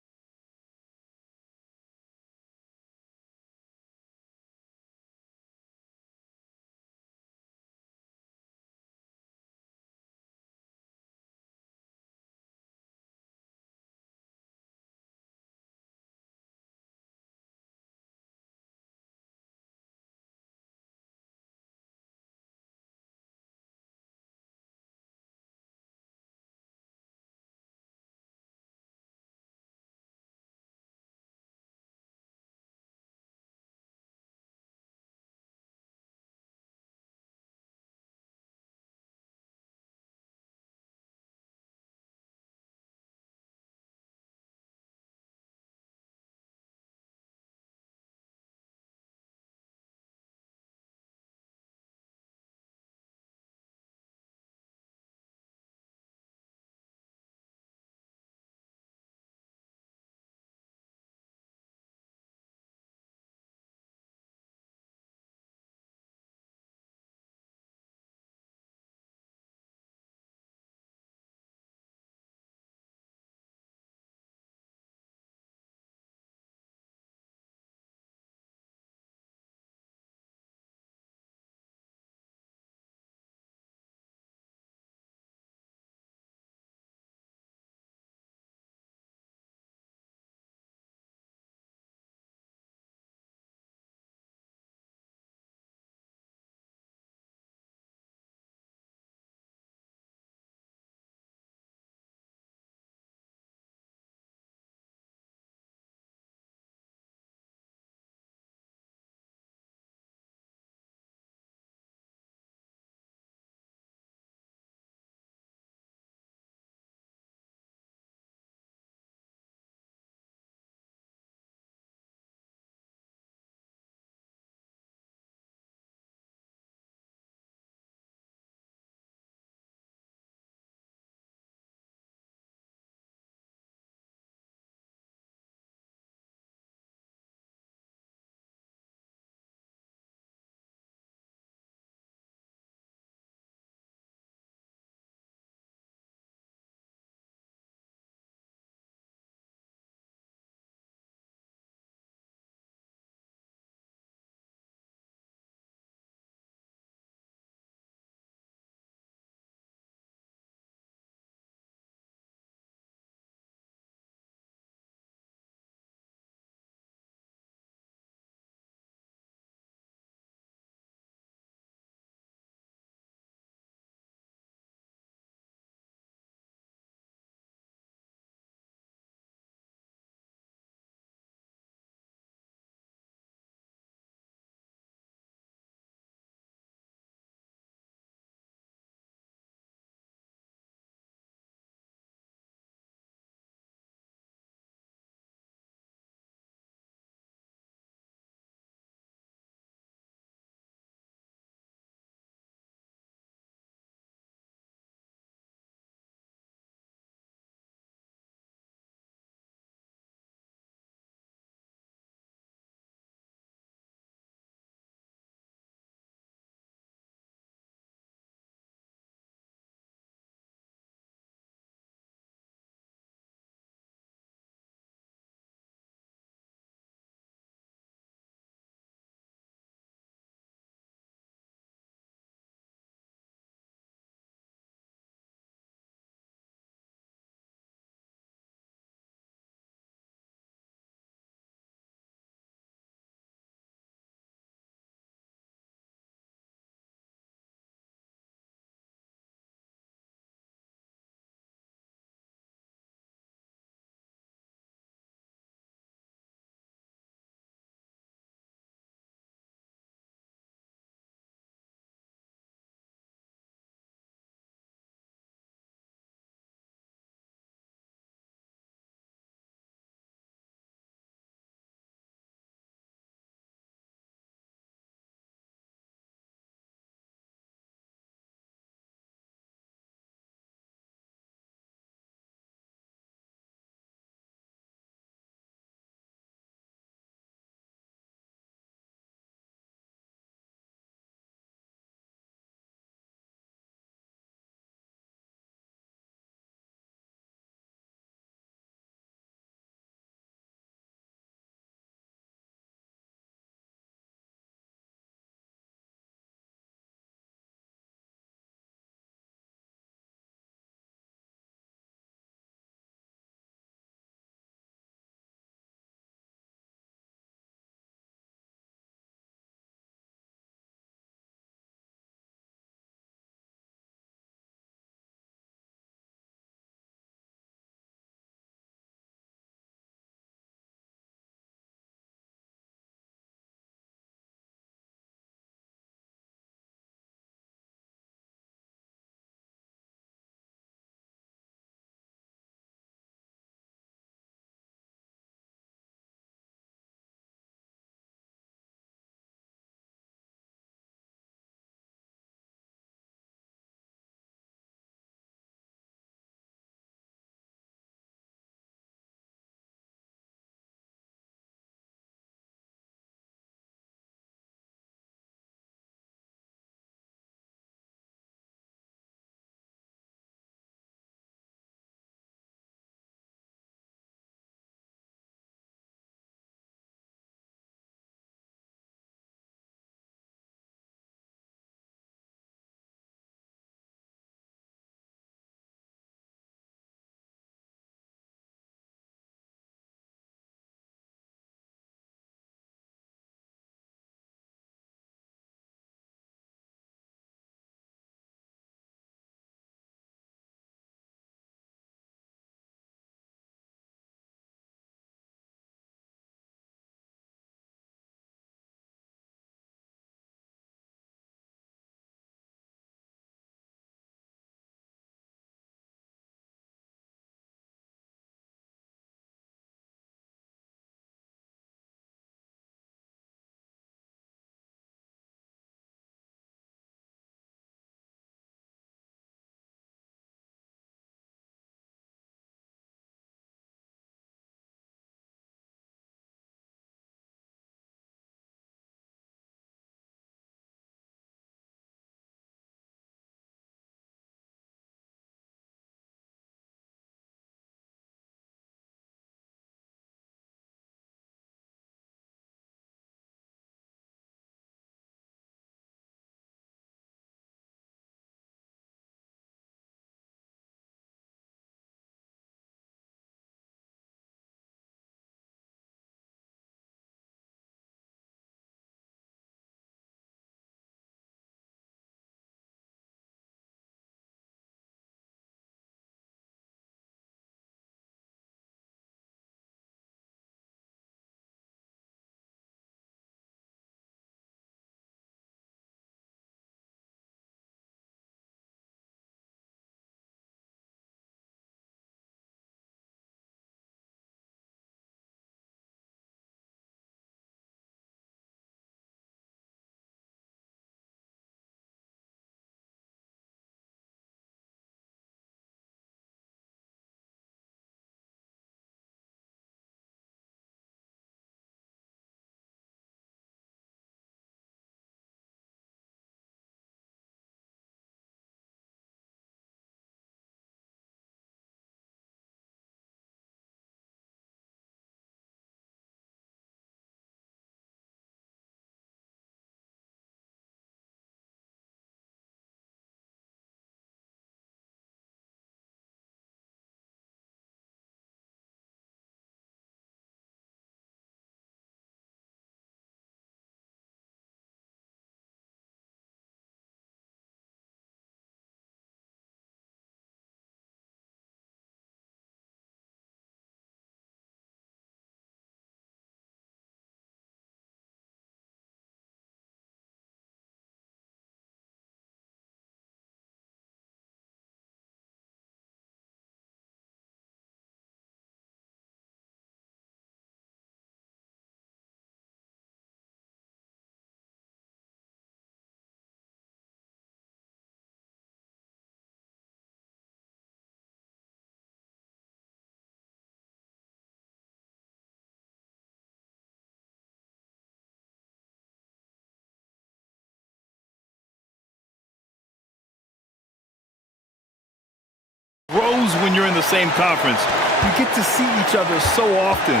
you're in the same conference. You get to see each other so often.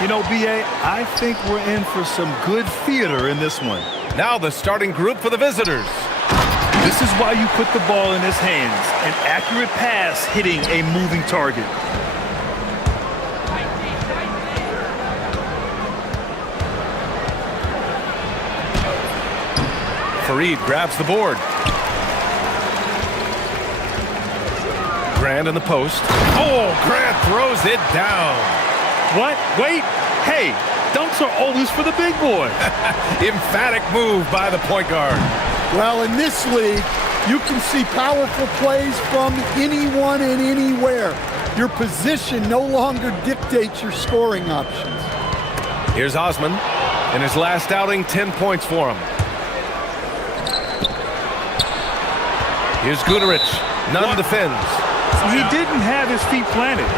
You know, B.A., I think we're in for some good theater in this one. Now the starting group for the visitors. This is why you put the ball in his hands. An accurate pass hitting a moving target. Fareed grabs the board. Grant in the post. Oh, Grant throws it down. What? Wait. Hey, dunks are always for the big boy. Emphatic move by the point guard. Well, in this league, you can see powerful plays from anyone and anywhere. Your position no longer dictates your scoring options. Here's Osman. In his last outing, 10 points for him. Here's Gudarich. Nunn defends. He didn't have his feet planted.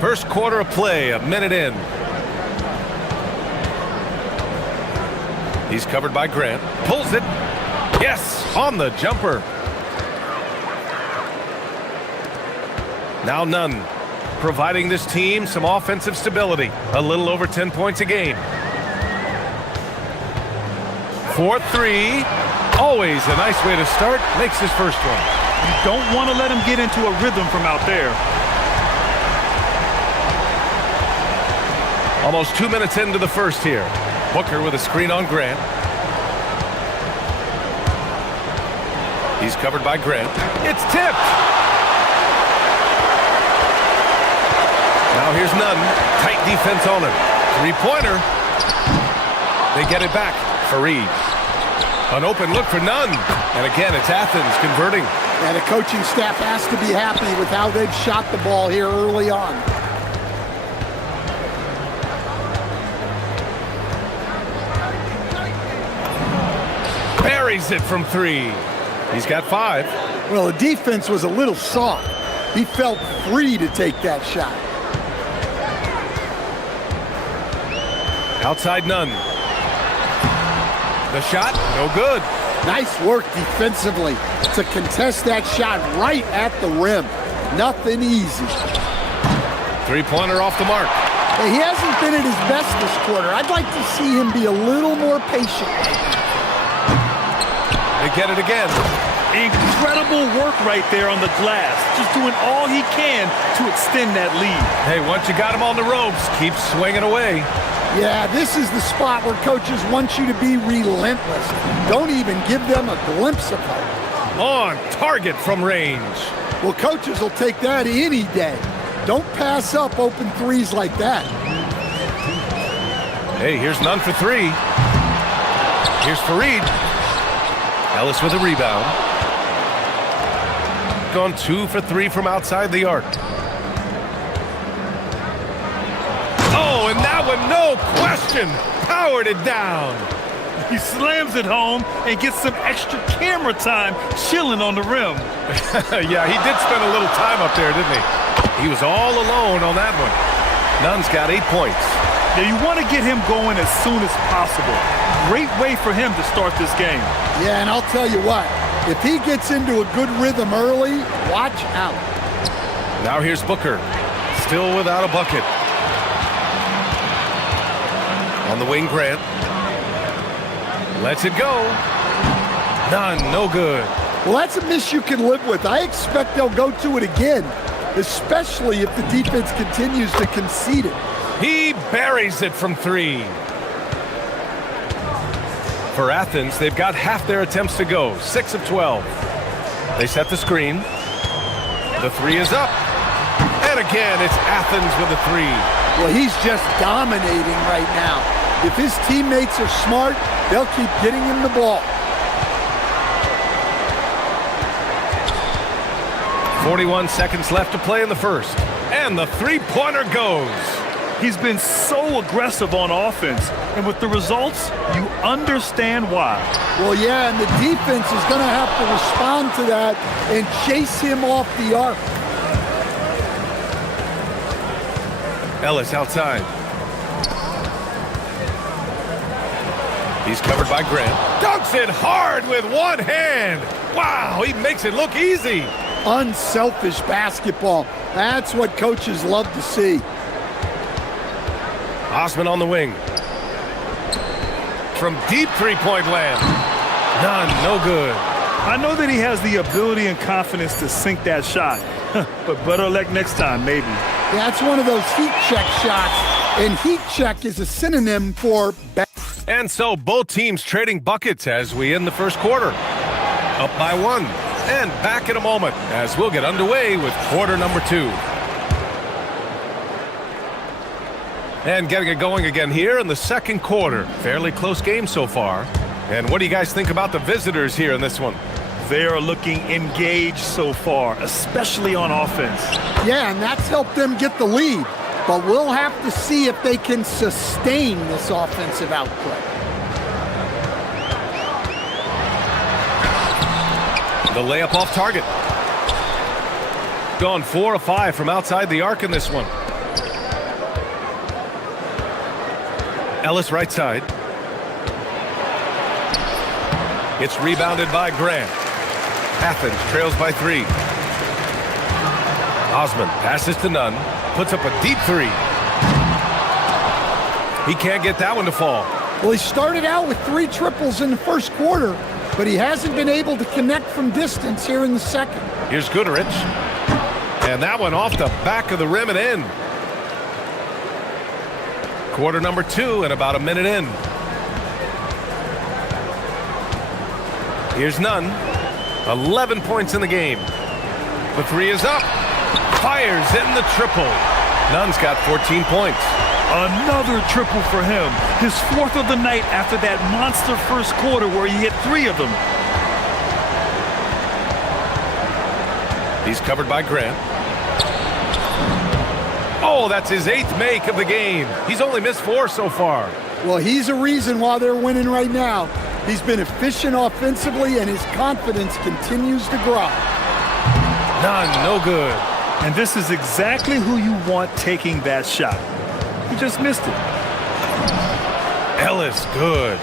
First quarter of play, a minute in. He's covered by Grant. Pulls it. Yes, on the jumper. Now Nunn, providing this team some offensive stability. A little over 10 points a game. 4-3. Always a nice way to start. Makes his first one. You don't want to let him get into a rhythm from out there. Almost 2 minutes into the first here. Booker with a screen on Grant. He's covered by Grant. It's tipped. Now here's Nunn. Tight defense on him. Three-pointer. They get it back. Fareed. An open look for Nunn. And again, it's Athens converting. And the coaching staff has to be happy with how they've shot the ball here early on. Buries it from three. He's got 5. Well, the defense was a little soft. He felt free to take that shot. Outside Nunn. The shot, no good. Nice work defensively to contest that shot right at the rim. Nothing easy. Three-pointer off the mark. Hey, he hasn't been at his best this quarter. I'd like to see him be a little more patient. They get it again. Incredible work right there on the glass. Just doing all he can to extend that lead. Hey, once you got him on the ropes, keep swinging away. Yeah, this is the spot where coaches want you to be relentless. Don't even give them a glimpse of hope. On target from range. Well, coaches will take that any day. Don't pass up open threes like that. Hey, here's Nunn for 3. Here's Fareed. Ellis with a rebound. Gone 2 for 3 from outside the arc. Oh, and that one, no question, powered it down. He slams it home and gets some extra camera time chilling on the rim. Yeah, he did spend a little time up there, didn't he? He was all alone on that one. Nunn's got 8 points. Now, you want to get him going as soon as possible. Great way for him to start this game. Yeah, and I'll tell you what, if he gets into a good rhythm early, watch out. Now here's Booker, still without a bucket. On the wing, Grant. Lets it go. Nunn, no good. Well, that's a miss you can live with. I expect they'll go to it again, especially if the defense continues to concede it. He buries it from 3. For Athens, they've got half their attempts to go, 6 of 12. They set the screen. The 3 is up. And again, it's Athens with a 3. Well, he's just dominating right now. If his teammates are smart, they'll keep getting him the ball. 41 seconds left to play in the first. And the three-pointer goes. He's been so aggressive on offense, and with the results, you understand why. Well, yeah, and the defense is going to have to respond to that and chase him off the arc. Ellis outside. He's covered by Grant. Dunks it hard with one hand. Wow, he makes it look easy. Unselfish basketball. That's what coaches love to see. Osman on the wing. From deep three-point land. None, no good. I know that he has the ability and confidence to sink that shot, but better luck next time, maybe. That's one of those heat check shots, and heat check is a synonym for And so both teams trading buckets as we end the first quarter. Up by one. And back in a moment as we'll get underway with quarter number 2. And getting it going again here in the second quarter. Fairly close game so far. And what do you guys think about the visitors here in this one? They are looking engaged so far, especially on offense. Yeah, and that's helped them get the lead. But we'll have to see if they can sustain this offensive output. The layup off target. Gone 4 of 5 from outside the arc in this one. Ellis right side. It's rebounded by Grant. Athens trails by 3. Osman passes to Nunn. Puts up a deep 3. He can't get that one to fall. Well, he started out with 3 triples in the first quarter, but he hasn't been able to connect from distance here in the second. Here's Goodrich. And that one off the back of the rim and in. Quarter number 2 and about a minute in. Here's Nunn. 11 points in the game. The 3 is up. Fires in the triple. Nunn's got 14 points. Another triple for him. His 4th of the night after that monster first quarter where he hit 3 of them. He's covered by Grant. Oh, that's his 8th make of the game. He's only missed 4 so far. Well, he's a reason why they're winning right now. He's been efficient offensively, and his confidence continues to grow. None, no good. And this is exactly who you want taking that shot. He just missed it. Ellis, good.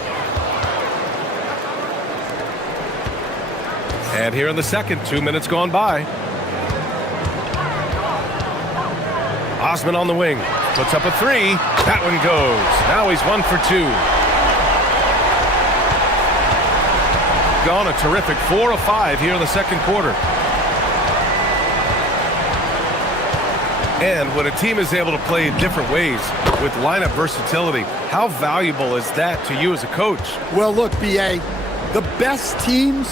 And here in the second, 2 minutes gone by. Osman on the wing. Puts up a 3. That one goes. Now he's 1 for 2. Gone a terrific 4 of 5 here in the second quarter. And when a team is able to play in different ways with lineup versatility, how valuable is that to you as a coach? Well, look, B.A., the best teams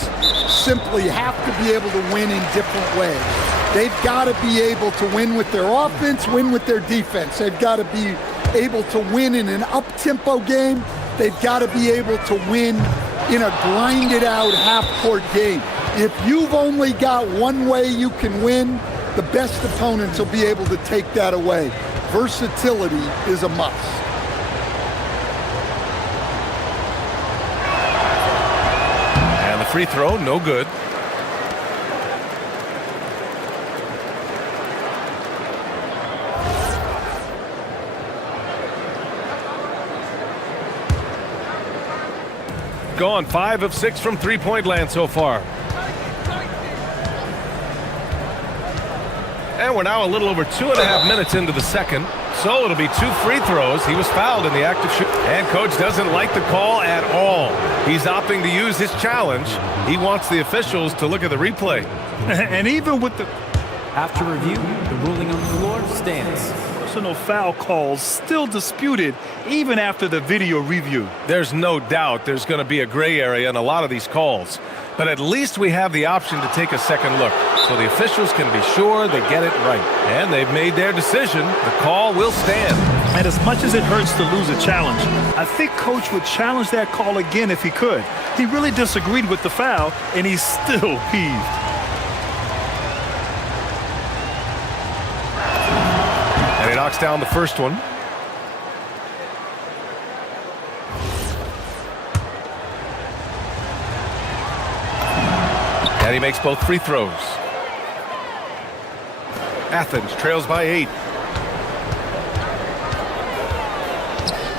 simply have to be able to win in different ways. They've got to be able to win with their offense, win with their defense. They've got to be able to win in an up-tempo game. They've got to be able to win in a grinded-out half-court game. If you've only got one way you can win, the best opponents will be able to take that away. Versatility is a must. And the free throw, no good. Gone 5 of 6 from three-point land so far. And we're now a little over 2.5 minutes into the second. So it'll be 2 free throws. He was fouled in the act of shooting. And coach doesn't like the call at all. He's opting to use his challenge. He wants the officials to look at the replay. And even with the... After review, the ruling on the floor stands. Personal foul calls still disputed even after the video review. There's no doubt there's going to be a gray area in a lot of these calls. But at least we have the option to take a second look, so the officials can be sure they get it right. And they've made their decision. The call will stand. And as much as it hurts to lose a challenge, I think Coach would challenge that call again if he could. He really disagreed with the foul, and he's still peeved. And he knocks down the first one. And he makes both free throws. Athens trails by 8.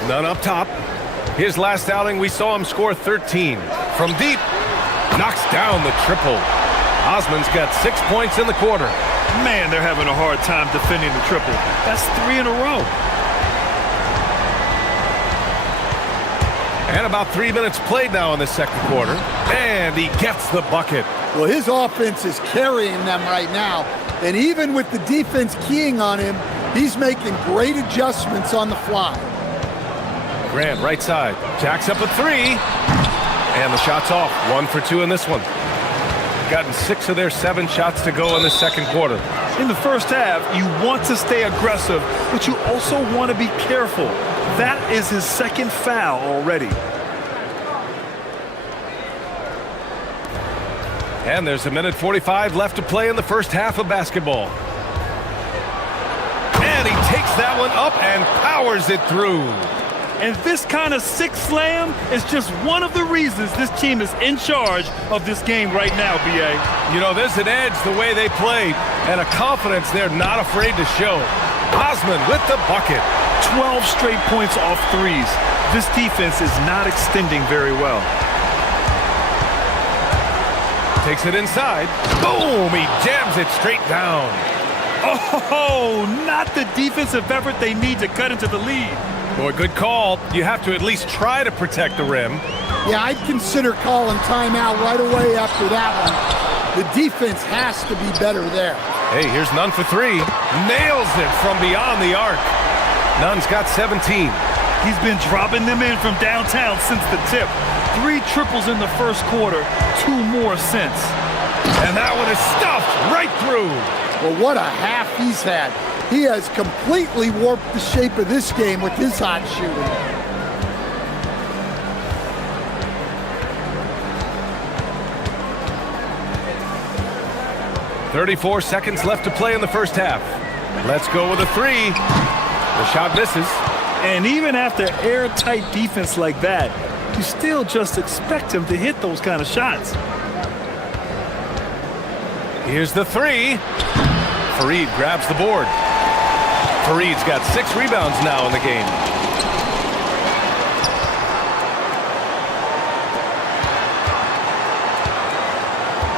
None up top. His last outing, we saw him score 13. From deep, knocks down the triple. Osman's got 6 points in the quarter. Man, they're having a hard time defending the triple. That's 3 in a row. And about 3 minutes played now in the second quarter. And he gets the bucket. Well, his offense is carrying them right now. And even with the defense keying on him, he's making great adjustments on the fly. Grant, right side, jacks up a 3. And the shot's off. 1 for 2 in this one. Gotten 6 of their 7 shots to go in the second quarter. In the first half, you want to stay aggressive, but you also want to be careful. That is his second foul already. And there's 1:45 left to play in the first half of basketball. And he takes that one up and powers it through. And this kind of sick slam is just one of the reasons this team is in charge of this game right now, B.A. You know, there's an edge the way they play and a confidence they're not afraid to show. Osman with the bucket. 12 straight points off threes. This defense is not extending very well. Takes it inside. Boom! He jams it straight down. Oh, not the defensive effort they need to cut into the lead. Boy, good call. You have to at least try to protect the rim. Yeah, I'd consider calling timeout right away after that one. The defense has to be better there. Hey, here's Nunn for 3. Nails it from beyond the arc. Nunn's got 17. He's been dropping them in from downtown since the tip. 3 triples in the first quarter, 2 more since. And that one is stuffed right through. Well, what a half he's had. He has completely warped the shape of this game with his hot shooting. .34 seconds left to play in the first half. Let's go with a 3. The shot misses. And even after airtight defense like that, you still just expect him to hit those kind of shots. Here's the 3. Fareed grabs the board. Fareed's got 6 rebounds now in the game.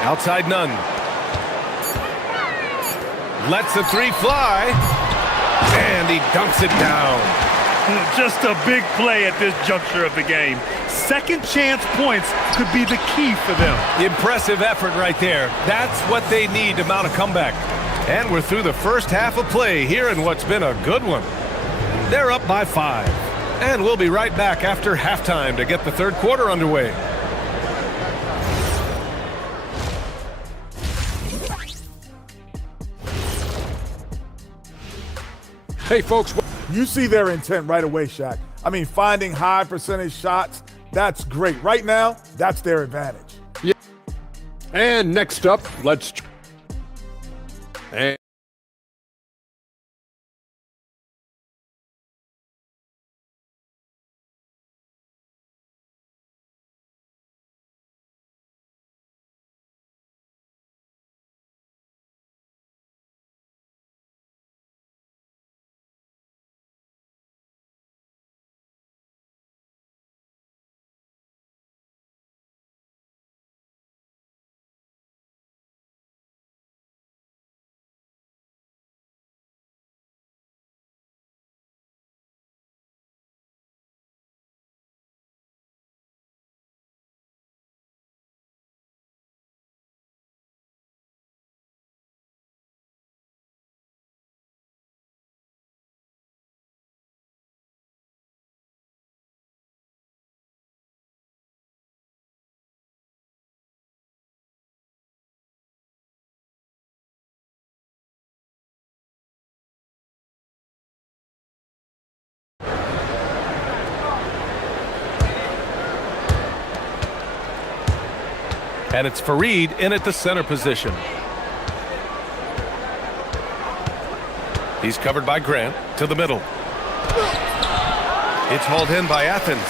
Outside Nunn. Lets the 3 fly. And he dunks it down. Just a big play at this juncture of the game. Second chance points could be the key for them. Impressive effort right there. That's what they need to mount a comeback. And we're through the first half of play here in what's been a good one. They're up by 5. And we'll be right back after halftime to get the third quarter underway. Hey, folks, you see their intent right away, Shaq. I mean, finding high percentage shots, that's great. Right now, that's their advantage. Yeah. And next up, let's... And it's Fareed in at the center position. He's covered by Grant to the middle. It's hauled in by Athens.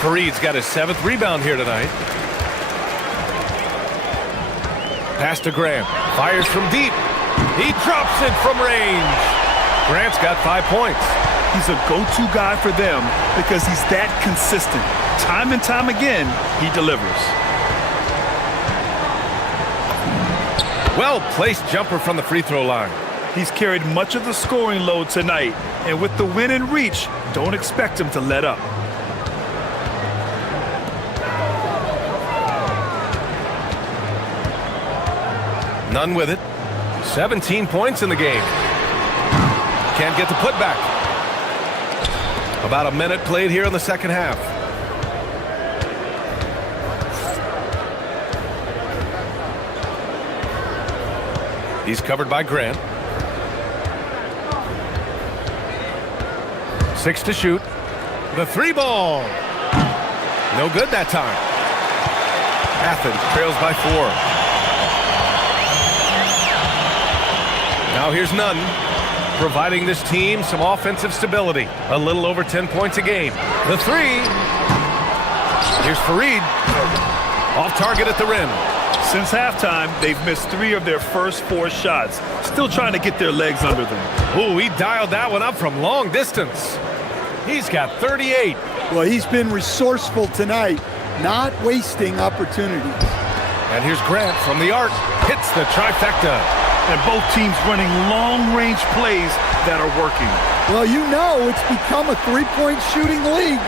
Fareed's got his 7th rebound here tonight. Pass to Grant. Fires from deep. He drops it from range. Grant's got 5 points. He's a go-to guy for them because he's that consistent. Time and time again, he delivers. Well-placed jumper from the free throw line. He's carried much of the scoring load tonight, and with the win in reach, don't expect him to let up. None with it. 17 points in the game. Can't get the putback. About a minute played here in the second half. He's covered by Grant. 6 to shoot. The 3 ball. No good that time. Athens trails by 4. Now here's Nunn, providing this team some offensive stability. A little over 10 points a game. The 3. Here's Fareed. Off target at the rim. Since halftime, they've missed 3 of their first 4 shots. Still trying to get their legs under them. Ooh, he dialed that one up from long distance. He's got 38. Well, he's been resourceful tonight, not wasting opportunities. And here's Grant from the arc. Hits the trifecta. And both teams running long-range plays that are working. Well, you know it's become a three-point shooting league.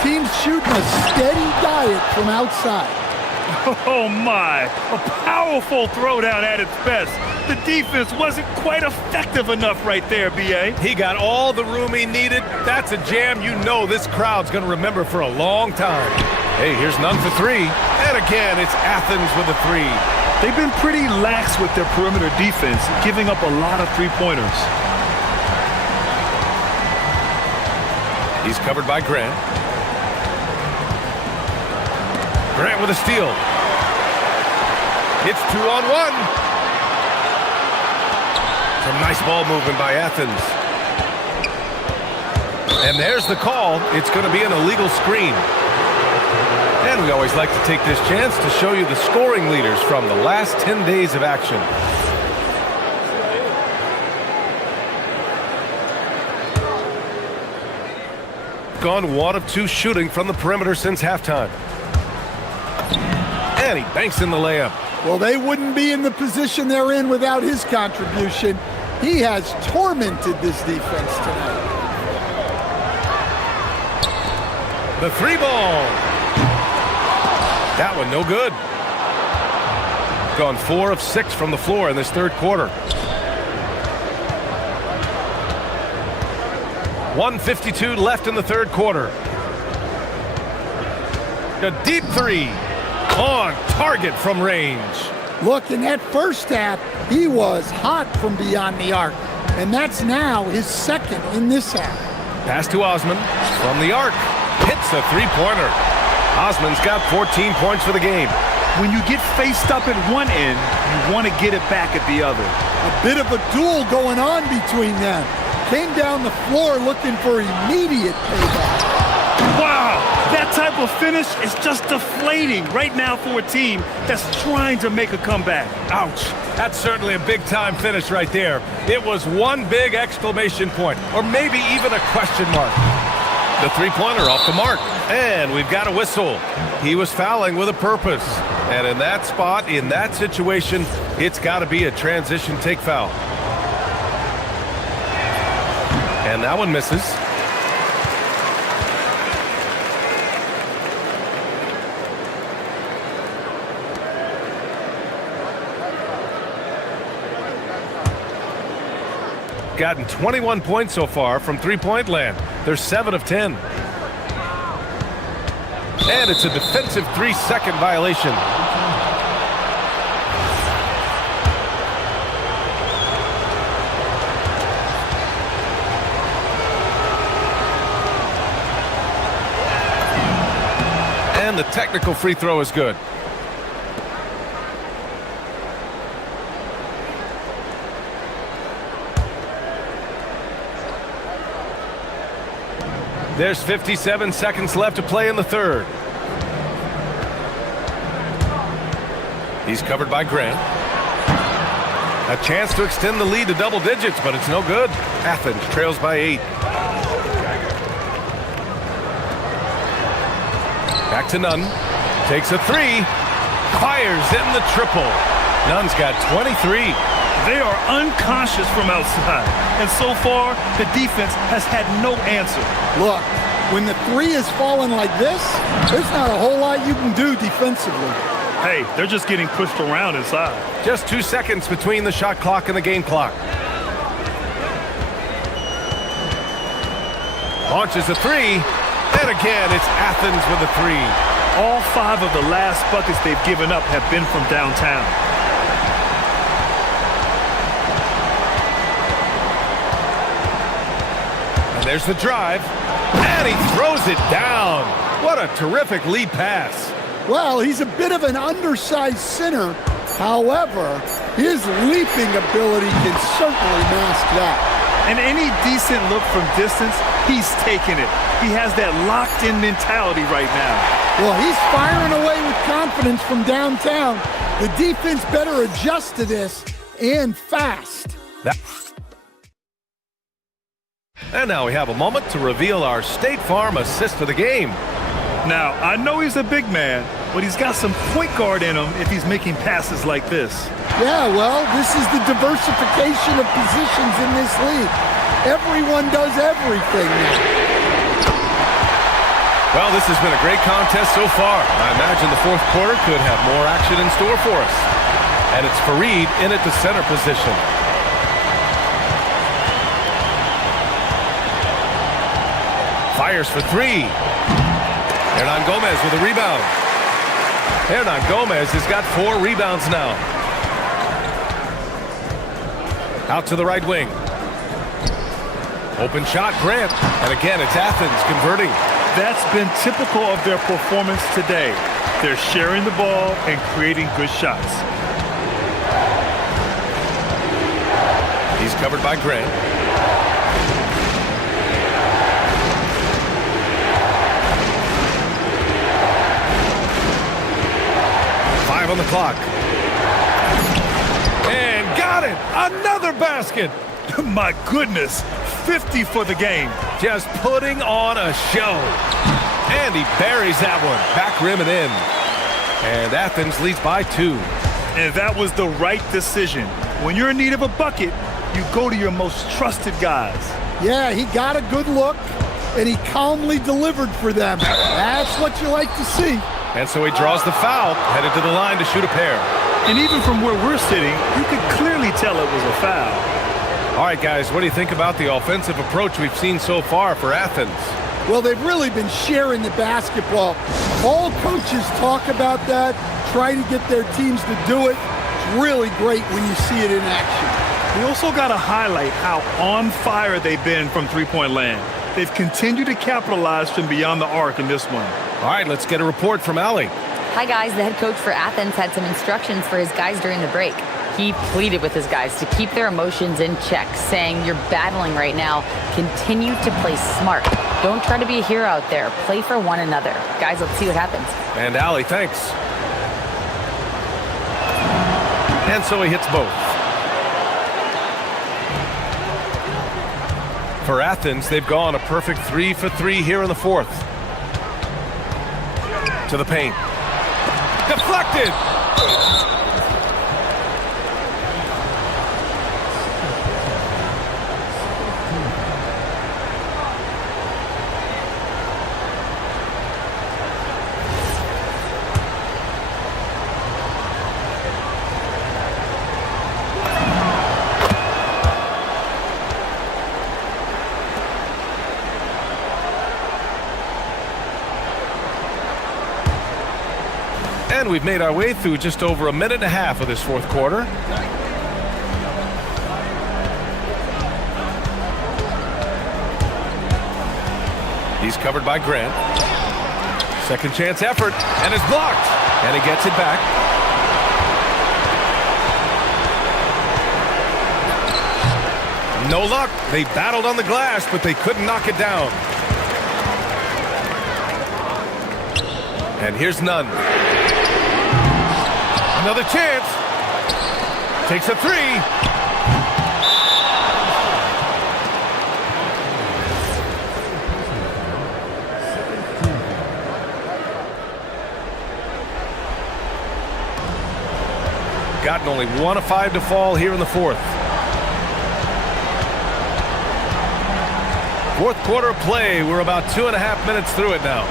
Teams shooting a steady diet from outside. Oh, my. A powerful throwdown at its best. The defense wasn't quite effective enough right there, B.A. He got all the room he needed. That's a jam you know this crowd's going to remember for a long time. Hey, here's Nunn for 3. And again, it's Athens with a 3. They've been pretty lax with their perimeter defense, giving up a lot of three-pointers. He's covered by Grant. Grant with a steal. It's 2-on-1. Some nice ball movement by Athens. And there's the call. It's going to be an illegal screen. And we always like to take this chance to show you the scoring leaders from the last 10 days of action. Gone 1 of 2 shooting from the perimeter since halftime. And he banks in the layup. Well, they wouldn't be in the position they're in without his contribution. He has tormented this defense tonight. The 3 ball. That one no good. Gone 4 of 6 from the floor in this third quarter. 1:52 left in the third quarter. A deep 3 on target from range. Look, in that first half, he was hot from beyond the arc. And that's now his second in this half. Pass to Osman from the arc. Hits a 3-pointer. Osman's got 14 points for the game. When you get faced up at one end, you want to get it back at the other. A bit of a duel going on between them. Came down the floor looking for immediate payback. Wow, that type of finish is just deflating right now for a team that's trying to make a comeback. Ouch. That's certainly a big-time finish right there. It was one big exclamation point, or maybe even a question mark. The 3-pointer off the mark. And we've got a whistle. He was fouling with a purpose. And in that spot, in that situation, it's got to be a transition take foul. And that one misses. Gotten 21 points so far from three-point land. They're 7 of 10. And it's a defensive 3-second violation. And the technical free throw is good. There's 57 seconds left to play in the third. He's covered by Grant. A chance to extend the lead to double digits, but it's no good. Athens trails by 8. Back to Nunn. Takes a three. Fires in the triple. Nunn's got 23. They are unconscious from outside. And so far, the defense has had no answer. Look, when the three is falling like this, there's not a whole lot you can do defensively. Hey, they're just getting pushed around inside. Just 2 seconds between the shot clock and the game clock. Launches a three. And again, it's Athens with a three. All 5 of the last buckets they've given up have been from downtown. And there's the drive. And he throws it down. What a terrific lead pass. Well, he's a bit of an undersized center. However, his leaping ability can certainly mask that. And any decent look from distance, he's taking it. He has that locked-in mentality right now. Well, he's firing away with confidence from downtown. The defense better adjust to this, and fast. And now we have a moment to reveal our State Farm assist of the game. Now, I know he's a big man, but he's got some point guard in him if he's making passes like this. Yeah, well, this is the diversification of positions in this league. Everyone does everything now. Well, this has been a great contest so far. I imagine the fourth quarter could have more action in store for us. And it's Fareed in at the center position. Fires for three. Hernan Gomez with a rebound. Hernan Gomez has got 4 rebounds now. Out to the right wing. Open shot, Grant. And again, it's Athens converting. That's been typical of their performance today. They're sharing the ball and creating good shots. He's covered by Grant. On the clock. And got it! Another basket! My goodness, 50 for the game. Just putting on a show. And he buries that one. Back rim and in. And Athens leads by 2. And that was the right decision. When you're in need of a bucket, you go to your most trusted guys. Yeah, he got a good look, and he calmly delivered for them. That's what you like to see. And so he draws the foul, headed to the line to shoot a pair. And even from where we're sitting, you could clearly tell it was a foul. All right, guys, what do you think about the offensive approach we've seen so far for Athens? Well, they've really been sharing the basketball. All coaches talk about that, try to get their teams to do it. It's really great when you see it in action. We also got to highlight how on fire they've been from three-point land. They've continued to capitalize from beyond the arc in this one. All right, let's get a report from Allie. Hi, guys. The head coach for Athens had some instructions for his guys during the break. He pleaded with his guys to keep their emotions in check, saying, "You're battling right now. Continue to play smart. Don't try to be a hero out there. Play for one another." Guys, let's see what happens. And Allie, thanks. And so he hits both. For Athens, they've gone a perfect 3 for 3 here in the fourth. To the paint. Deflected! And we've made our way through just over a minute and a half of this fourth quarter. He's covered by Grant. Second chance effort, and it's blocked. And he gets it back. No luck. They battled on the glass, but they couldn't knock it down. And here's Nunn. Another chance. Takes a three. gotten only 1 of 5 to fall here in the fourth. Fourth quarter of play. We're about 2.5 minutes through it now.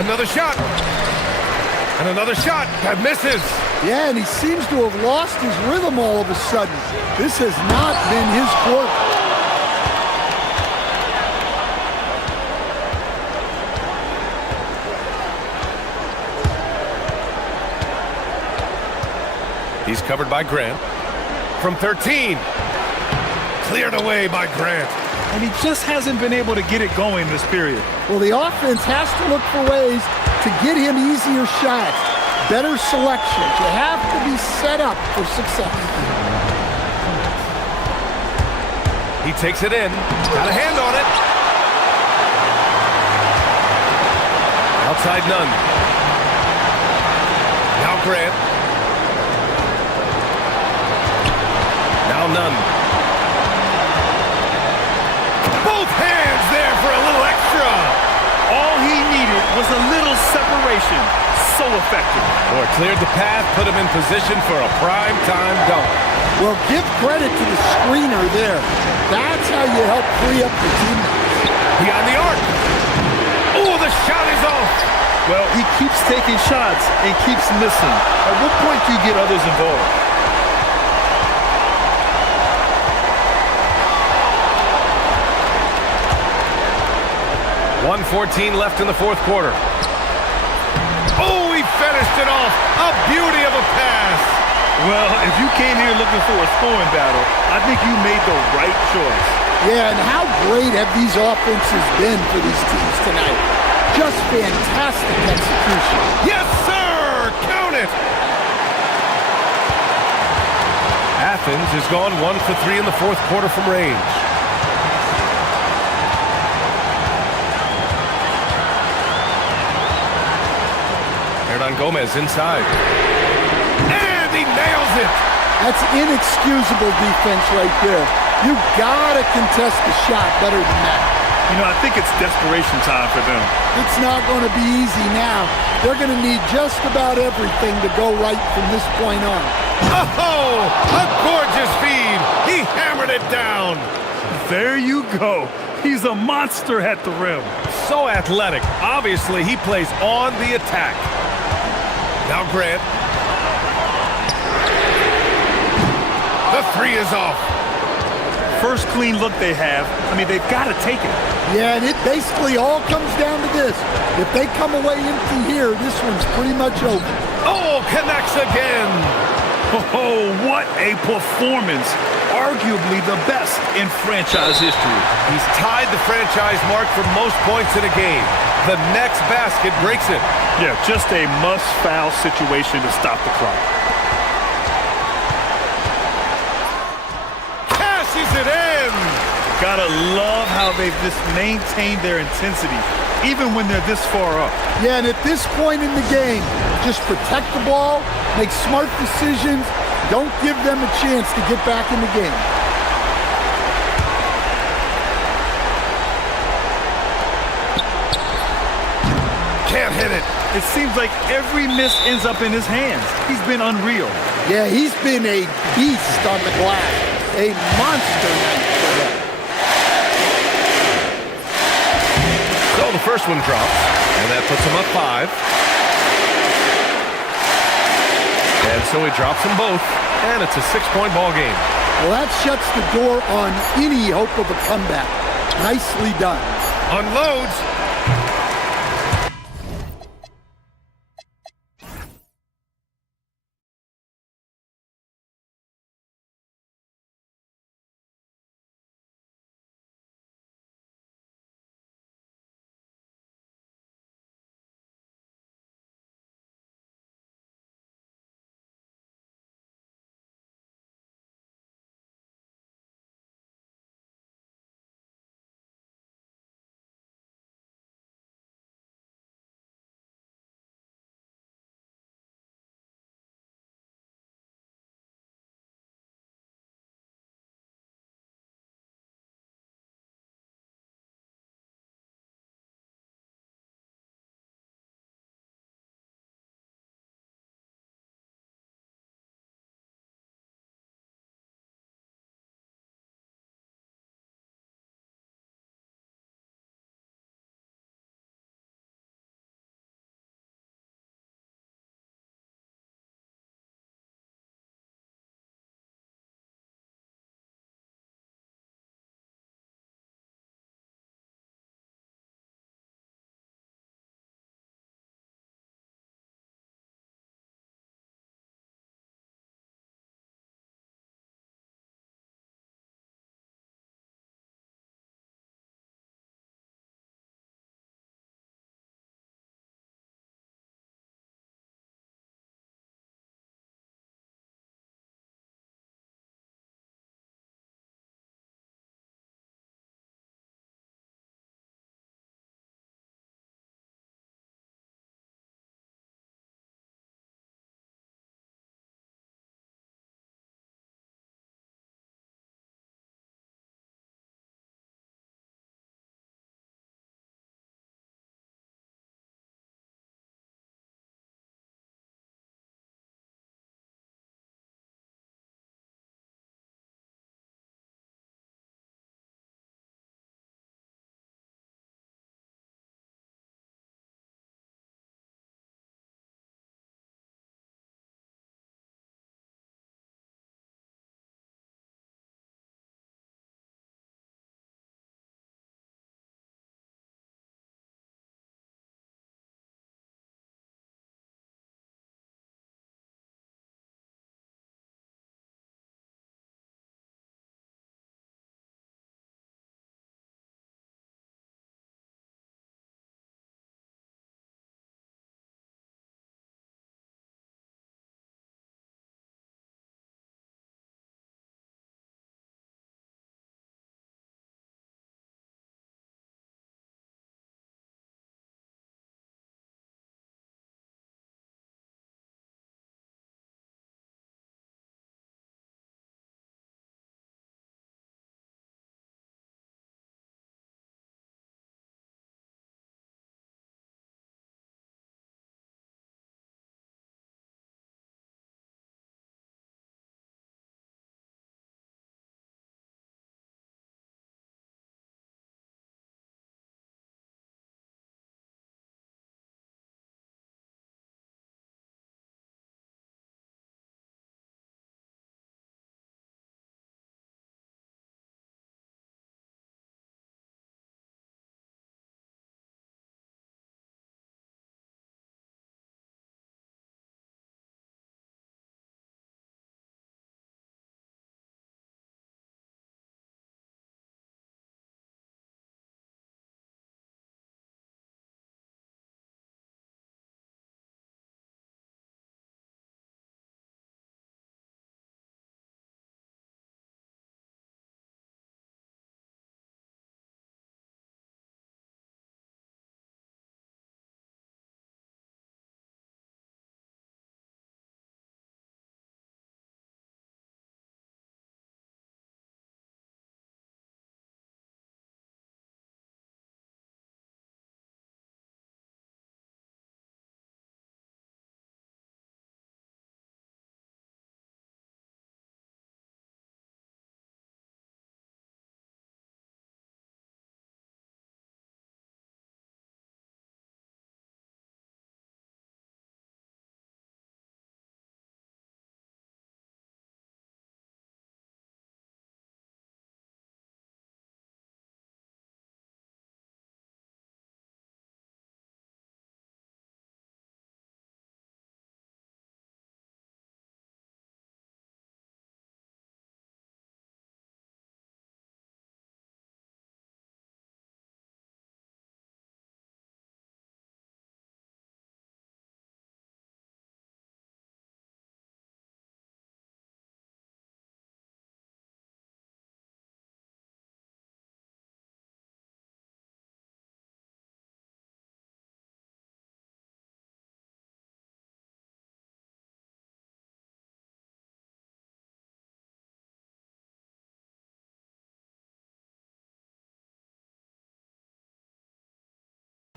Another shot. And another shot that misses. Yeah, and he seems to have lost his rhythm all of a sudden. This has not been his quarter. He's covered by Grant. From 13. Cleared away by Grant. And he just hasn't been able to get it going this period. Well, the offense has to look for ways to get him easier shots, better selections. You have to be set up for success. He takes it in. Got a hand on it. Outside none. Now Grant. Now none. Both hands there for a little extra. All he needed was a little separation. So effective. Boy, cleared the path, put him in position for a prime-time dunk. Well, give credit to the screener there. That's how you help free up the team. Beyond the arc. Oh, the shot is off. Well, he keeps taking shots and keeps missing. At what point do you get others involved? 1:14 left in the fourth quarter. Oh, he finished it off. A beauty of a pass. Well, if you came here looking for a scoring battle, I think you made the right choice. Yeah, and how great have these offenses been for these teams tonight? Just fantastic execution. Yes, sir! Count it! Athens has gone 1 for 3 in the fourth quarter from range. Hernan Gomez inside. And he nails it! That's inexcusable defense right there. You gotta contest the shot better than that. You know, I think it's desperation time for them. It's not going to be easy now. They're going to need just about everything to go right from this point on. Oh, a gorgeous feed. He hammered it down. There you go. He's a monster at the rim. So athletic. Obviously, he plays on the attack. Now Grant. The three is off. First clean look they have. I mean, they've got to take it. Yeah, and it basically all comes down to this. If they come away empty here, this one's pretty much over. Oh, connects again. Oh, what a performance. Arguably the best in franchise history. He's tied the franchise mark for most points in a game. The next basket breaks it. Yeah, just a must-foul situation to stop the clock. Cashes it in. Gotta love how they've just maintained their intensity, even when they're this far up. Yeah, and at this point in the game, just protect the ball, make smart decisions, don't give them a chance to get back in the game. Can't hit it. It seems like every miss ends up in his hands. He's been unreal. Yeah, he's been a beast on the glass. A monster night for him. So the first one drops, and that puts him up 5. And so he drops them both, and it's a 6-point ball game. Well, that shuts the door on any hope of a comeback. Nicely done. Unloads.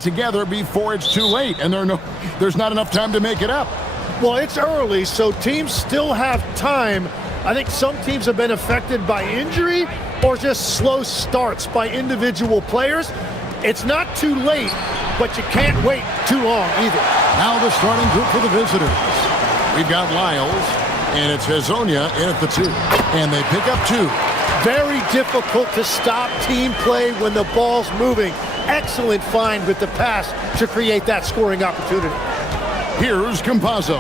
together before it's too late, and there's not enough time to make it up. Well, it's early, so teams still have time. I think some teams have been affected by injury or just slow starts by individual players. It's not too late, but you can't wait too long either. Now the starting group for the visitors. We've got Lyles, and it's Hazonia in at the 2. And they pick up 2. Very difficult to stop team play when the ball's moving. Excellent find with the pass to create that scoring opportunity. Here's Campazzo.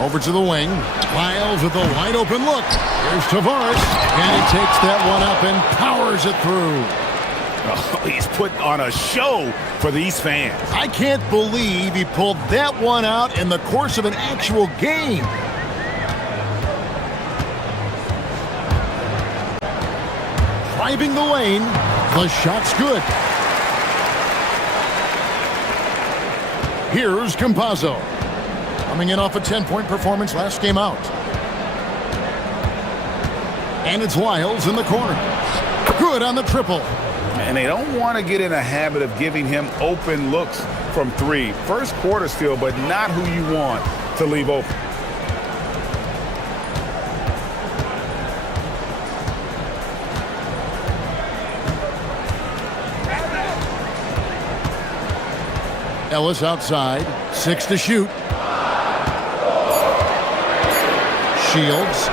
Over to the wing. Lyles with a wide open look. Here's Tavares. And he takes that one up and powers it through. Oh, he's putting on a show for these fans. I can't believe he pulled that one out in the course of an actual game. Driving the lane. The shot's good. Here's Campazzo. Coming in off a 10-point performance last game out. And it's Lyles in the corner. Good on the triple. And they don't want to get in a habit of giving him open looks from 3. First quarter still, but not who you want to leave open. Ellis outside. 6 to shoot. Shields.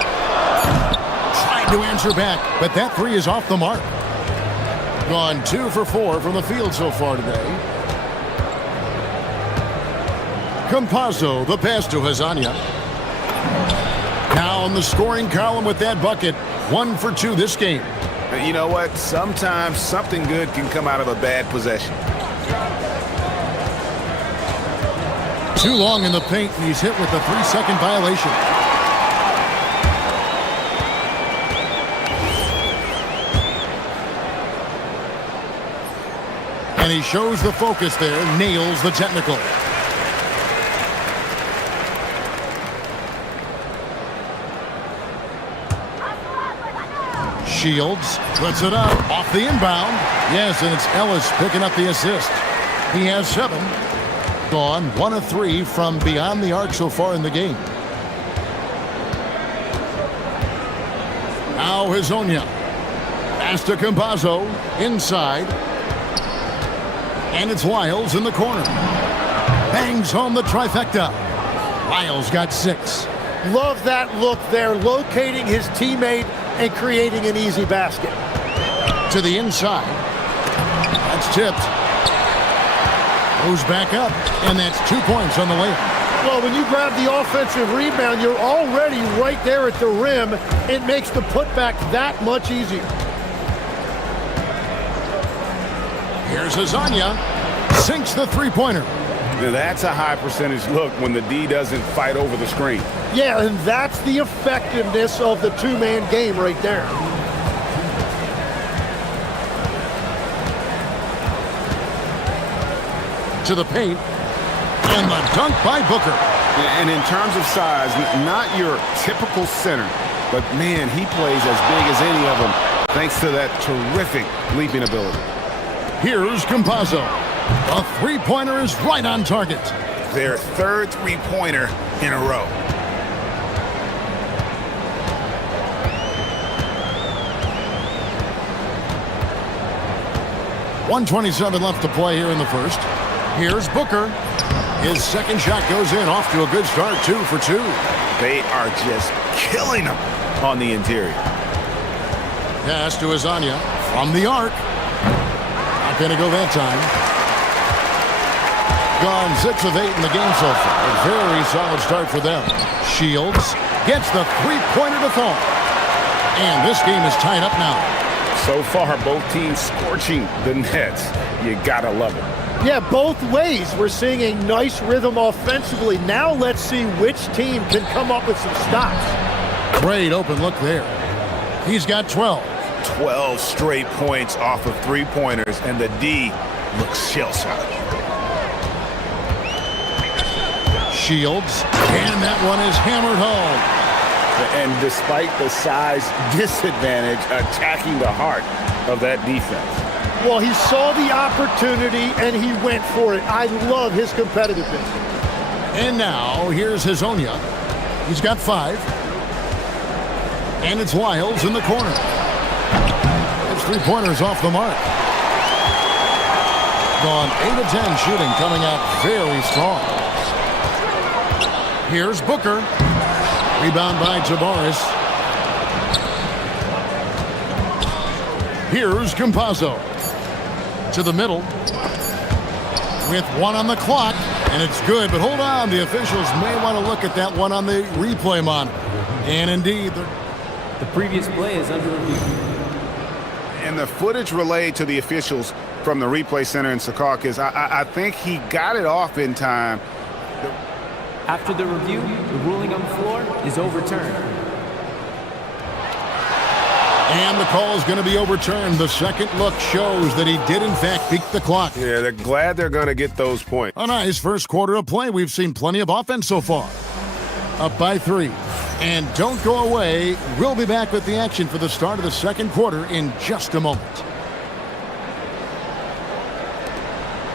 Trying to answer back, but that 3 is off the mark. Gone 2 for 4 from the field so far today. Campazzo, the pass to Hazonia. Now in the scoring column with that bucket. 1 for 2 this game. You know what? Sometimes something good can come out of a bad possession. Too long in the paint, and he's hit with the 3-second violation. And he shows the focus there, nails the technical. Shields puts it up off the inbound. Yes, and it's Ellis picking up the assist. He has 7. Gone 1 of 3 from beyond the arc so far in the game. Now Hazonia. Pass to Campazzo. Inside. And it's Lyles in the corner. Bangs home the trifecta. Lyles got 6. Love that look there, locating his teammate and creating an easy basket. To the inside. That's tipped. Goes back up, and that's 2 points on the layup. Well, when you grab the offensive rebound, you're already right there at the rim. It makes the putback that much easier. Here's Hazonia. Sinks the 3-pointer. Now that's a high percentage look when the D doesn't fight over the screen. Yeah, and that's the effectiveness of the 2-man game right there. To the paint, and the dunk by Booker. And in terms of size, not your typical center, but man, he plays as big as any of them thanks to that terrific leaping ability. Here's Campazzo. A 3-pointer is right on target. Their 3rd 3-pointer in a row. .127 left to play here in the first. Here's Booker. His 2nd shot goes in, off to a good start, 2 for 2. They are just killing them on the interior. Pass to Hazonia from the arc. Not going to go that time. Gone 6 of 8 in the game so far. A very solid start for them. Shields gets the 3-pointer to fall. And this game is tied up now. So far, both teams scorching the nets. You gotta love it. Yeah, both ways. We're seeing a nice rhythm offensively. Now let's see which team can come up with some stops. Great open look there. He's got 12. 12 straight points off of 3-pointers, and the D looks shell-shocked. Shields, and that one is hammered home. And despite the size disadvantage, attacking the heart of that defense. Well, he saw the opportunity and he went for it. I love his competitiveness. And now, here's Hazonia. He's got 5. And it's Lyles in the corner. His three-pointers off the mark. Gone 8 of 10 shooting, coming out very strong. Here's Booker. Rebound by Tavares. Here's Campazzo. To the middle. With 1 on the clock. And it's good, but hold on. The officials may want to look at that one on the replay monitor. And indeed, the previous play is under review. And the footage relayed to the officials from the replay center in Secaucus, I think he got it off in time. After the review, the ruling on the floor is overturned. And the call is going to be overturned. The second look shows that he did, in fact, beat the clock. Yeah, they're glad they're going to get those points. A nice first quarter of play. We've seen plenty of offense so far. Up by 3. And don't go away. We'll be back with the action for the start of the second quarter in just a moment.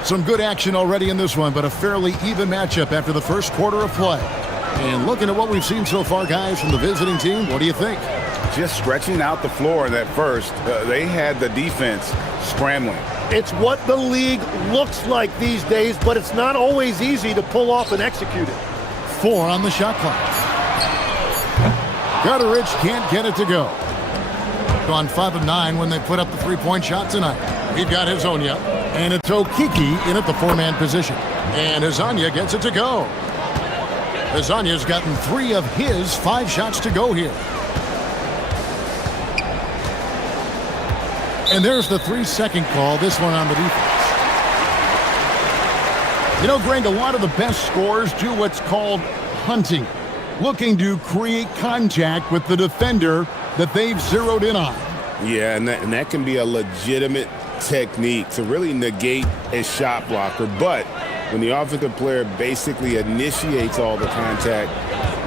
Some good action already in this one, but a fairly even matchup after the first quarter of play. And looking at what we've seen so far, guys, from the visiting team, what do you think? Just stretching out the floor at first. They had the defense scrambling. It's what the league looks like these days, but it's not always easy to pull off and execute it. 4 on the shot clock. Gutteridge can't get it to go. Gone 5 of 9 when they put up the three-point shot tonight. We've got Hazonia, and it's Okiki in at the 4-man position. And Hazonia gets it to go. Hazonia's gotten 3 of his 5 shots to go here. And there's the 3-second call, this one on the defense. You know, Greg, a lot of the best scorers do what's called hunting, looking to create contact with the defender that they've zeroed in on. Yeah, and that can be a legitimate technique to really negate a shot blocker. But when the offensive player basically initiates all the contact,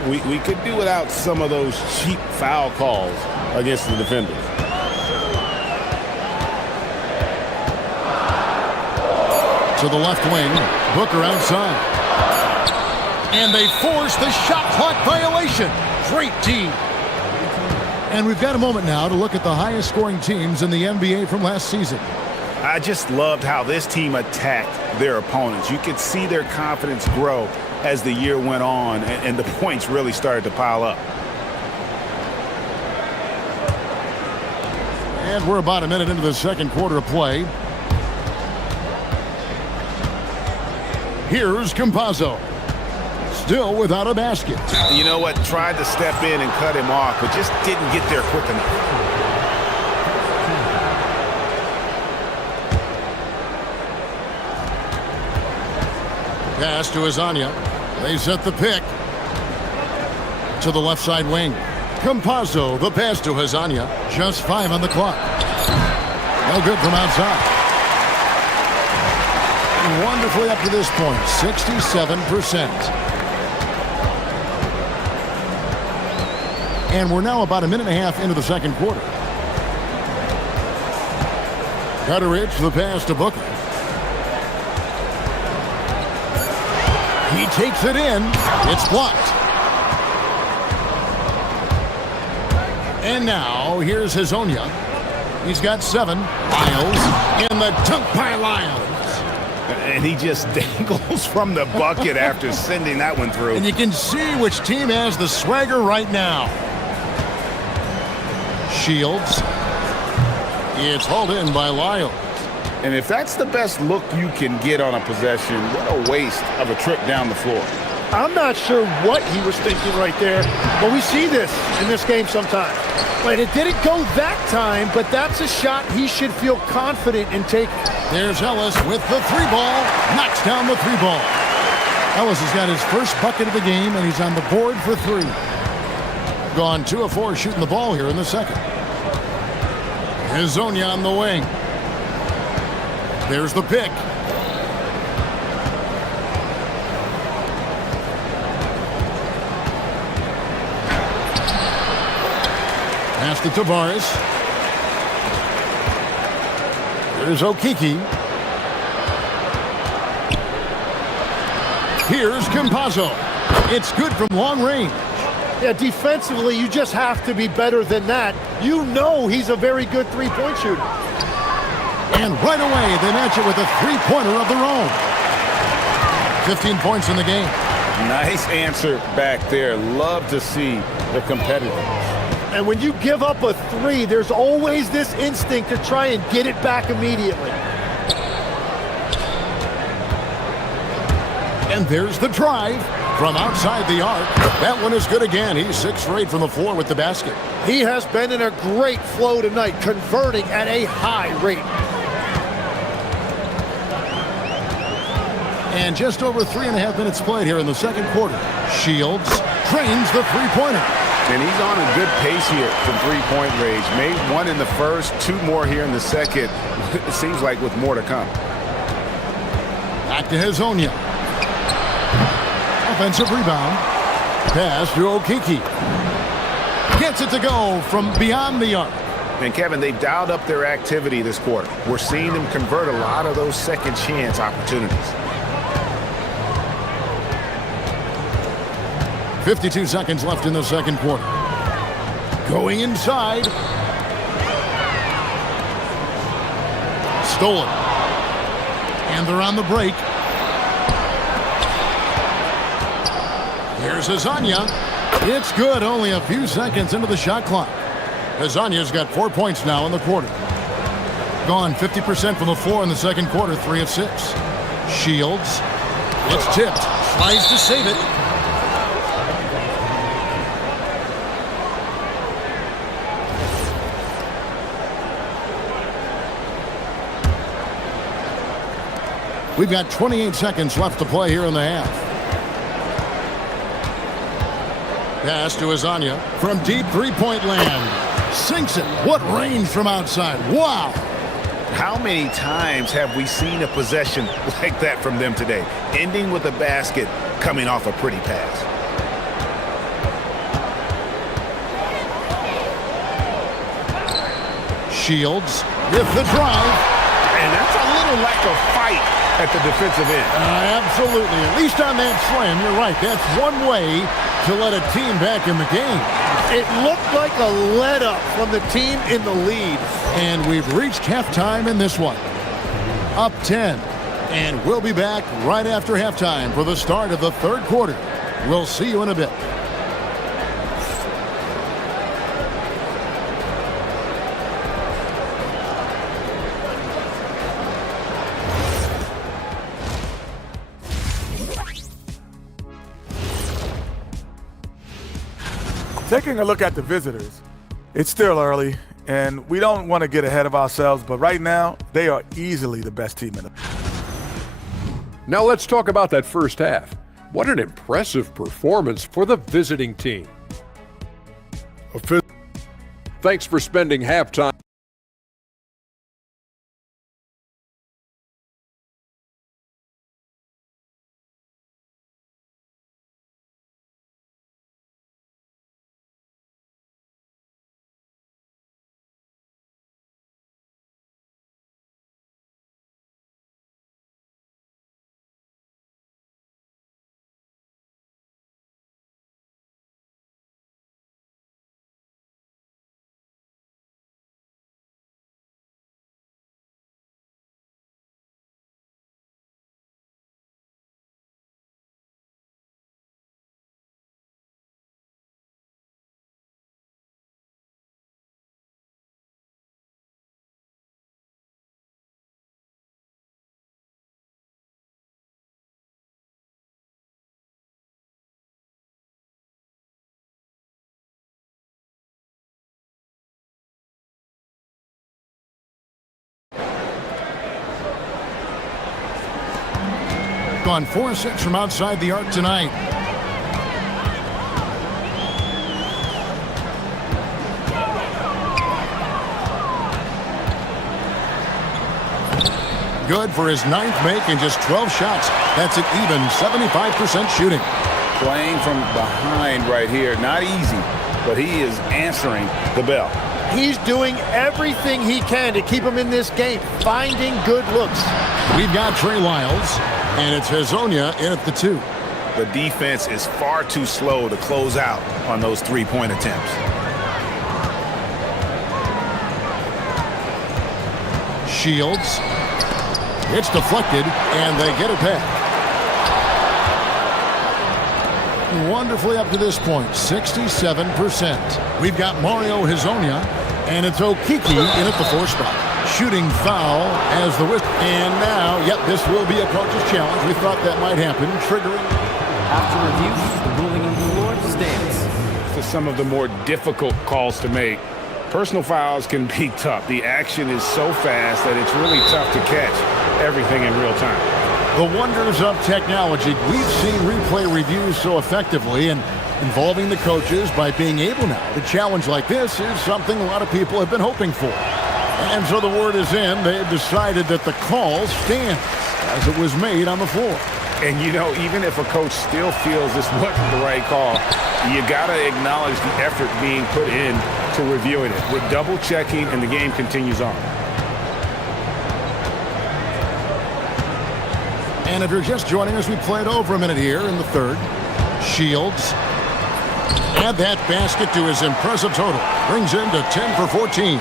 we could do without some of those cheap foul calls against the defenders. To the left wing, Booker outside. And they force the shot clock violation. Great team. And we've got a moment now to look at the highest scoring teams in the NBA from last season. I just loved how this team attacked their opponents. You could see their confidence grow as the year went on, and the points really started to pile up. And we're about a minute into the second quarter of play. Here's Campazzo. Still without a basket. You know what? Tried to step in and cut him off, but just didn't get there quick enough. Pass to Hazonia. They set the pick. To the left side wing. Campazzo, the pass to Hazonia. Just 5 on the clock. No good from outside. Wonderfully up to this point, 67%. And we're now about a minute and a half into the second quarter. Gutteridge, the pass to Booker. He takes it in. It's blocked. And now, here's Hazonia. He's got 7. Lyles in the dunk by Lyles. And he just dangles from the bucket after sending that one through. And you can see which team has the swagger right now. Shields. It's hauled in by Lyles. And if that's the best look you can get on a possession, what a waste of a trip down the floor. I'm not sure what he was thinking right there, but we see this in this game sometimes. But it didn't go that time, but that's a shot he should feel confident in taking. There's Ellis with the 3-ball. Knocks down the 3-ball. Ellis has got his first bucket of the game, and he's on the board for 3. Gone 2 of 4 shooting the ball here in the second. Hazonia on the wing. There's the pick. Pass to Tavares. Here's Okiki. Here's Campazzo. It's good from long range. Yeah, defensively, you just have to be better than that. You know he's a very good three-point shooter. And right away, they match it with a three-pointer of their own. 15 points in the game. Nice answer back there. Love to see the competitiveness. And when you give up a three, there's always this instinct to try and get it back immediately. And there's the drive from outside the arc. That one is good again. He's 6 for 8 from the floor with the basket. He has been in a great flow tonight, converting at a high rate. And just over 3.5 minutes played here in the second quarter. Shields drains the three-pointer. And he's on a good pace here from three-point range. Made one in the first, 2 more here in the second. It seems like with more to come. Back to Hezonja. Offensive rebound. Pass to Okiki. Gets it to go from beyond the arc. And Kevin, they've dialed up their activity this quarter. We're seeing them convert a lot of those second chance opportunities. 52 seconds left in the second quarter. Going inside. Stolen. And they're on the break. Here's Hezonja. It's good, only a few seconds into the shot clock. Hezonja's got 4 points now in the quarter. Gone 50% from the floor in the second quarter, 3 of 6. Shields. It's tipped. Tries to save it. We've got 28 seconds left to play here in the half. Pass to Hezonja from deep three-point land. Sinks it. What range from outside. Wow. How many times have we seen a possession like that from them today? Ending with a basket, coming off a pretty pass. Shields with the drive. And that's a little lack of fight at the defensive end. Absolutely. At least on that slam, you're right. That's one way to let a team back in the game. It looked like a let-up from the team in the lead. And we've reached halftime in this one. Up 10. And we'll be back right after halftime for the start of the third quarter. We'll see you in a bit. Taking a look at the visitors, it's still early, and we don't want to get ahead of ourselves, but right now, they are easily the best team in the... Now let's talk about that first half. What an impressive performance for the visiting team. Thanks for spending halftime. Gone 4-6 from outside the arc tonight. Good for his 9th make and just 12 shots. That's an even 75% shooting. Playing from behind right here. Not easy, but he is answering the bell. He's doing everything he can to keep him in this game, finding good looks. We've got Trey Lyles, and it's Hazonia in at the 2. The defense is far too slow to close out on those three-point attempts. Shields. It's deflected, and they get it back. Wonderfully up to this point, 67%. We've got Mario Hazonia, and it's Okiki in at the 4 spot. Shooting foul as the whip. And now, yep, this will be a coach's challenge. We thought that might happen, triggering. After review, the ruling on the floor stands. For some of the more difficult calls to make, personal fouls can be tough. The action is so fast that it's really tough to catch everything in real time. The wonders of technology. We've seen replay reviews so effectively, and involving the coaches by being able now to challenge like this is something a lot of people have been hoping for. And so the word is in. They've decided that the call stands as it was made on the floor. And, you know, even if a coach still feels this wasn't the right call, you got to acknowledge the effort being put in to reviewing it. We're double-checking, and the game continues on. And if you're just joining us, we played over a minute here in the 3rd. Shields. Add that basket to his impressive total. Brings him to 10 for 14.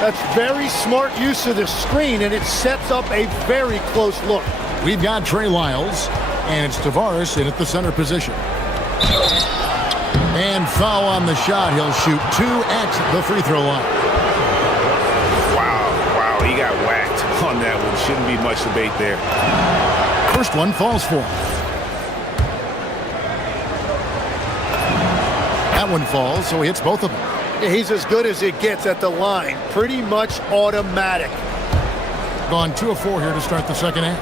That's very smart use of the screen, and it sets up a very close look. We've got Trey Lyles, and it's Tavares in at the center position. And foul on the shot. He'll shoot 2 at the free throw line. Wow, he got whacked on that one. Shouldn't be much debate there. First one falls for him. That one falls, so he hits both of them. He's as good as it gets at the line. Pretty much automatic. Gone 2 of 4 here to start the second half.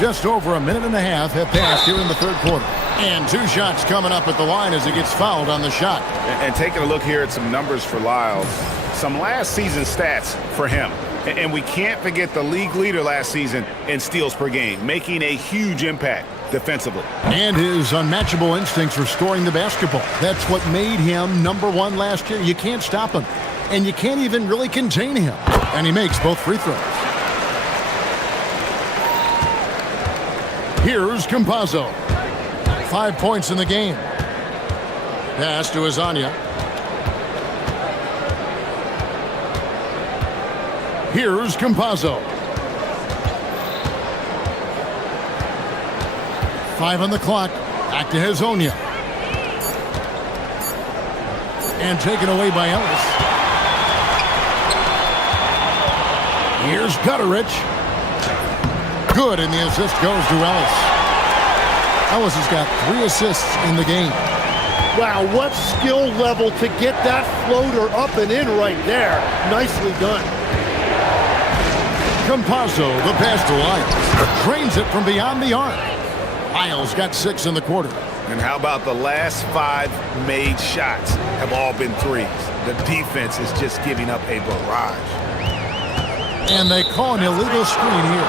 Just over a minute and a half have passed here in the 3rd quarter. And 2 shots coming up at the line as he gets fouled on the shot. And taking a look here at some numbers for Lyles. Some last season stats for him. And we can't forget the league leader last season in steals per game, making a huge impact defensively. And his unmatchable instincts for scoring the basketball. That's what made him #1 last year. You can't stop him. And you can't even really contain him. And he makes both free throws. Here's Campazzo. 5 points in the game. Pass to Hazonia. Here's Campazzo. 5 on the clock. Back to Hazonia. And taken away by Ellis. Here's Gutterich. Good, and the assist goes to Ellis. Ellis has got 3 assists in the game. Wow, what skill level to get that floater up and in right there. Nicely done. Campazzo, the pass to Lyles. Drains it from beyond the arc. Lyles got 6 in the quarter. And how about the last 5 made shots have all been threes? The defense is just giving up a barrage. And they call an illegal screen here.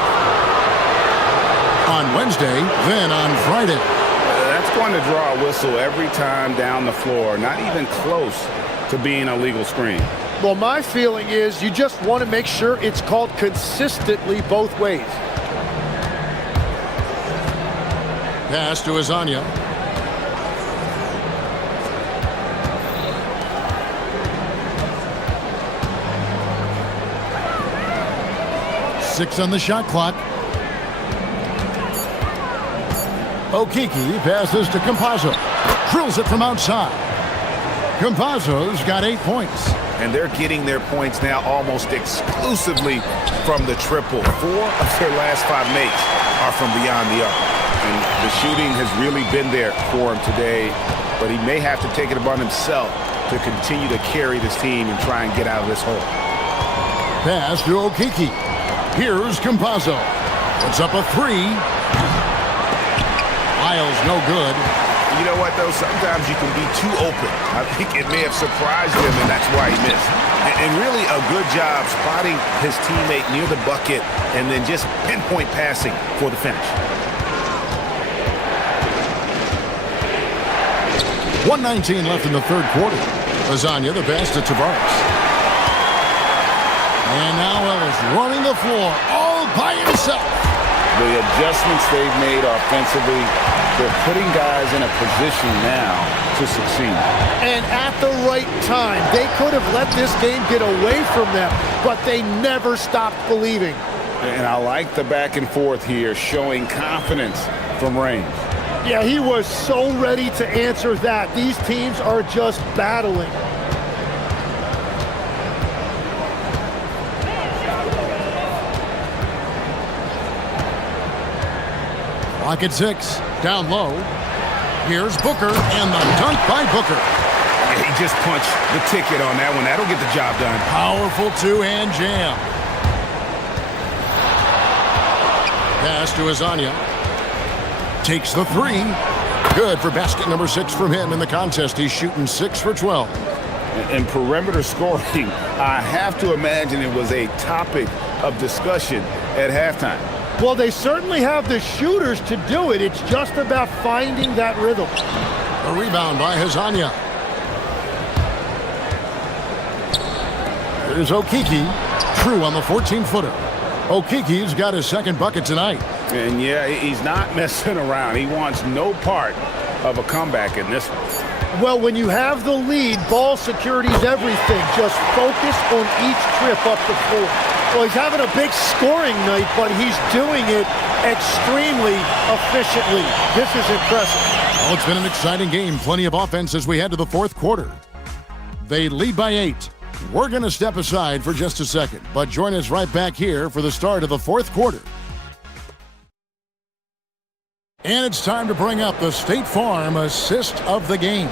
On Wednesday, then on Friday. That's going to draw a whistle every time down the floor. Not even close to being a legal screen. Well, my feeling is you just want to make sure it's called consistently both ways. Pass to Hazonia. Six on the shot clock. Okiki passes to Campazzo. Drills it from outside. Campazzo's got 8 points. And they're getting their points now almost exclusively from the triple. 4 of their last 5 makes are from beyond the arc. And the shooting has really been there for him today, but he may have to take it upon himself to continue to carry this team and try and get out of this hole. Pass to Okiki. Here's Campazzo. Puts up a 3. Lyles no good. You know what, though? Sometimes you can be too open. I think it may have surprised him, and that's why he missed. And really a good job spotting his teammate near the bucket and then just pinpoint passing for the finish. 1:19 left in the third quarter. Lasagna, the pass to Tavares. And now Ellis running the floor all by himself. The adjustments they've made offensively, they're putting guys in a position now to succeed. And at the right time, they could have let this game get away from them, but they never stopped believing. And I like the back and forth here, showing confidence from range. Yeah, he was so ready to answer that. These teams are just battling. Clock at 6. Down low. Here's Booker, and the dunk by Booker. He just punched the ticket on that one. That'll get the job done. Powerful two-hand jam. Pass to Lasagna. Takes the three. Good for basket number 6 from him in the contest. He's shooting 6 for 12. And perimeter scoring, I have to imagine it was a topic of discussion at halftime. Well, they certainly have the shooters to do it. It's just about finding that rhythm. A rebound by Lasagna. There's Okiki. True on the 14-footer. Okiki's got his second bucket tonight. And yeah, he's not messing around. He wants no part of a comeback in this one. Well, when you have the lead, ball security is everything. Just focus on each trip up the floor. Well, he's having a big scoring night, but he's doing it extremely efficiently. This is impressive. Well, it's been an exciting game. Plenty of offense as we head to the fourth quarter. They lead by 8. We're going to step aside for just a second, but join us right back here for the start of the fourth quarter. And it's time to bring up the State Farm assist of the game.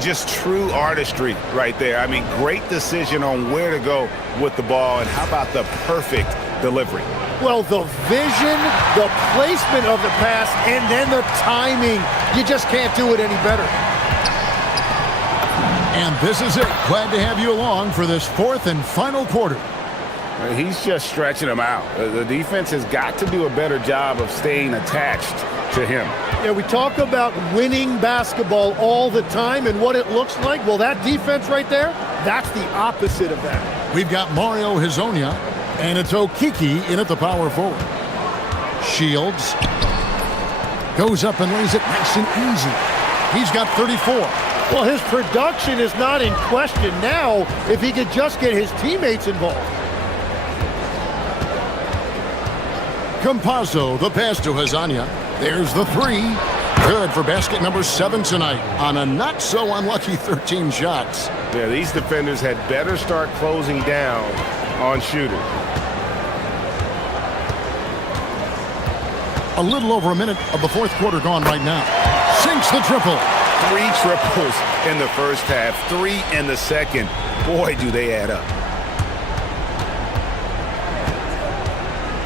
Just true artistry right there. I mean, great decision on where to go with the ball, and how about the perfect delivery? Well, the vision, the placement of the pass, and then the timing. You just can't do it any better. And this is it. Glad to have you along for this fourth and final quarter. He's just stretching them out. The defense has got to do a better job of staying attached to him. Yeah, we talk about winning basketball all the time and what it looks like. Well, that defense right there, that's the opposite of that. We've got Mario Hezonja, and it's Okiki in at the power forward. Shields goes up and lays it nice and easy. He's got 34. Well, his production is not in question now if he could just get his teammates involved. Campazzo, the pass to Hezonja. There's the three. Good for basket number 7 tonight on a not-so-unlucky 13 shots. Yeah, these defenders had better start closing down on shooters. A little over a minute of the fourth quarter gone right now. Sinks the triple. 3 triples in the first half, 3 in the second. Boy, do they add up.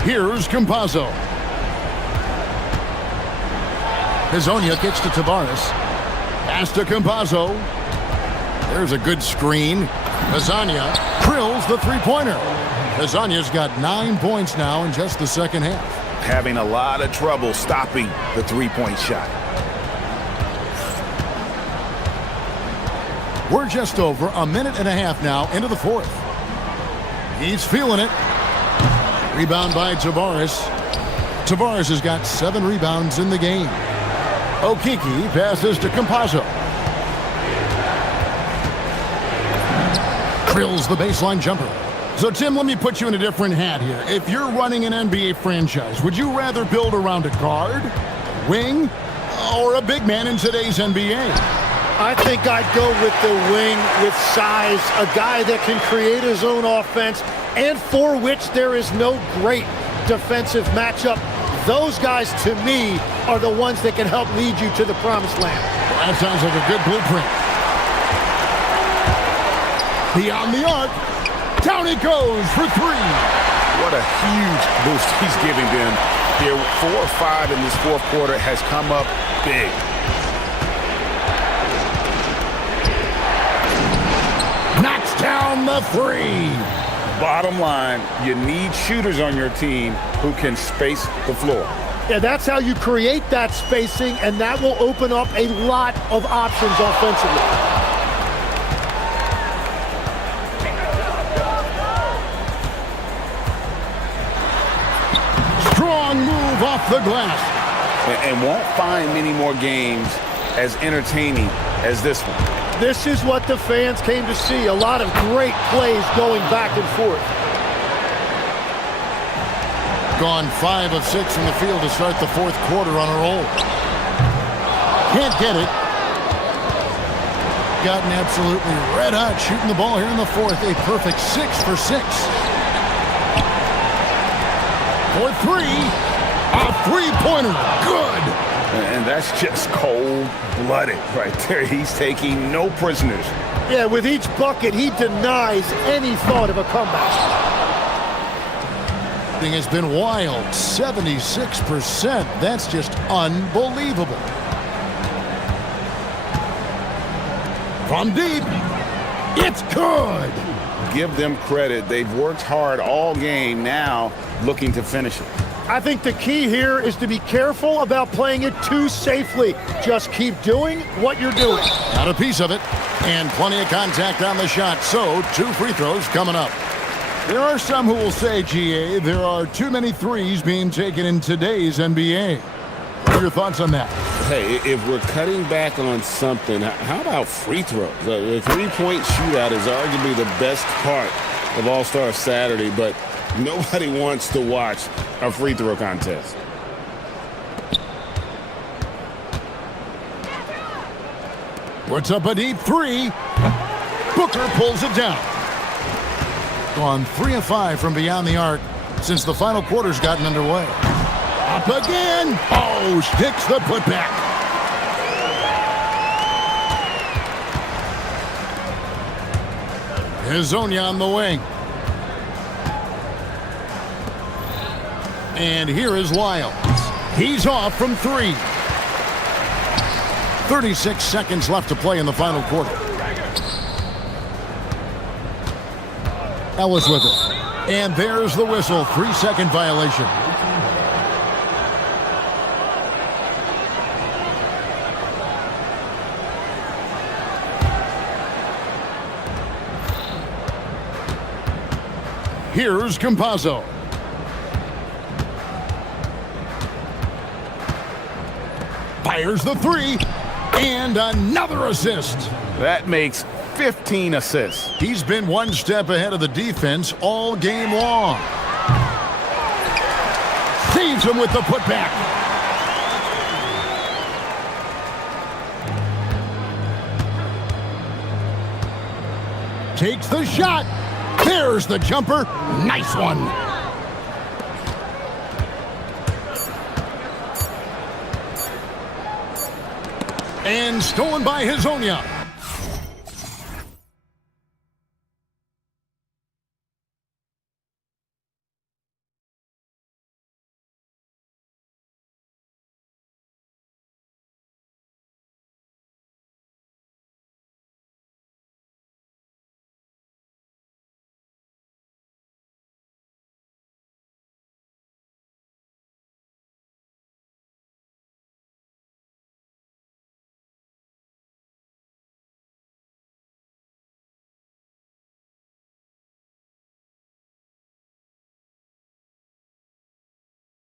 Here's Campazzo. Hezonja gets to Tavares. Pass to Campazzo. There's a good screen. Lasagna drills the three-pointer. Hezonja's got 9 points now in just the second half. Having a lot of trouble stopping the three-point shot. We're just over a minute and a half now into the fourth. He's feeling it. Rebound by Tavares. Tavares has got 7 rebounds in the game. Okiki passes to Campazzo. Drills the baseline jumper. So, Tim, let me put you in a different hat here. If you're running an NBA franchise, would you rather build around a guard, a wing, or a big man in today's NBA? I think I'd go with the wing with size, a guy that can create his own offense and for which there is no great defensive matchup. Those guys, to me, are the ones that can help lead you to the promised land. Well, that sounds like a good blueprint. Beyond the arc. Down it goes for 3. What a huge boost he's giving them here. 4 or 5 in this fourth quarter has come up big. Knocks down the 3. Bottom line, you need shooters on your team who can space the floor. Yeah, that's how you create that spacing, and that will open up a lot of options offensively. Strong move off the glass. And won't find many more games as entertaining as this one. This is what the fans came to see. A lot of great plays going back and forth. Gone 5 of 6 from the field to start the fourth quarter on a roll. Can't get it. Gotten absolutely red hot shooting the ball here in the fourth. A perfect 6 for 6. For 3. A three-pointer. Good. And that's just cold-blooded right there. He's taking no prisoners. Yeah, with each bucket, he denies any thought of a comeback. Has been wild. 76%. That's just unbelievable. From deep. It's good. Give them credit. They've worked hard all game, now looking to finish it. I think the key here is to be careful about playing it too safely. Just keep doing what you're doing. Got a piece of it. And plenty of contact on the shot. So 2 free throws coming up. There are some who will say, GA, there are too many threes being taken in today's NBA. What are your thoughts on that? Hey, if we're cutting back on something, how about free throws? The three-point shootout is arguably the best part of All-Star Saturday, but nobody wants to watch a free throw contest. Puts up a deep 3. Booker pulls it down. Gone 3 of 5 from beyond the arc since the final quarter's gotten underway. Up again. Oh, sticks the putback. Hezonja on the wing. And here is Lyles. He's off from 3. 36 seconds left to play in the final quarter. Ellis with it. And there's the whistle. 3-second violation. Here's Campazzo. Fires the 3. And another assist. That makes 15 assists. He's been one step ahead of the defense all game long. Saves him with the putback. Takes the shot. There's the jumper. Nice one. And stolen by Hezonja.